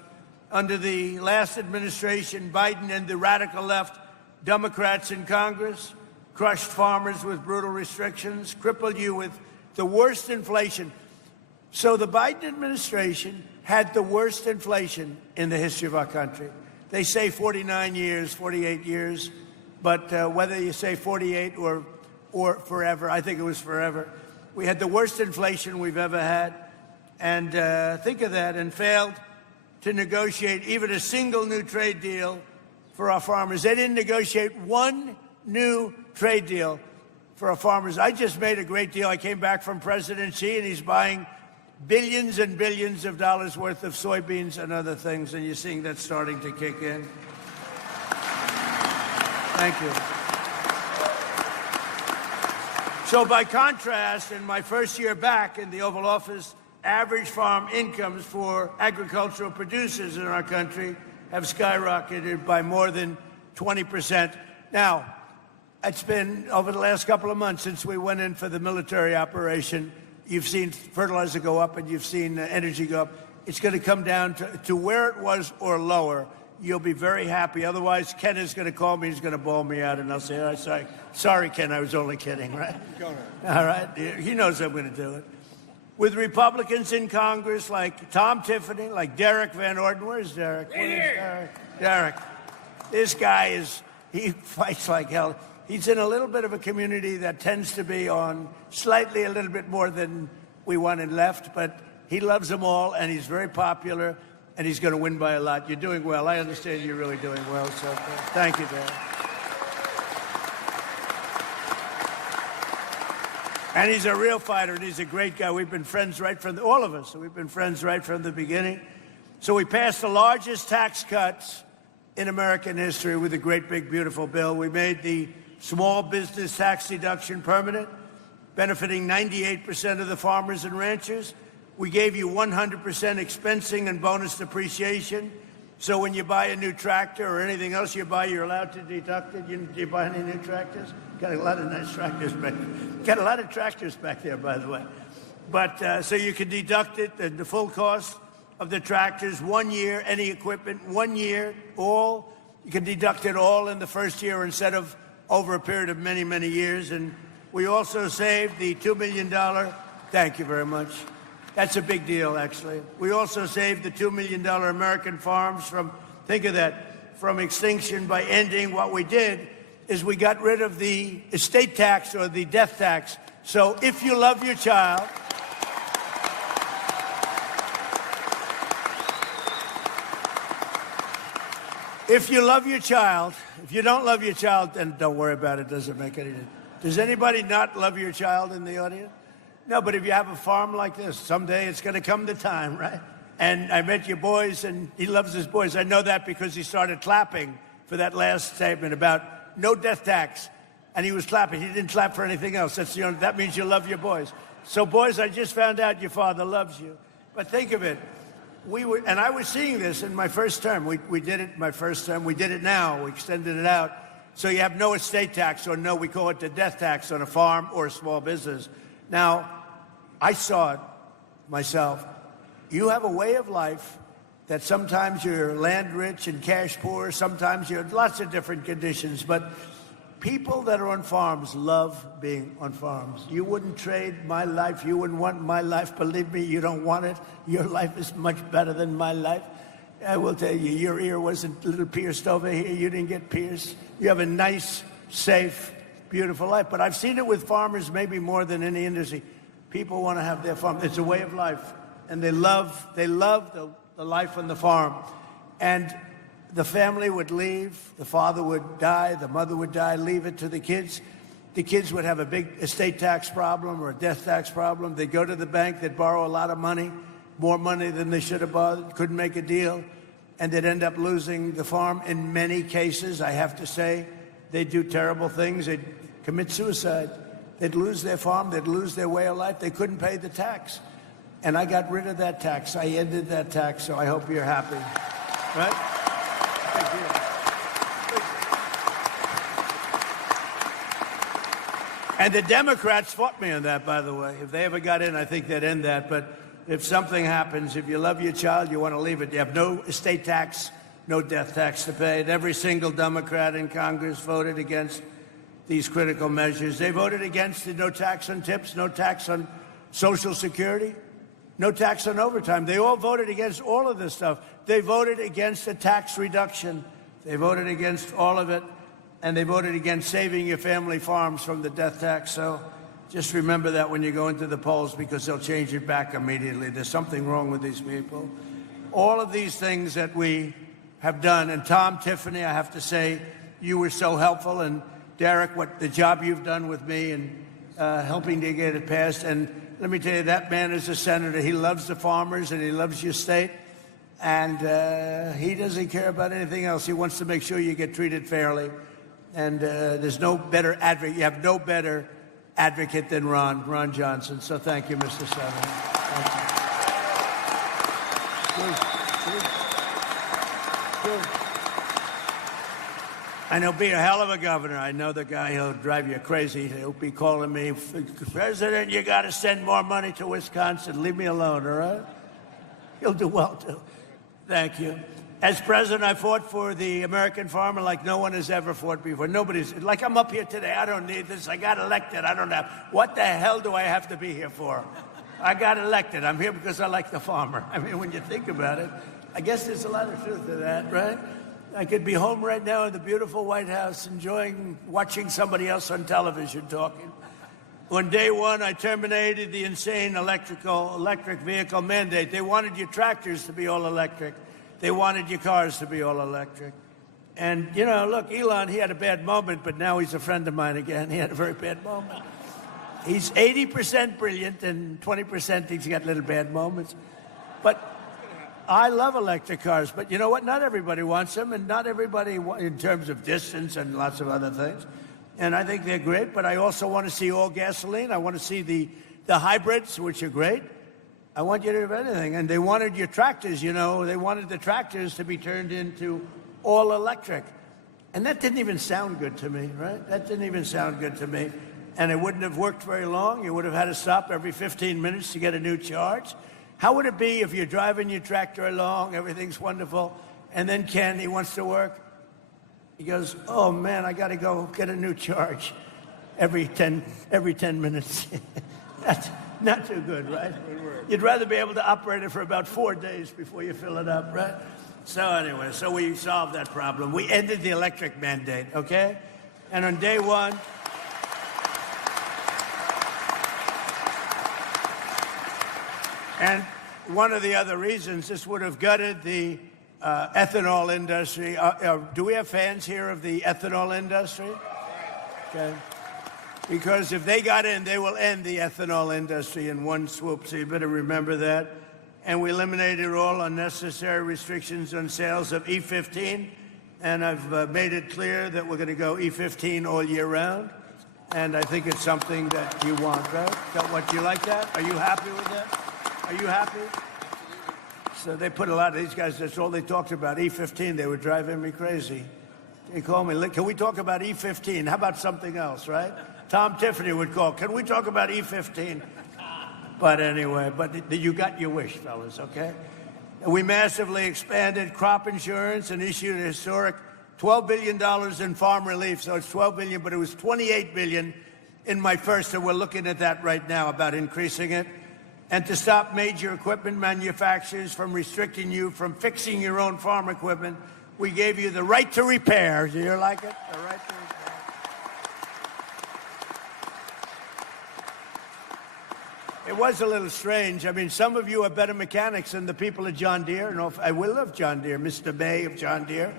Under the last administration, Biden and the radical left Democrats in Congress crushed farmers with brutal restrictions, crippled you with the worst inflation. So the Biden administration had the worst inflation in the history of our country. They say 49 years, 48 years, but whether you say 48 or forever, I think it was forever. We had the worst inflation we've ever had, and think of that, and failed to negotiate even a single new trade deal for our farmers. They didn't negotiate one new trade deal for our farmers. I just made a great deal. I came back from President Xi, and he's buying billions and billions of dollars worth of soybeans and other things, and you're seeing that starting to kick in. Thank you. So by contrast, in my first year back in the Oval Office, average farm incomes for agricultural producers in our country have skyrocketed by more than 20%. Now, it's been over the last couple of months since we went in for the military operation. You've seen fertilizer go up and you've seen energy go up. It's going to come down to where it was or lower. You'll be very happy. Otherwise, Ken is going to call me. He's going to bawl me out, and I'll say, oh, sorry, Ken, I was only kidding, right? All right. He knows I'm going to do it. With Republicans in Congress like Tom Tiffany, like Derek Van Orden. Where's Derek? Derek. This guy he fights like hell. He's in a little bit of a community that tends to be on slightly a little bit more than we wanted left, but he loves them all, and he's very popular, and he's going to win by a lot. You're doing well. I understand you're really doing well, so thank you, Derek. And he's a real fighter, and he's a great guy. We've been friends right from all of us. We've been friends right from the beginning. So we passed the largest tax cuts in American history with a great, big, beautiful bill. We made the small business tax deduction permanent, benefiting 98% of the farmers and ranchers. We gave you 100% expensing and bonus depreciation. So when you buy a new tractor or anything else you buy, you're allowed to deduct it. Do you buy any new tractors? Got a lot of nice tractors back there. Got a lot of tractors back there, by the way. But so you can deduct it, the full cost of the tractors, 1 year, any equipment, 1 year, all. You can deduct it all in the first year instead of over a period of many, many years. And we also saved the $2 million. Thank you very much. That's a big deal, actually. We also saved the $2 million American farms from, think of that, from extinction by ending. What we did is we got rid of the estate tax or the death tax. So if you love your child, if you love your child, if you don't love your child, then don't worry about it. It doesn't make any difference. Does anybody not love your child in the audience? No, but if you have a farm like this, someday it's going to come the time, right? And I met your boys, and he loves his boys. I know that because he started clapping for that last statement about no death tax. And he was clapping. He didn't clap for anything else. That means you love your boys. So, boys, I just found out your father loves you. But think of it. And I was seeing this in my first term. We did it in my first term. We did it now. We extended it out. So you have no estate tax, or no, we call it the death tax on a farm or a small business. Now, I saw it myself. You have a way of life that sometimes you're land rich and cash poor. Sometimes you're lots of different conditions. But people that are on farms love being on farms. You wouldn't trade my life. You wouldn't want my life. Believe me, you don't want it. Your life is much better than my life. I will tell you, your ear wasn't a little pierced over here. You didn't get pierced. You have a nice, safe, beautiful life. But I've seen it with farmers maybe more than any industry. People want to have their farm. It's a way of life. And they love the life on the farm. And the family would leave. The father would die. The mother would die. Leave it to the kids. The kids would have a big estate tax problem or a death tax problem. They'd go to the bank. They'd borrow a lot of money, more money than they should have borrowed. Couldn't make a deal. And they'd end up losing the farm. In many cases, I have to say, they'd do terrible things. They'd commit suicide. They'd lose their farm. They'd lose their way of life. They couldn't pay the tax. And I got rid of that tax. I ended that tax, so I hope you're happy. Right? Thank you. And the Democrats fought me on that, by the way. If they ever got in, I think they'd end that. But if something happens, if you love your child, you want to leave it. You have no estate tax, no death tax to pay. And every single Democrat in Congress voted against these critical measures. They voted against the no tax on tips, no tax on Social Security, no tax on overtime. They all voted against all of this stuff. They voted against a tax reduction. They voted against all of it. And they voted against saving your family farms from the death tax. So just remember that when you go into the polls, because they'll change it back immediately. There's something wrong with these people. All of these things that we have done. And Tom, Tiffany, I have to say, you were so helpful. And Derek, what the job you've done with me and helping to get it passed. And let me tell you, that man is a senator. He loves the farmers and he loves your state. And he doesn't care about anything else. He wants to make sure you get treated fairly. And there's no better advocate. You have no better advocate than Ron Johnson. So thank you, Mr. Senator. Thank you. And he'll be a hell of a governor. I know the guy, he'll drive you crazy. He'll be calling me, President, you got to send more money to Wisconsin. Leave me alone, all right? He'll do well, too. Thank you. As president, I fought for the American farmer like no one has ever fought before. Nobody's, like I'm up here today. I don't need this. I got elected. I don't have, what the hell do I have to be here for? I got elected. I'm here because I like the farmer. I mean, when you think about it, I guess there's a lot of truth to that, right? I could be home right now in the beautiful White House watching somebody else on television talking. On day one, I terminated the insane electric vehicle mandate. They wanted your tractors to be all electric. They wanted your cars to be all electric. And, you know, look, Elon, he had a bad moment, but now he's a friend of mine again. He had a very bad moment. He's 80% brilliant and 20% he's got little bad moments. But I love electric cars, but you know what? Not everybody wants them, and not everybody, in terms of distance and lots of other things. And I think they're great, but I also want to see all gasoline. I want to see the hybrids, which are great. I want you to have anything. And they wanted your tractors, you know. They wanted the tractors to be turned into all electric. And that didn't even sound good to me, right? That didn't even sound good to me. And it wouldn't have worked very long. You would have had to stop every 15 minutes to get a new charge. How would it be if you're driving your tractor along, everything's wonderful, and then Ken, he wants to work? He goes, oh man, I got to go get a new charge every 10 minutes. That's not too good, right? You'd rather be able to operate it for about 4 days before you fill it up, right? So anyway, so we solved that problem. We ended the electric mandate, okay? And on day one, and one of the other reasons, this would have gutted the ethanol industry. Do we have fans here of the ethanol industry? Okay. Because if they got in, they will end the ethanol industry in one swoop, so you better remember that. And we eliminated all unnecessary restrictions on sales of E15, and I've made it clear that we're going to go E15 all year round, and I think it's something that you want, right? So what, you like that? Are you happy with that? Are you happy? So they put a lot of these guys, that's all they talked about, E15. They were driving me crazy. They call me, can we talk about E15? How about something else, right? Tom Tiffany would call, can we talk about E15? But anyway, you got your wish, fellas, okay? And we massively expanded crop insurance and issued a historic $12 billion in farm relief. So it's $12 billion, but it was $28 billion in my first, and we're looking at that right now about increasing it. And to stop major equipment manufacturers from restricting you from fixing your own farm equipment, we gave you the right to repair. Do you like it? The right to repair. It was a little strange. I mean, some of you are better mechanics than the people at John Deere. And I will love John Deere, Mr. May of John Deere.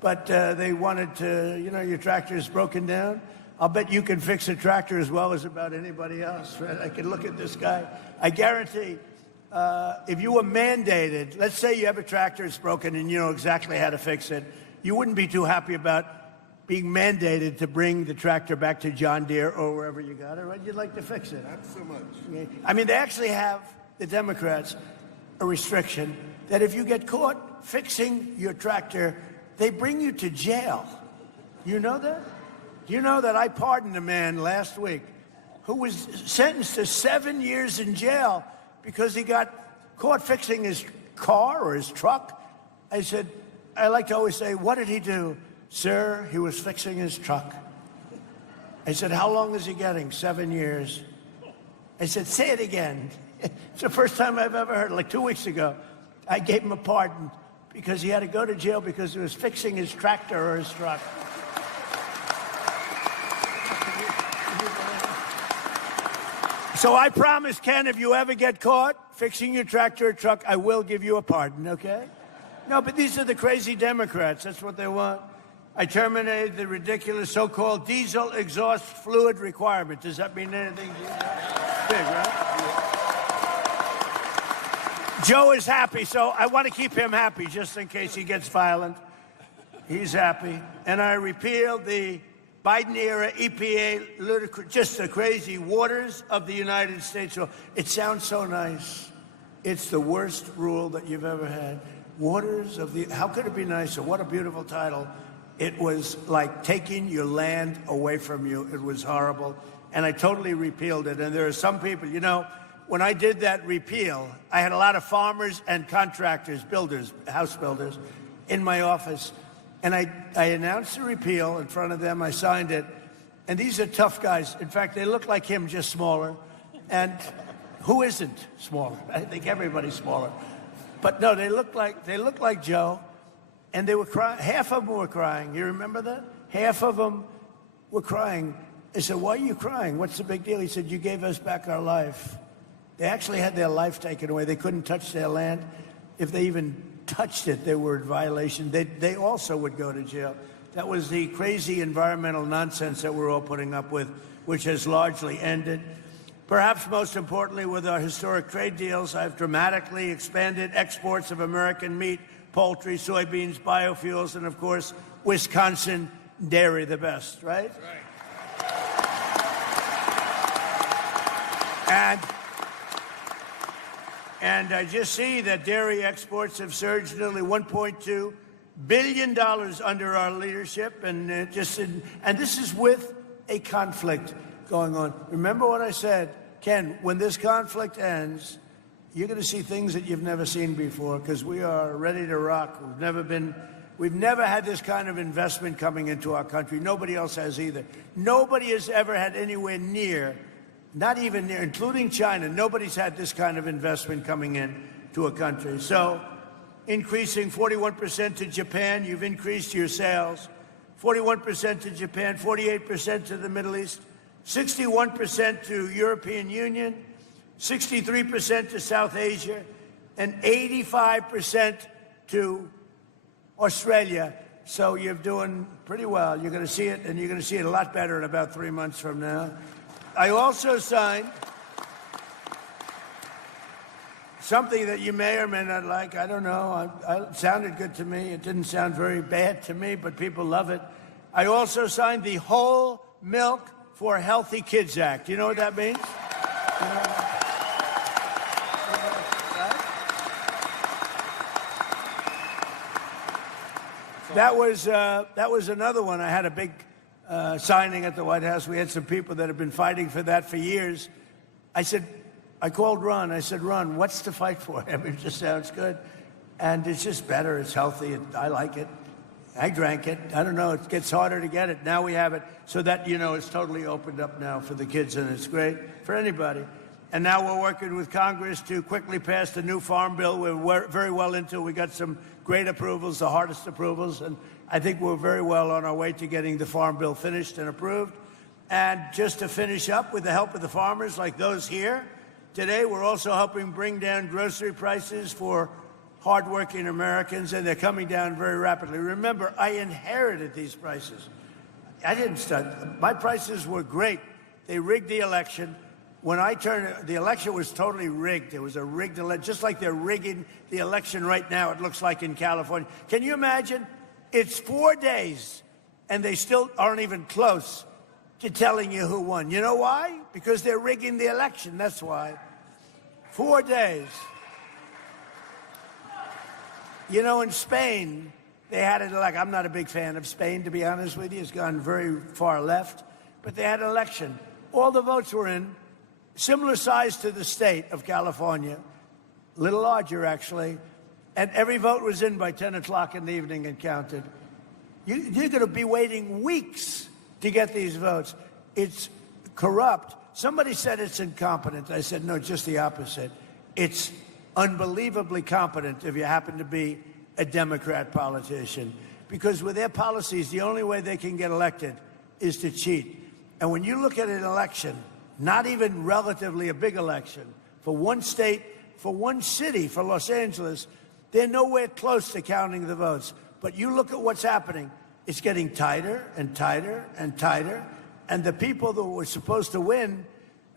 But they wanted to, your tractor is broken down. I'll bet you can fix a tractor as well as about anybody else, right? I can look at this guy. I guarantee if you were mandated, let's say you have a tractor that's broken and you know exactly how to fix it, you wouldn't be too happy about being mandated to bring the tractor back to John Deere or wherever you got it, right? You'd like to fix it. Not so much. I mean, they actually have, the Democrats, a restriction that if you get caught fixing your tractor, they bring you to jail. You know that? You know that I pardoned a man last week who was sentenced to 7 years in jail because he got caught fixing his car or his truck. I said, I like to always say, what did he do? Sir, he was fixing his truck. I said, how long is he getting? 7 years. I said, say it again. It's the first time I've ever heard it. Like 2 weeks ago, I gave him a pardon because he had to go to jail because he was fixing his tractor or his truck. So I promise, Ken, if you ever get caught fixing your tractor or truck, I will give you a pardon, okay? No, but these are the crazy Democrats. That's what they want. I terminated the ridiculous so-called diesel exhaust fluid requirement. Does that mean anything to you? Big, right? Joe is happy, so I want to keep him happy just in case he gets violent. He's happy. And I repealed the Biden-era EPA, just the crazy waters of the United States. So it sounds so nice. It's the worst rule that you've ever had. Waters of the, how could it be nicer? What a beautiful title. It was like taking your land away from you. It was horrible. And I totally repealed it. And there are some people, when I did that repeal, I had a lot of farmers and contractors, builders, house builders, in my office. And I announced the repeal in front of them. I signed it. And these are tough guys. In fact, they look like him, just smaller. And who isn't smaller? I think everybody's smaller. But no, they look like Joe. And they were crying. Half of them were crying. You remember that? Half of them were crying. I said, why are you crying? What's the big deal? He said, you gave us back our life. They actually had their life taken away. They couldn't touch their land. If they even touched it, they were in violation. They also would go to jail. That was the crazy environmental nonsense that we're all putting up with, which has largely ended. Perhaps most importantly, with our historic trade deals, I've dramatically expanded exports of American meat, poultry, soybeans, biofuels, and of course, Wisconsin dairy, the best, right? And I just see that dairy exports have surged nearly $1.2 billion under our leadership, and this is with a conflict going on. Remember what I said, Ken, when this conflict ends, you're going to see things that you've never seen before because we are ready to rock. We've never been We've never had this kind of investment coming into our country. Nobody else has either. Nobody has ever had anywhere near, not even near, including China, nobody's had this kind of investment coming in to a country. So, increasing 41% to Japan, you've increased your sales. 41% to Japan, 48% to the Middle East, 61% to European Union, 63% to South Asia, and 85% to Australia. So you're doing pretty well. You're going to see it, and you're going to see it a lot better in about 3 months from now. I also signed something that you may or may not like. I don't know. It sounded good to me. It didn't sound very bad to me, but people love it. I also signed the Whole Milk for Healthy Kids Act. You know what that means? That was another one. I had a big signing at the White House. We had some people that have been fighting for that for years. I called Ron. I said, Ron, what's to fight for? I mean, it just sounds good. And it's just better. It's healthy. I like it. I drank it. I don't know. It gets harder to get it. Now we have it. So that, it's totally opened up now for the kids, and it's great for anybody. And now we're working with Congress to quickly pass the new Farm Bill. We're very well into it. We got some great approvals, the hardest approvals, and I think we're very well on our way to getting the Farm Bill finished and approved. And just to finish up, with the help of the farmers like those here, today we're also helping bring down grocery prices for hardworking Americans, and they're coming down very rapidly. Remember, I inherited these prices. I didn't start. My prices were great. They rigged the election. When I turned, the election was totally rigged. It was a rigged election, just like they're rigging the election right now, it looks like in California. Can you imagine? It's 4 days, and they still aren't even close to telling you who won. You know why? Because they're rigging the election, that's why. 4 days. In Spain, they had it like, I'm not a big fan of Spain, to be honest with you. It's gone very far left. But they had an election. All the votes were in, similar size to the state of California, a little larger, actually. And every vote was in by 10 o'clock in the evening and counted. You're going to be waiting weeks to get these votes. It's corrupt. Somebody said it's incompetent. I said, no, just the opposite. It's unbelievably competent if you happen to be a Democrat politician. Because with their policies, the only way they can get elected is to cheat. And when you look at an election, not even relatively a big election, for one state, for one city, for Los Angeles, they're nowhere close to counting the votes. But you look at what's happening, it's getting tighter and tighter and tighter. And the people that were supposed to win,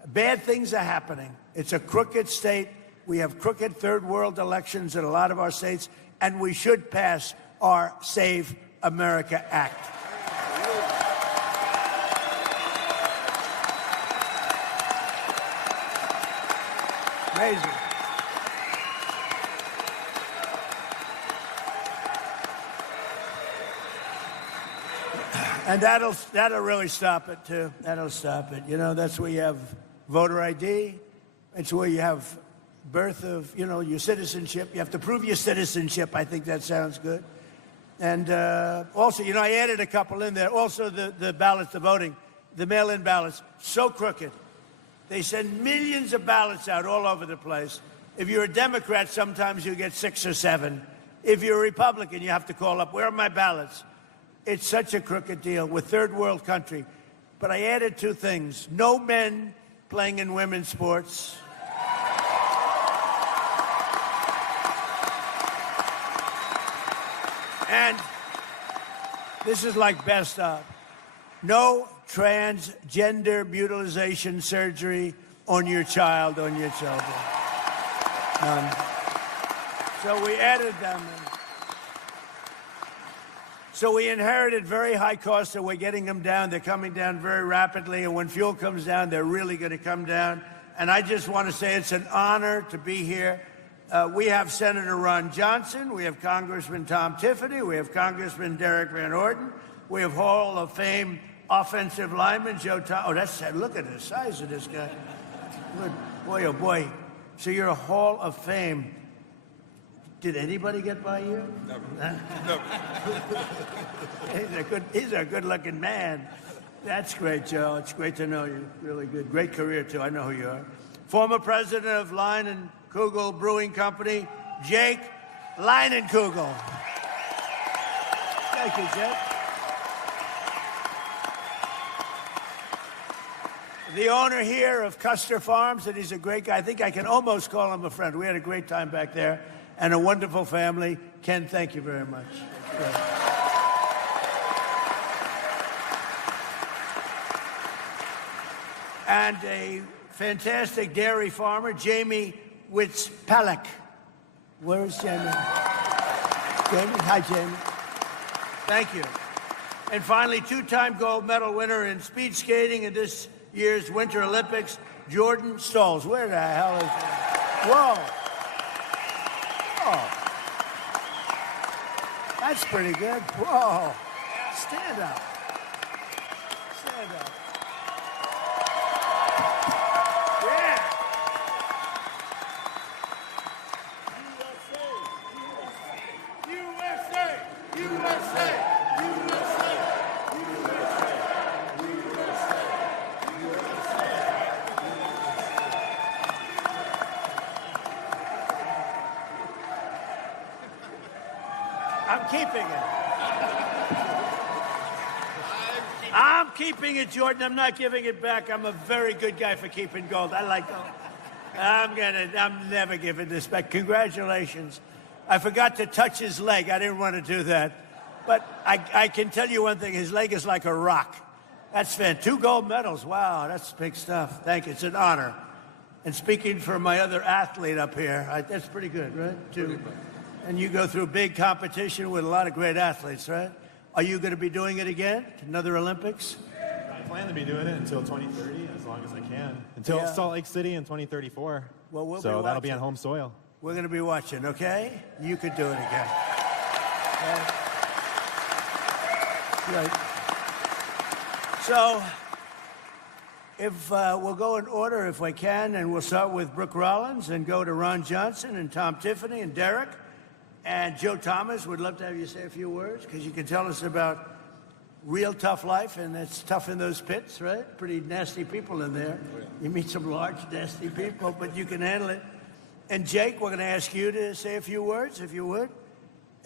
bad things are happening. It's a crooked state. We have crooked third world elections in a lot of our states, and we should pass our Save America Act. Amazing. And that'll really stop it, too. That'll stop it. That's where you have voter ID. It's where you have birth of, your citizenship. You have to prove your citizenship. I think that sounds good. And also, I added a couple in there. Also, the ballots, the voting, the mail-in ballots, so crooked. They send millions of ballots out all over the place. If you're a Democrat, sometimes you get 6 or 7. If you're a Republican, you have to call up, where are my ballots? It's such a crooked deal with third world country. But I added 2 things. No men playing in women's sports. And this is like best of. No transgender mutilization surgery on your child, on your children. None. So we added them in. So we inherited very high costs, and we're getting them down. They're coming down very rapidly, and when fuel comes down, they're really going to come down. And I just want to say it's an honor to be here. We have Senator Ron Johnson. We have Congressman Tom Tiffany. We have Congressman Derek Van Orden. We have Hall of Fame offensive lineman Joe Thomas. Look at the size of this guy. Good boy, oh boy. So you're a Hall of Fame Did anybody get by you? Never. He's a good-looking man. That's great, Joe. It's great to know you. Really good. Great career, too. I know who you are. Former president of Line and Kugel Brewing Company, Jake Leinenkugel. Thank you, Jake. The owner here of Custer Farms, and he's a great guy. I think I can almost call him a friend. We had a great time back there, and a wonderful family. Ken, thank you very much. And a fantastic dairy farmer, Jamie Witzpalek. Where is Jamie? Jamie? Hi, Jamie. Thank you. And finally, two-time gold medal winner in speed skating in this year's Winter Olympics, Jordan Stolz. Where the hell is that? Whoa. Oh. That's pretty good. Whoa. Stand up. Stand up. Yeah. USA! USA! I'm keeping it. I'm keeping it, Jordan. I'm not giving it back. I'm a very good guy for keeping gold. I like gold. I'm never giving this back. Congratulations. I forgot to touch his leg. I didn't want to do that. But I can tell you one thing. His leg is like a rock. That's fantastic. 2 gold medals. Wow, that's big stuff. Thank you. It's an honor. And speaking for my other athlete up here, that's pretty good, right? 2. And you go through big competition with a lot of great athletes, right? Are you going to be doing it again? Another Olympics? I plan to be doing it until 2030, as long as I can. Until Salt Lake City in 2034. Well, we'll so be that'll be watching. on home soil. We're going to be watching, okay? You could do it again. Okay? Right. So, if we'll go in order if we can, and we'll start with Brooke Rollins and go to Ron Johnson and Tom Tiffany and Derek. And Joe Thomas, would love to have you say a few words, because you can tell us about real tough life, and it's tough in those pits, right? Pretty nasty people in there. You meet some large, nasty people, but you can handle it. And Jake, we're going to ask you to say a few words, if you would.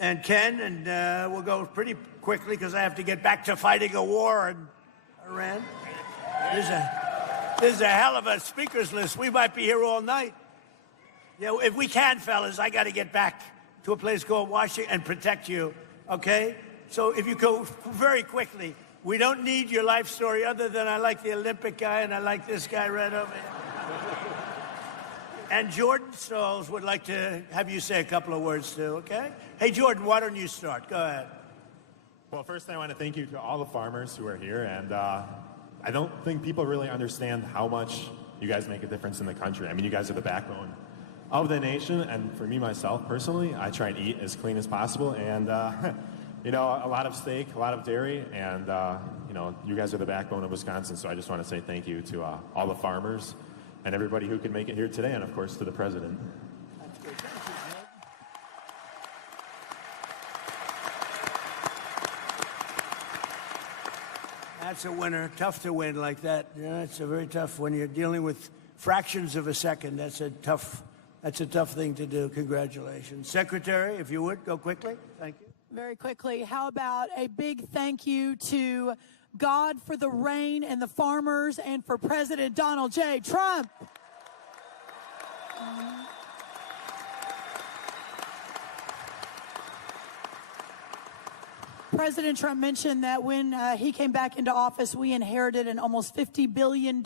And Ken, and we'll go pretty quickly, because I have to get back to fighting a war in Iran. There's a hell of a speakers list. We might be here all night. Yeah, if we can, fellas, I got to get back to a place called Washington and protect you, okay? So if you go very quickly, we don't need your life story other than I like the Olympic guy and I like this guy right over here. And Jordan Stolz would like to have you say a couple of words too, okay? Hey, Jordan, why don't you start? Go ahead. Well, first I want to thank you to all the farmers who are here, and I don't think people really understand how much you guys make a difference in the country. I mean, you guys are the backbone of the nation, and for me, myself, personally, I try and eat as clean as possible, and, you know, a lot of steak, a lot of dairy, and, you know, you guys are the backbone of Wisconsin, so I just want to say thank you to all the farmers and everybody who could make it here today, and, of course, to the president. That's good. Thank you, Jed. That's a winner. Tough to win like that. Yeah, it's a very tough when you're dealing with fractions of a second. That's a tough thing to do. Congratulations. Secretary, if you would, go quickly. Thank you. Very quickly, how about a big thank you to God for the rain and the farmers and for President Donald J. Trump. President Trump mentioned that when he came back into office, we inherited an almost $50 billion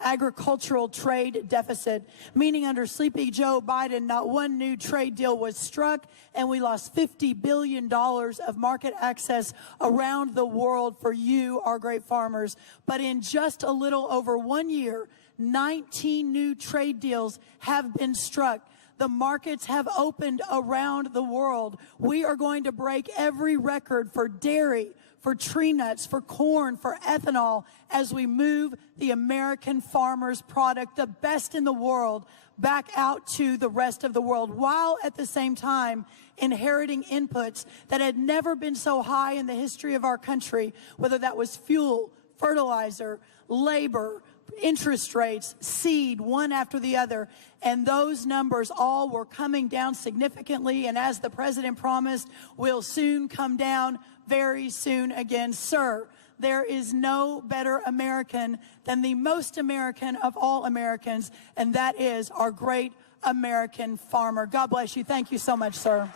agricultural trade deficit, meaning under Sleepy Joe Biden, not one new trade deal was struck, and we lost $50 billion of market access around the world for you, our great farmers. But in just a little over 1 year, 19 new trade deals have been struck. The markets have opened around the world. We are going to break every record for dairy, for tree nuts, for corn, for ethanol, as we move the American farmer's product, the best in the world, back out to the rest of the world, while at the same time inheriting inputs that had never been so high in the history of our country, whether that was fuel, fertilizer, labor, interest rates, seed, one after the other. And those numbers all were coming down significantly, and as the president promised, will soon come down very soon again. Sir, there is no better American than the most American of all Americans, and that is our great American farmer. God bless you. Thank you so much, sir.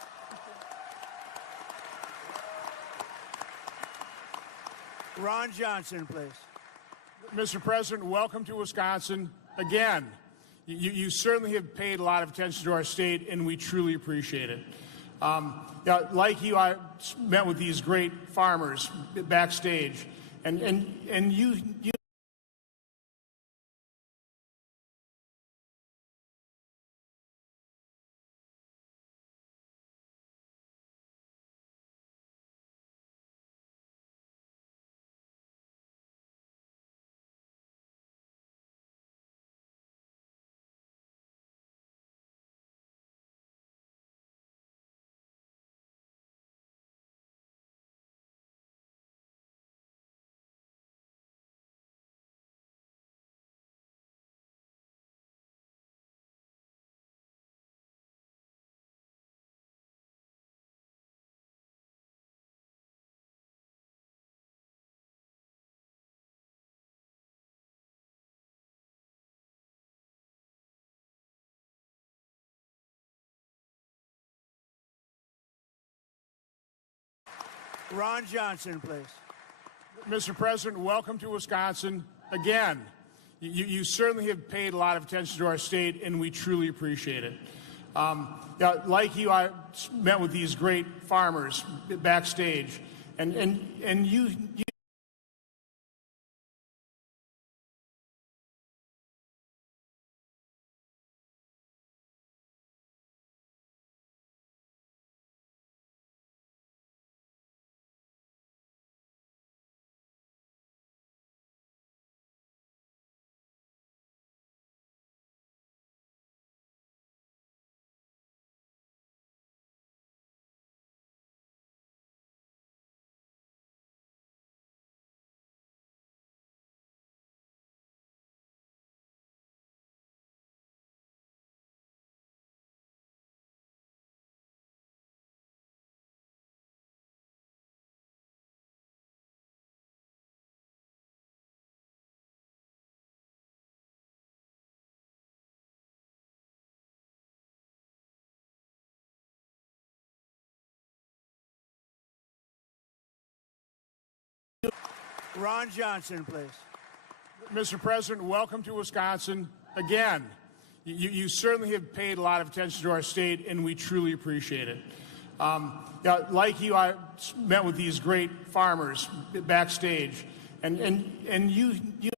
Ron Johnson, please. Mr. President, welcome to Wisconsin again. You certainly have paid a lot of attention to our state, and we truly appreciate it. Like you, I met with these great farmers backstage, and you Ron Johnson, please. Mr. President, welcome to Wisconsin again. You certainly have paid a lot of attention to our state, and we truly appreciate it. Like you, I met with these great farmers backstage, and you Ron Johnson, please. Mr. President, welcome to Wisconsin again. You certainly have paid a lot of attention to our state, and we truly appreciate it. Like you, I met with these great farmers backstage, and you